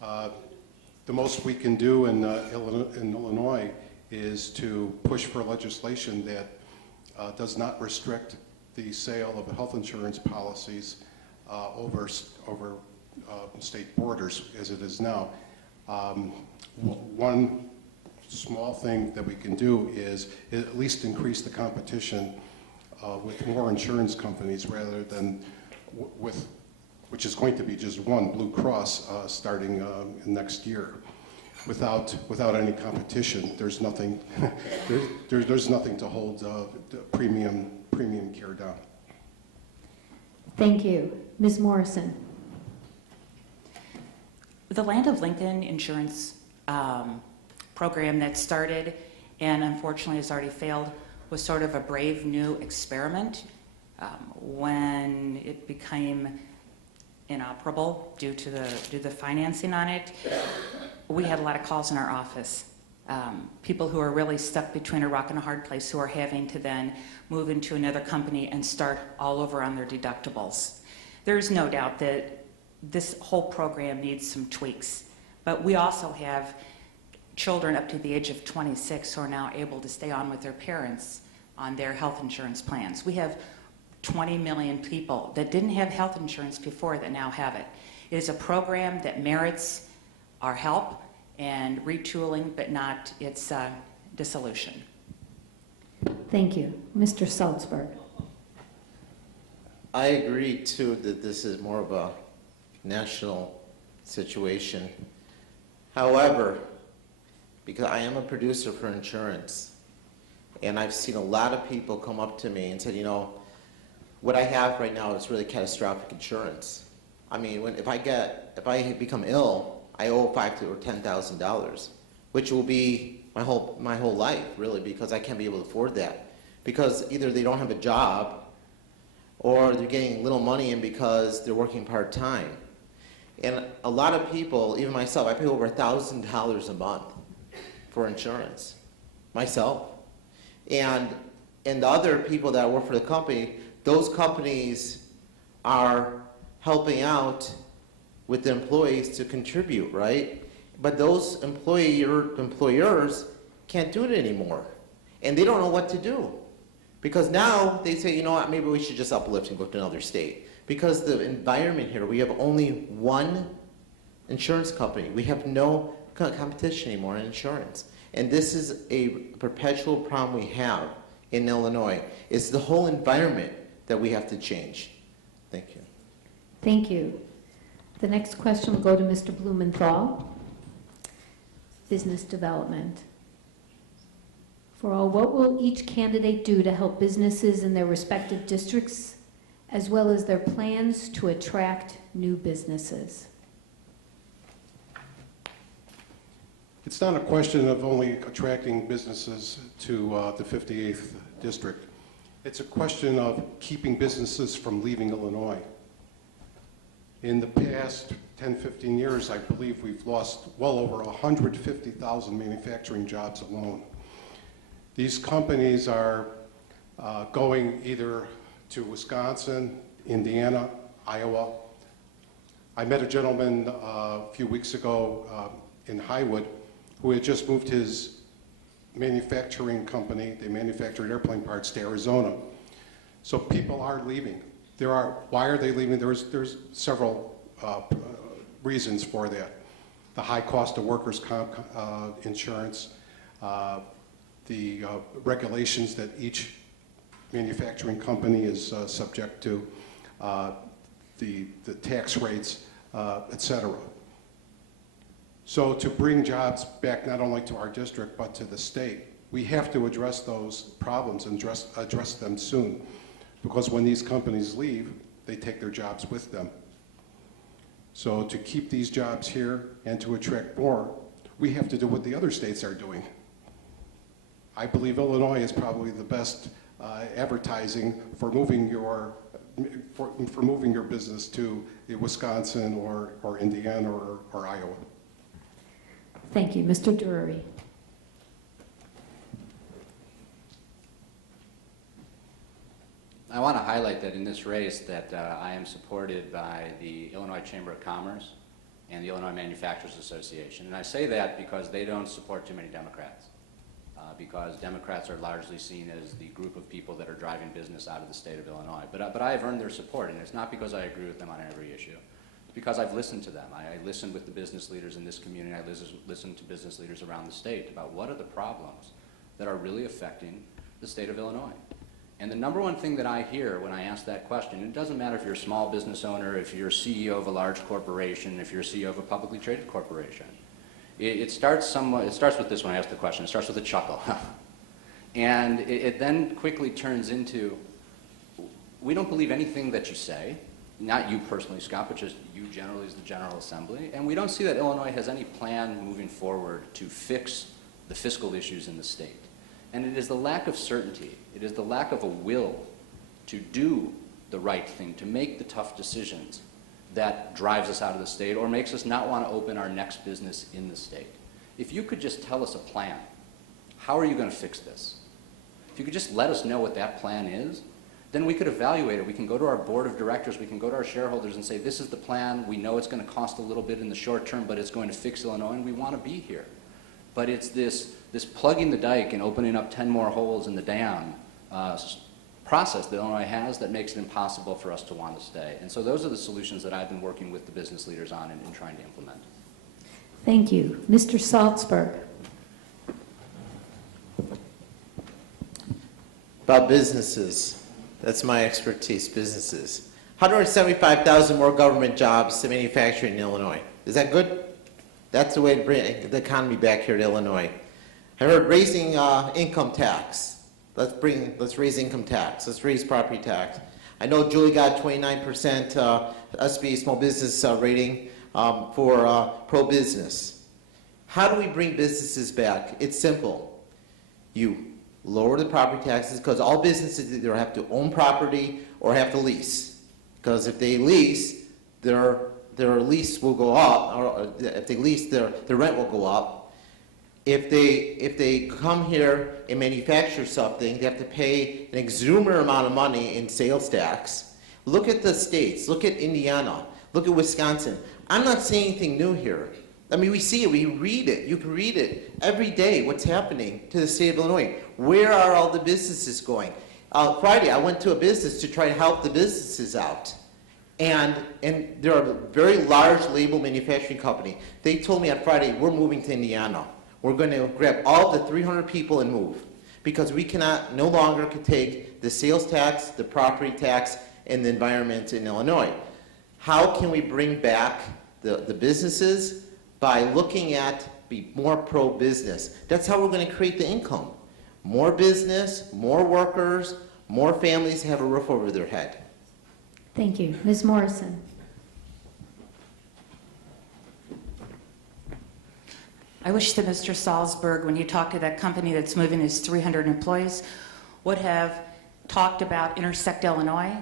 The most we can do in Illinois is to push for legislation that does not restrict the sale of health insurance policies over state borders as it is now. One small thing that we can do is at least increase the competition with more insurance companies rather than with, which is going to be just one, Blue Cross, starting next year. Without any competition, there's nothing there's nothing to hold premium care down. Thank you. Ms. Morrison. The Land of Lincoln insurance program that started and unfortunately has already failed was sort of a brave new experiment. When it became inoperable due to the financing on it, we had a lot of calls in our office. People who are really stuck between a rock and a hard place, who are having to then move into another company and start all over on their deductibles. There's no doubt that this whole program needs some tweaks, but we also have children up to the age of 26 who are now able to stay on with their parents on their health insurance plans. We have 20 million people that didn't have health insurance before that now have it. It is a program that merits our help and retooling, but not its dissolution. Thank you. Mr. Salzberg. I agree too that this is more of a national situation. However, because I am a producer for insurance, and I've seen a lot of people come up to me and said, you know, what I have right now is really catastrophic insurance. I mean, if I become ill, I owe $5,000 or $10,000, which will be my whole life, really, because I can't be able to afford that. Because either they don't have a job, or they're getting little money in because they're working part-time. And a lot of people, even myself, I pay over $1,000 a month for insurance, myself. And the other people that work for the company, those companies are helping out with the employees to contribute, right? But those employers can't do it anymore. And they don't know what to do. Because now they say, you know what, maybe we should just uplift and go to another state. Because the environment here, we have only one insurance company. We have no competition anymore in insurance. And this is a perpetual problem we have in Illinois. It's the whole environment that we have to change. Thank you. Thank you. The next question will go to Mr. Blumenthal, Business Development. For all, what will each candidate do to help businesses in their respective districts, as well as their plans to attract new businesses? It's not a question of only attracting businesses to the 58th district. It's a question of keeping businesses from leaving Illinois. In the past 10, 15 years, I believe we've lost well over 150,000 manufacturing jobs alone. These companies are going either to Wisconsin, Indiana, Iowa. I met a gentleman a few weeks ago in Highwood who had just moved his manufacturing company, they manufactured airplane parts, to Arizona. So people are leaving. Why are they leaving? There's several reasons for that. The high cost of workers' comp insurance, the regulations that each manufacturing company is subject to, the tax rates, et cetera. So to bring jobs back not only to our district but to the state, we have to address those problems and address them soon. Because when these companies leave, they take their jobs with them. So to keep these jobs here and to attract more, we have to do what the other states are doing. I believe Illinois is probably the best advertising for moving your business to Wisconsin or Indiana or Iowa. Thank you. Mr. Drury. I want to highlight that in this race that I am supported by the Illinois Chamber of Commerce and the Illinois Manufacturers Association. And I say that because they don't support too many Democrats. Because Democrats are largely seen as the group of people that are driving business out of the state of Illinois. But I have earned their support, and it's not because I agree with them on every issue. It's because I've listened to them. I listened with the business leaders in this community. I listened to business leaders around the state about what are the problems that are really affecting the state of Illinois. And the number one thing that I hear when I ask that question, it doesn't matter if you're a small business owner, if you're CEO of a large corporation, if you're CEO of a publicly traded corporation, it starts with this when I ask the question. It starts with a chuckle. And it then quickly turns into, we don't believe anything that you say, not you personally, Scott, but just you generally as the General Assembly. And we don't see that Illinois has any plan moving forward to fix the fiscal issues in the state. And it is the lack of certainty, it is the lack of a will to do the right thing, to make the tough decisions that drives us out of the state or makes us not want to open our next business in the state. If you could just tell us a plan, how are you going to fix this? If you could just let us know what that plan is, then we could evaluate it. We can go to our board of directors, we can go to our shareholders and say, this is the plan, we know it's going to cost a little bit in the short term, but it's going to fix Illinois and we want to be here. But it's this plugging the dike and opening up 10 more holes in the dam process that Illinois has that makes it impossible for us to want to stay. And so those are the solutions that I've been working with the business leaders on and trying to implement. Thank you. Mr. Salzberg. About businesses, that's my expertise, businesses. 175,000 more government jobs to manufacturing in Illinois. Is that good? That's the way to bring the economy back here to Illinois. I heard raising income tax. Let's raise income tax. Let's raise property tax. I know Julie got 29% SBA small business rating for pro-business. How do we bring businesses back? It's simple. You lower the property taxes because all businesses either have to own property or have to lease. Because if they lease, they're their lease will go up, or if they lease, their rent will go up. If they come here and manufacture something, they have to pay an exorbitant amount of money in sales tax. Look at the states. Look at Indiana. Look at Wisconsin. I'm not saying anything new here. I mean, we see it. We read it. You can read it every day, what's happening to the state of Illinois. Where are all the businesses going? Friday, I went to a business to try to help the businesses out. And there are a very large label manufacturing company. They told me on Friday, we're moving to Indiana. We're going to grab all the 300 people and move, because we no longer can take the sales tax, the property tax, and the environment in Illinois. How can we bring back the businesses? By looking at, be more pro-business. That's how we're going to create the income. More business, more workers, more families have a roof over their head. Thank you. Ms. Morrison. I wish that Mr. Salzberg, when you talk to that company that's moving his 300 employees, would have talked about Intersect Illinois.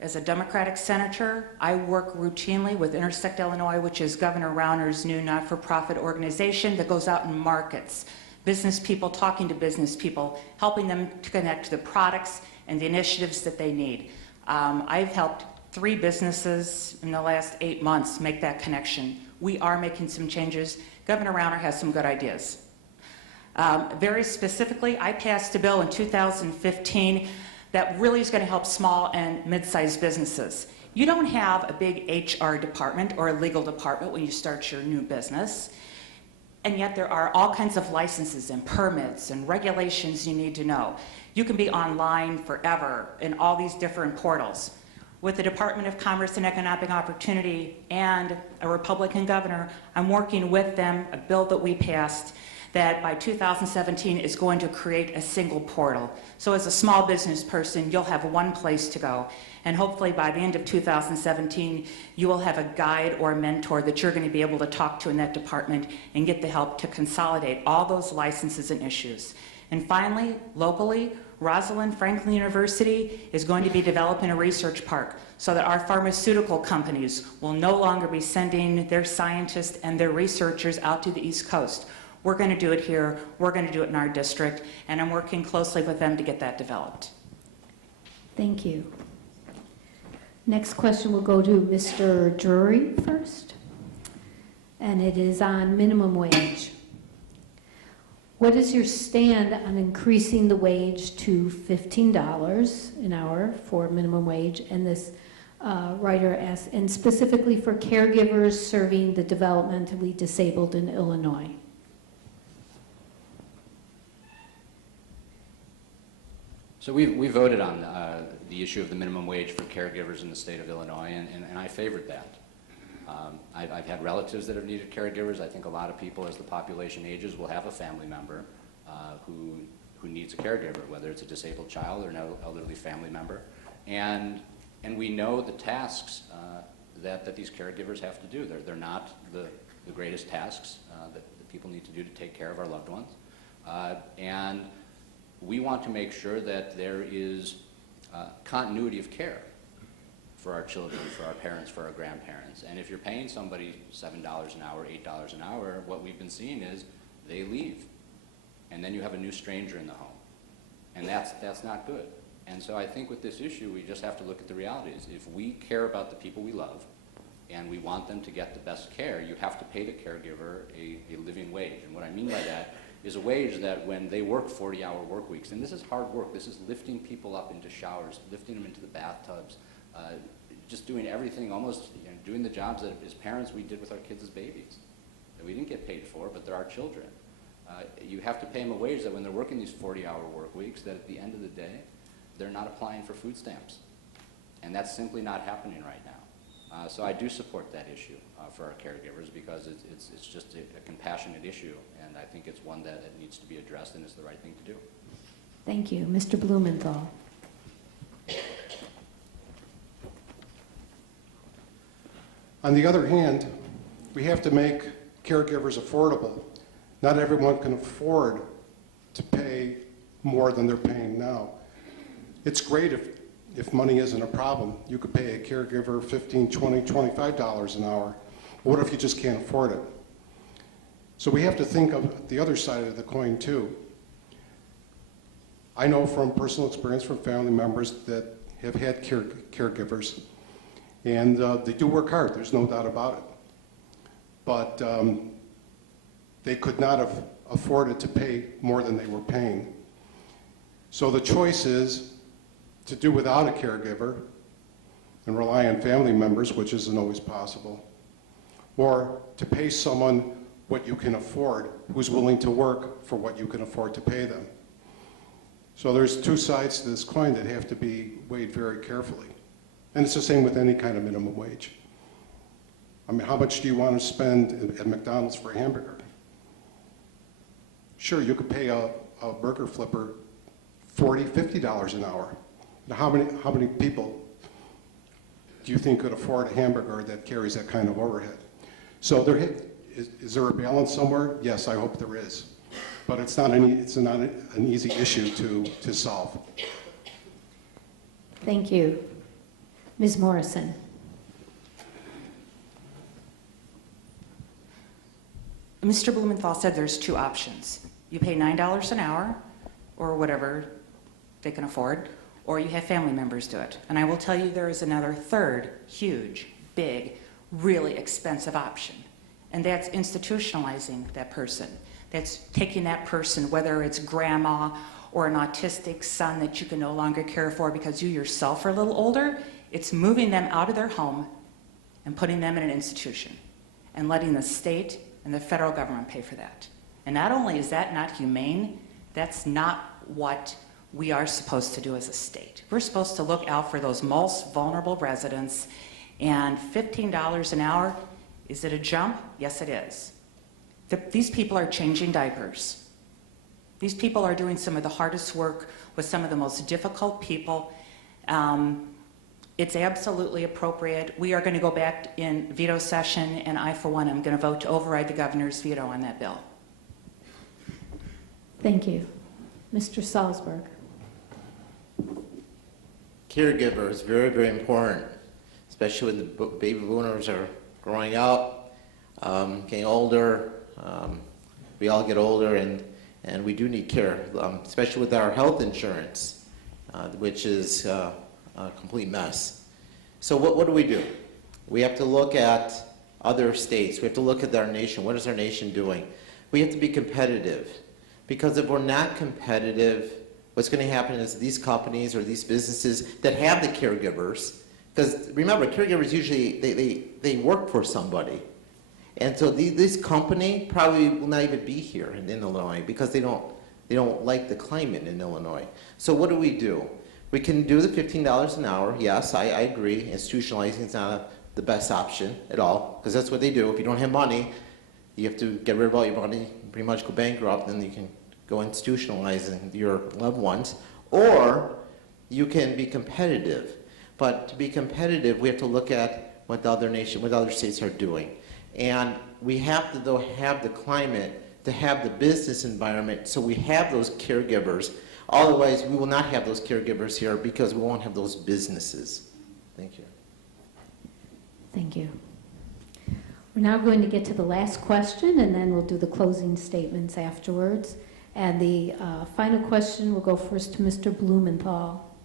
As a Democratic senator, I work routinely with Intersect Illinois, which is Governor Rauner's new not-for-profit organization that goes out and markets business people, talking to business people, helping them to connect to the products and the initiatives that they need. I've helped 3 businesses in the last 8 months make that connection. We are making some changes. Governor Rauner has some good ideas. Very specifically, I passed a bill in 2015 that really is going to help small and mid-sized businesses. You don't have a big HR department or a legal department when you start your new business, and yet there are all kinds of licenses and permits and regulations you need to know. You can be online forever in all these different portals. With the Department of Commerce and Economic Opportunity and a Republican governor, I'm working with them, a bill that we passed that by 2017 is going to create a single portal. So as a small business person, you'll have one place to go. And hopefully by the end of 2017, you will have a guide or a mentor that you're going to be able to talk to in that department and get the help to consolidate all those licenses and issues. And finally, locally, Rosalind Franklin University is going to be developing a research park so that our pharmaceutical companies will no longer be sending their scientists and their researchers out to the East Coast. We're going to do it here, we're going to do it in our district, and I'm working closely with them to get that developed. Thank you. Next question will go to Mr. Drury first, and it is on minimum wage. What is your stand on increasing the wage to $15 an hour for minimum wage? And this writer asks, and specifically for caregivers serving the developmentally disabled in Illinois. So we voted on the issue of the minimum wage for caregivers in the state of Illinois, and I favored that. I've had relatives that have needed caregivers. I think a lot of people, as the population ages, will have a family member who needs a caregiver, whether it's a disabled child or an elderly family member. And we know the tasks that these caregivers have to do. They're not the greatest tasks that people need to do to take care of our loved ones. And we want to make sure that there is continuity of care for our children, for our parents, for our grandparents. And if you're paying somebody $7 an hour, $8 an hour, what we've been seeing is they leave. And then you have a new stranger in the home. And that's not good. And so I think with this issue, we just have to look at the realities. If we care about the people we love and we want them to get the best care, you have to pay the caregiver a living wage. And what I mean by that is a wage that when they work 40-hour work weeks, and this is hard work, this is lifting people up into showers, lifting them into the bathtubs, just doing everything, almost doing the jobs that as parents we did with our kids as babies that we didn't get paid for, but they're our children. You have to pay them a wage that when they're working these 40-hour work weeks, that at the end of the day, they're not applying for food stamps. And that's simply not happening right now. So I do support that issue for our caregivers because it's just a compassionate issue, and I think it's one that needs to be addressed and is the right thing to do. Thank you. Mr. Blumenthal. On the other hand, we have to make caregivers affordable. Not everyone can afford to pay more than they're paying now. It's great if if money isn't a problem, you could pay a caregiver $15, $20, $25 an hour. What if you just can't afford it? So we have to think of the other side of the coin too. I know from personal experience from family members that have had caregivers, and they do work hard, there's no doubt about it. But they could not have afforded to pay more than they were paying. So the choice is to do without a caregiver and rely on family members, which isn't always possible, or to pay someone what you can afford, who's willing to work for what you can afford to pay them. So there's two sides to this coin that have to be weighed very carefully. And it's the same with any kind of minimum wage. I mean, how much do you want to spend at McDonald's for a hamburger? Sure, you could pay a burger flipper $40, $50 an hour. Now, how many people do you think could afford a hamburger that carries that kind of overhead? So is there a balance somewhere? Yes, I hope there is. But it's not an easy issue to solve. Thank you. Ms. Morrison. Mr. Blumenthal said there's two options. You pay $9 an hour, or whatever they can afford, or you have family members do it. And I will tell you there is another third, huge, big, really expensive option. And that's institutionalizing that person. That's taking that person, whether it's grandma or an autistic son that you can no longer care for because you yourself are a little older, it's moving them out of their home and putting them in an institution and letting the state and the federal government pay for that. And not only is that not humane, that's not what we are supposed to do as a state. We're supposed to look out for those most vulnerable residents, and $15 an hour, is it a jump? Yes, it is. These people are changing diapers. These people are doing some of the hardest work with some of the most difficult people. It's absolutely appropriate. We are going to go back in veto session, and I, for one, am going to vote to override the governor's veto on that bill. Thank you. Mr. Salzberg. Caregiver is very, very important, especially when the baby boomers are growing up, getting older. We all get older, and we do need care, especially with our health insurance, which is a complete mess. So what do? We have to look at other states. We have to look at our nation. What is our nation doing? We have to be competitive, because if we're not competitive, what's going to happen is these companies or these businesses that have the caregivers, because remember, caregivers usually, they work for somebody. And so this company probably will not even be here in Illinois because they don't like the climate in Illinois. So what do? We can do the $15 an hour. Yes, I agree. Institutionalizing is not the best option at all, because that's what they do. If you don't have money, you have to get rid of all your money, pretty much go bankrupt, then you can go institutionalizing your loved ones. Or you can be competitive. But to be competitive, we have to look at what the other states are doing. And we have to, though, have the climate to have the business environment so we have those caregivers. Otherwise, we will not have those caregivers here because we won't have those businesses. Thank you. Thank you. We're now going to get to the last question, and then we'll do the closing statements afterwards. And the final question will go first to Mr. Blumenthal.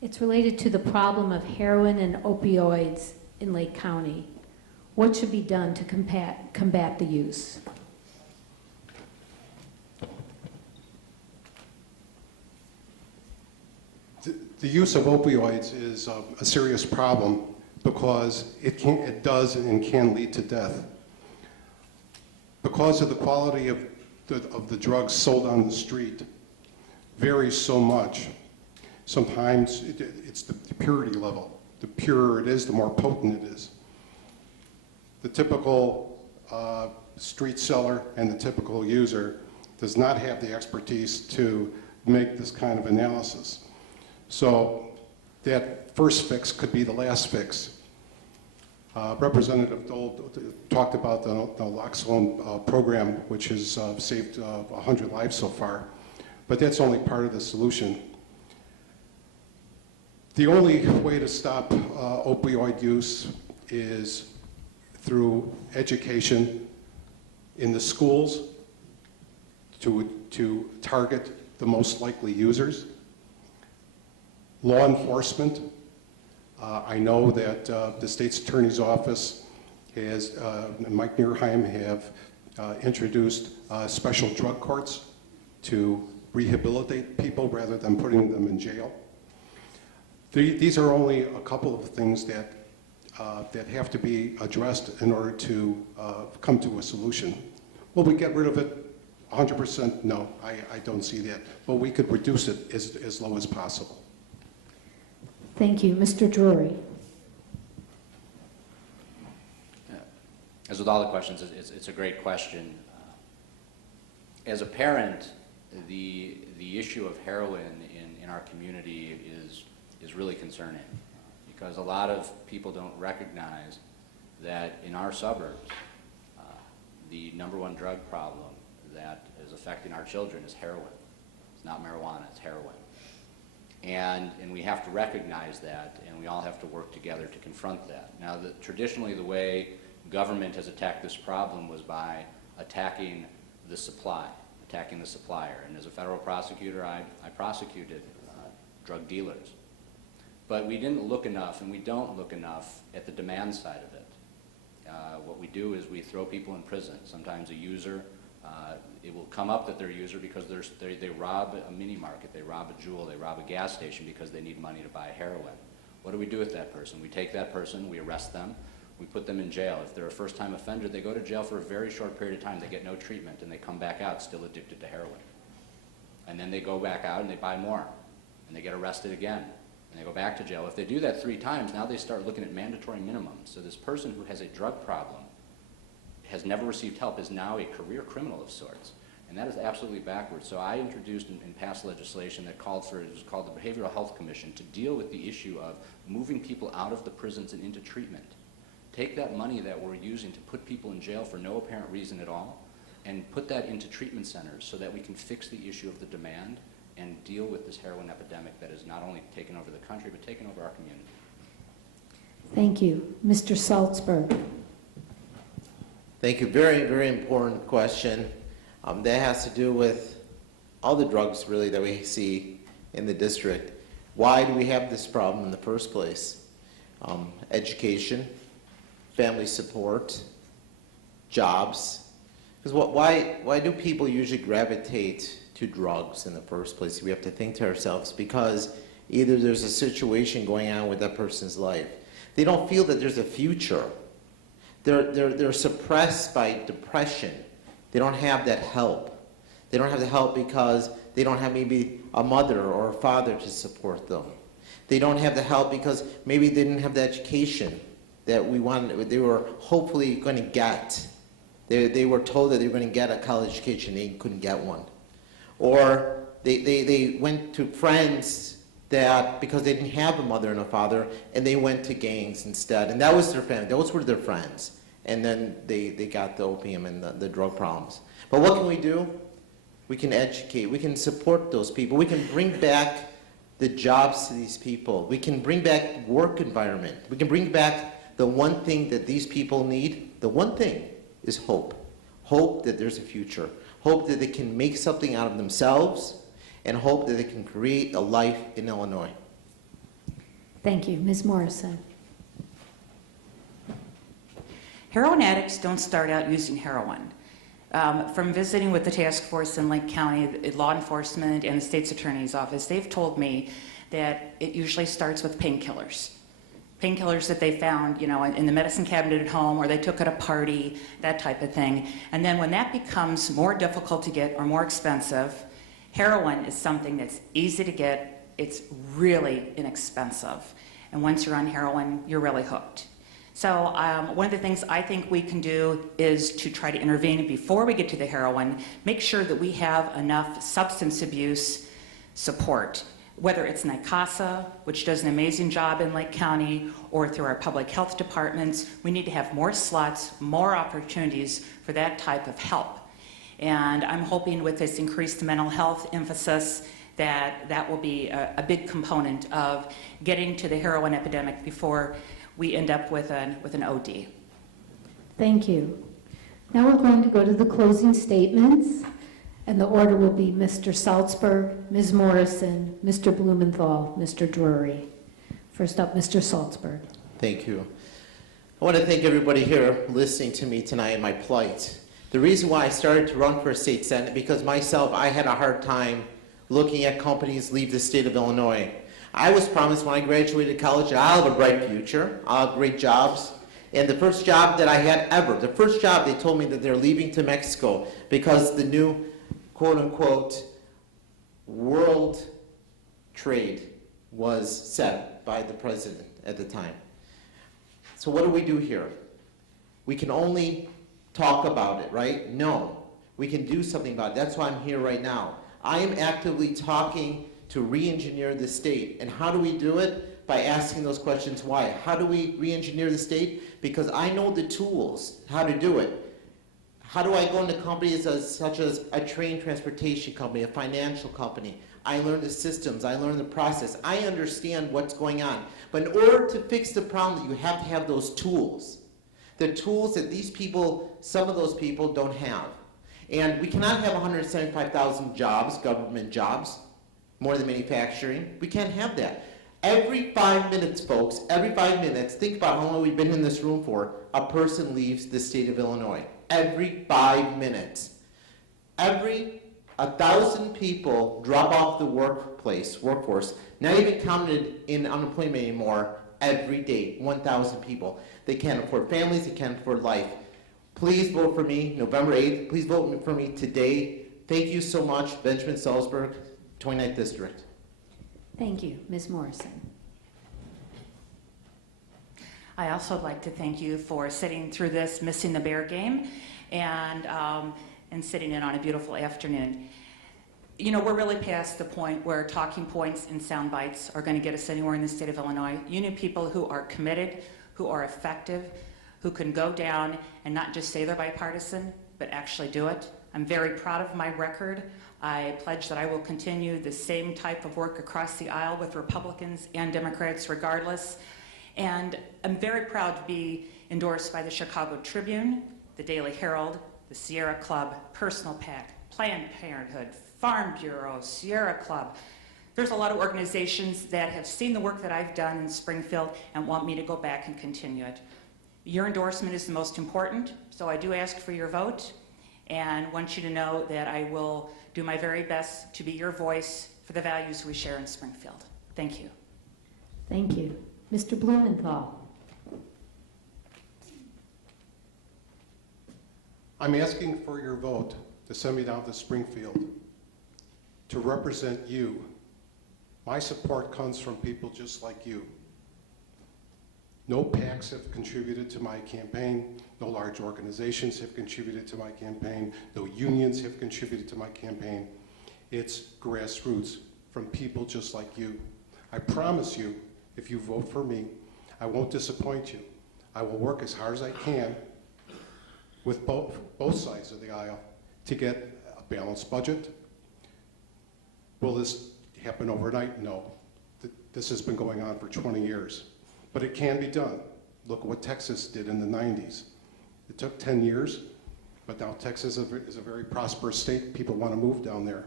It's related to the problem of heroin and opioids in Lake County. What should be done to combat the use? The use of opioids is a serious problem because it does and can lead to death. Because of the quality of the drugs sold on the street varies so much. Sometimes it's the purity level. The purer it is, the more potent it is. The typical street seller and the typical user does not have the expertise to make this kind of analysis. So that first fix could be the last fix. Representative Dole talked about the naloxone program, which has saved 100 lives so far, but that's only part of the solution. The only way to stop opioid use is through education in the schools to target the most likely users. Law enforcement. I know that the State's Attorney's Office has, and Mike Nierheim have introduced special drug courts to rehabilitate people rather than putting them in jail. These are only a couple of things that have to be addressed in order to come to a solution. Will we get rid of it 100%? No, I don't see that. But we could reduce it as low as possible. Thank you. Mr. Drury. As with all the questions, it's a great question. As a parent, the issue of heroin in our community is really concerning, because a lot of people don't recognize that in our suburbs, the #1 drug problem that is affecting our children is heroin. It's not marijuana, it's heroin. And we have to recognize that, and we all have to work together to confront that. Now, traditionally, the way government has attacked this problem was by attacking the supply, attacking the supplier. And as a federal prosecutor, I prosecuted drug dealers. But we didn't look enough, and we don't look enough at the demand side of it. What we do is we throw people in prison. Sometimes a user, it will come up that they're a user because they rob a mini market, they rob a Jewel, they rob a gas station because they need money to buy heroin. What do we do with that person? We take that person, we arrest them, we put them in jail. If they're a first-time offender, they go to jail for a very short period of time. They get no treatment, and they come back out still addicted to heroin. And then they go back out and they buy more, and they get arrested again, and they go back to jail. If they do that 3 times, now they start looking at mandatory minimums. So this person who has a drug problem, has never received help, is now a career criminal of sorts. And that is absolutely backwards. So I introduced and passed legislation that called for, it was called the Behavioral Health Commission, to deal with the issue of moving people out of the prisons and into treatment. Take that money that we're using to put people in jail for no apparent reason at all, and put that into treatment centers so that we can fix the issue of the demand and deal with this heroin epidemic that has not only taken over the country, but taken over our community. Thank you. Mr. Salzberg. Thank you. Very, very important question. That has to do with all the drugs, really, that we see in the district. Why do we have this problem in the first place? Education, family support, jobs. Because why do people usually gravitate to drugs in the first place? We have to think to ourselves, because either there's a situation going on with that person's life. They don't feel that there's a future. They're suppressed by depression. They don't have that help. They don't have the help because they don't have maybe a mother or a father to support them. They don't have the help because maybe they didn't have the education that they were hopefully going to get. They were told that they were going to get a college education, they couldn't get one. Or they went to friends that, because they didn't have a mother and a father, and they went to gangs instead. And that was their family, those were their friends. And then they got the opium and the drug problems. But what can we do? We can educate, we can support those people, we can bring back the jobs to these people, we can bring back work environment, we can bring back the one thing that these people need. The one thing is hope. Hope that there's a future. Hope that they can make something out of themselves, and hope that they can create a life in Illinois. Thank you. Ms. Morrison. Heroin addicts don't start out using heroin. From visiting with the task force in Lake County, law enforcement, and the state's attorney's office, they've told me that it usually starts with painkillers. Painkillers that they found, in the medicine cabinet at home, or they took at a party, that type of thing. And then when that becomes more difficult to get or more expensive, heroin is something that's easy to get, it's really inexpensive. And once you're on heroin, you're really hooked. So one of the things I think we can do is to try to intervene before we get to the heroin, make sure that we have enough substance abuse support, whether it's NICASA, which does an amazing job in Lake County, or through our public health departments. We need to have more slots, more opportunities for that type of help. And I'm hoping with this increased mental health emphasis that will be a big component of getting to the heroin epidemic before we end up with an OD. Thank you. Now we're going to go to the closing statements, and the order will be Mr. Salzberg, Ms. Morrison, Mr. Blumenthal, Mr. Drury. First up, Mr. Salzberg. Thank you. I want to thank everybody here listening to me tonight and my plight. The reason why I started to run for a state senate, because myself, I had a hard time looking at companies leave the state of Illinois. I was promised when I graduated college that I'll have a bright future, I'll have great jobs. And the first job that I had ever, the first job, they told me that they're leaving to Mexico because the new, quote unquote, world trade was set by the president at the time. So what do we do here? We can only talk about it, right? No, we can do something about it. That's why I'm here right now. I am actively talking to re-engineer the state. And how do we do it? By asking those questions, why? How do we re-engineer the state? Because I know the tools, how to do it. How do I go into companies such as a train transportation company, a financial company? I learn the systems, I learn the process. I understand what's going on. But in order to fix the problem, you have to have those tools. The tools that these people, some of those people don't have. And we cannot have 175,000 jobs, government jobs, more than manufacturing. We can't have that. Every 5 minutes, folks, every 5 minutes, think about how long we've been in this room for, a person leaves the state of Illinois. Every 5 minutes. Every 1,000 people drop off the workforce, not even counted in unemployment anymore, every day, 1,000 people. They can't afford families, they can't afford life. Please vote for me November 8th. Please vote for me today. Thank you so much, Benjamin Salzberg, 29th District. Thank you. Ms. Morrison. I also would like to thank you for sitting through this Missing the Bear game and sitting in on a beautiful afternoon. You know, we're really past the point where talking points and sound bites are going to get us anywhere in the state of Illinois. You need people who are committed, who are effective, who can go down and not just say they're bipartisan, but actually do it. I'm very proud of my record. I pledge that I will continue the same type of work across the aisle with Republicans and Democrats regardless. And I'm very proud to be endorsed by the Chicago Tribune, the Daily Herald, the Sierra Club, Personal PAC, Planned Parenthood, Farm Bureau, Sierra Club. There's a lot of organizations that have seen the work that I've done in Springfield and want me to go back and continue it. Your endorsement is the most important, so I do ask for your vote and want you to know that I will do my very best to be your voice for the values we share in Springfield. Thank you. Thank you. Mr. Blumenthal. I'm asking for your vote to send me down to Springfield to represent you. My support comes from people just like you. No PACs have contributed to my campaign. No large organizations have contributed to my campaign. No unions have contributed to my campaign. It's grassroots from people just like you. I promise you, if you vote for me, I won't disappoint you. I will work as hard as I can with both sides of the aisle to get a balanced budget. Will this happen overnight? No. This has been going on for 20 years. But it can be done. Look at what Texas did in the 90s. It took 10 years, but now Texas is a very prosperous state. People want to move down there.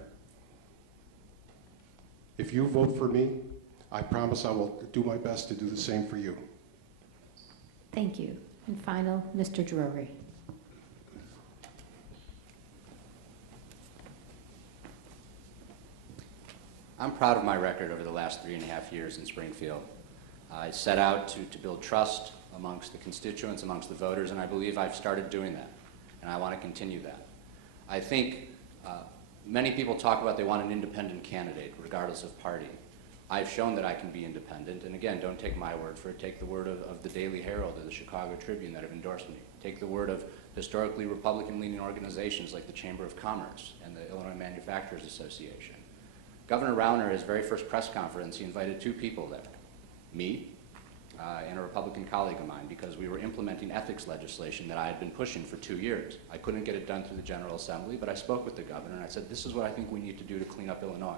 If you vote for me, I promise I will do my best to do the same for you. Thank you. And final, Mr. Drury. I'm proud of my record over the last 3.5 years in Springfield. I set out to build trust amongst the constituents, amongst the voters, and I believe I've started doing that, and I want to continue that. I think many people talk about they want an independent candidate, regardless of party. I've shown that I can be independent, and again, don't take my word for it. Take the word of the Daily Herald or the Chicago Tribune that have endorsed me. Take the word of historically Republican-leaning organizations like the Chamber of Commerce and the Illinois Manufacturers Association. Governor Rauner, his very first press conference, he invited 2 people there, me and a Republican colleague of mine, because we were implementing ethics legislation that I had been pushing for 2 years. I couldn't get it done through the General Assembly, but I spoke with the governor and I said, this is what I think we need to do to clean up Illinois.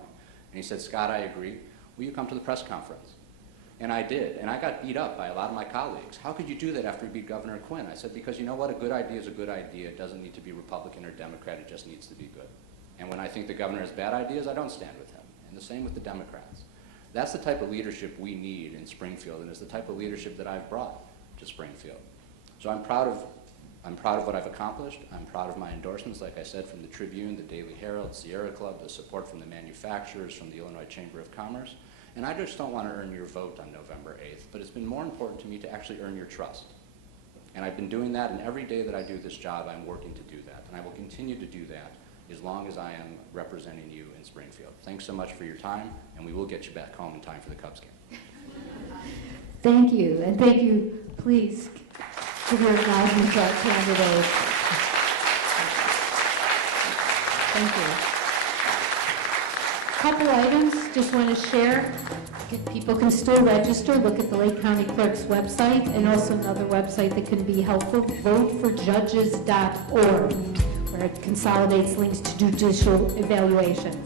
And he said, Scott, I agree. Will you come to the press conference? And I did, and I got beat up by a lot of my colleagues. How could you do that after you beat Governor Quinn? I said, because you know what? A good idea is a good idea. It doesn't need to be Republican or Democrat. It just needs to be good. And when I think the governor has bad ideas, I don't stand with him. And the same with the Democrats. That's the type of leadership we need in Springfield, and it's the type of leadership that I've brought to Springfield. So I'm proud of what I've accomplished. I'm proud of my endorsements, like I said, from the Tribune, the Daily Herald, Sierra Club, the support from the manufacturers, from the Illinois Chamber of Commerce. And I just don't want to earn your vote on November 8th, but it's been more important to me to actually earn your trust. And I've been doing that, and every day that I do this job, I'm working to do that. And I will continue to do that as long as I am representing you in Springfield. Thanks so much for your time, and we will get you back home in time for the Cubs game. Thank you, and thank you. Please give your acknowledgement to our candidates. Thank you. Couple items, just want to share. People can still register. Look at the Lake County Clerk's website, and also another website that can be helpful, voteforjudges.org, where it consolidates links to judicial evaluations.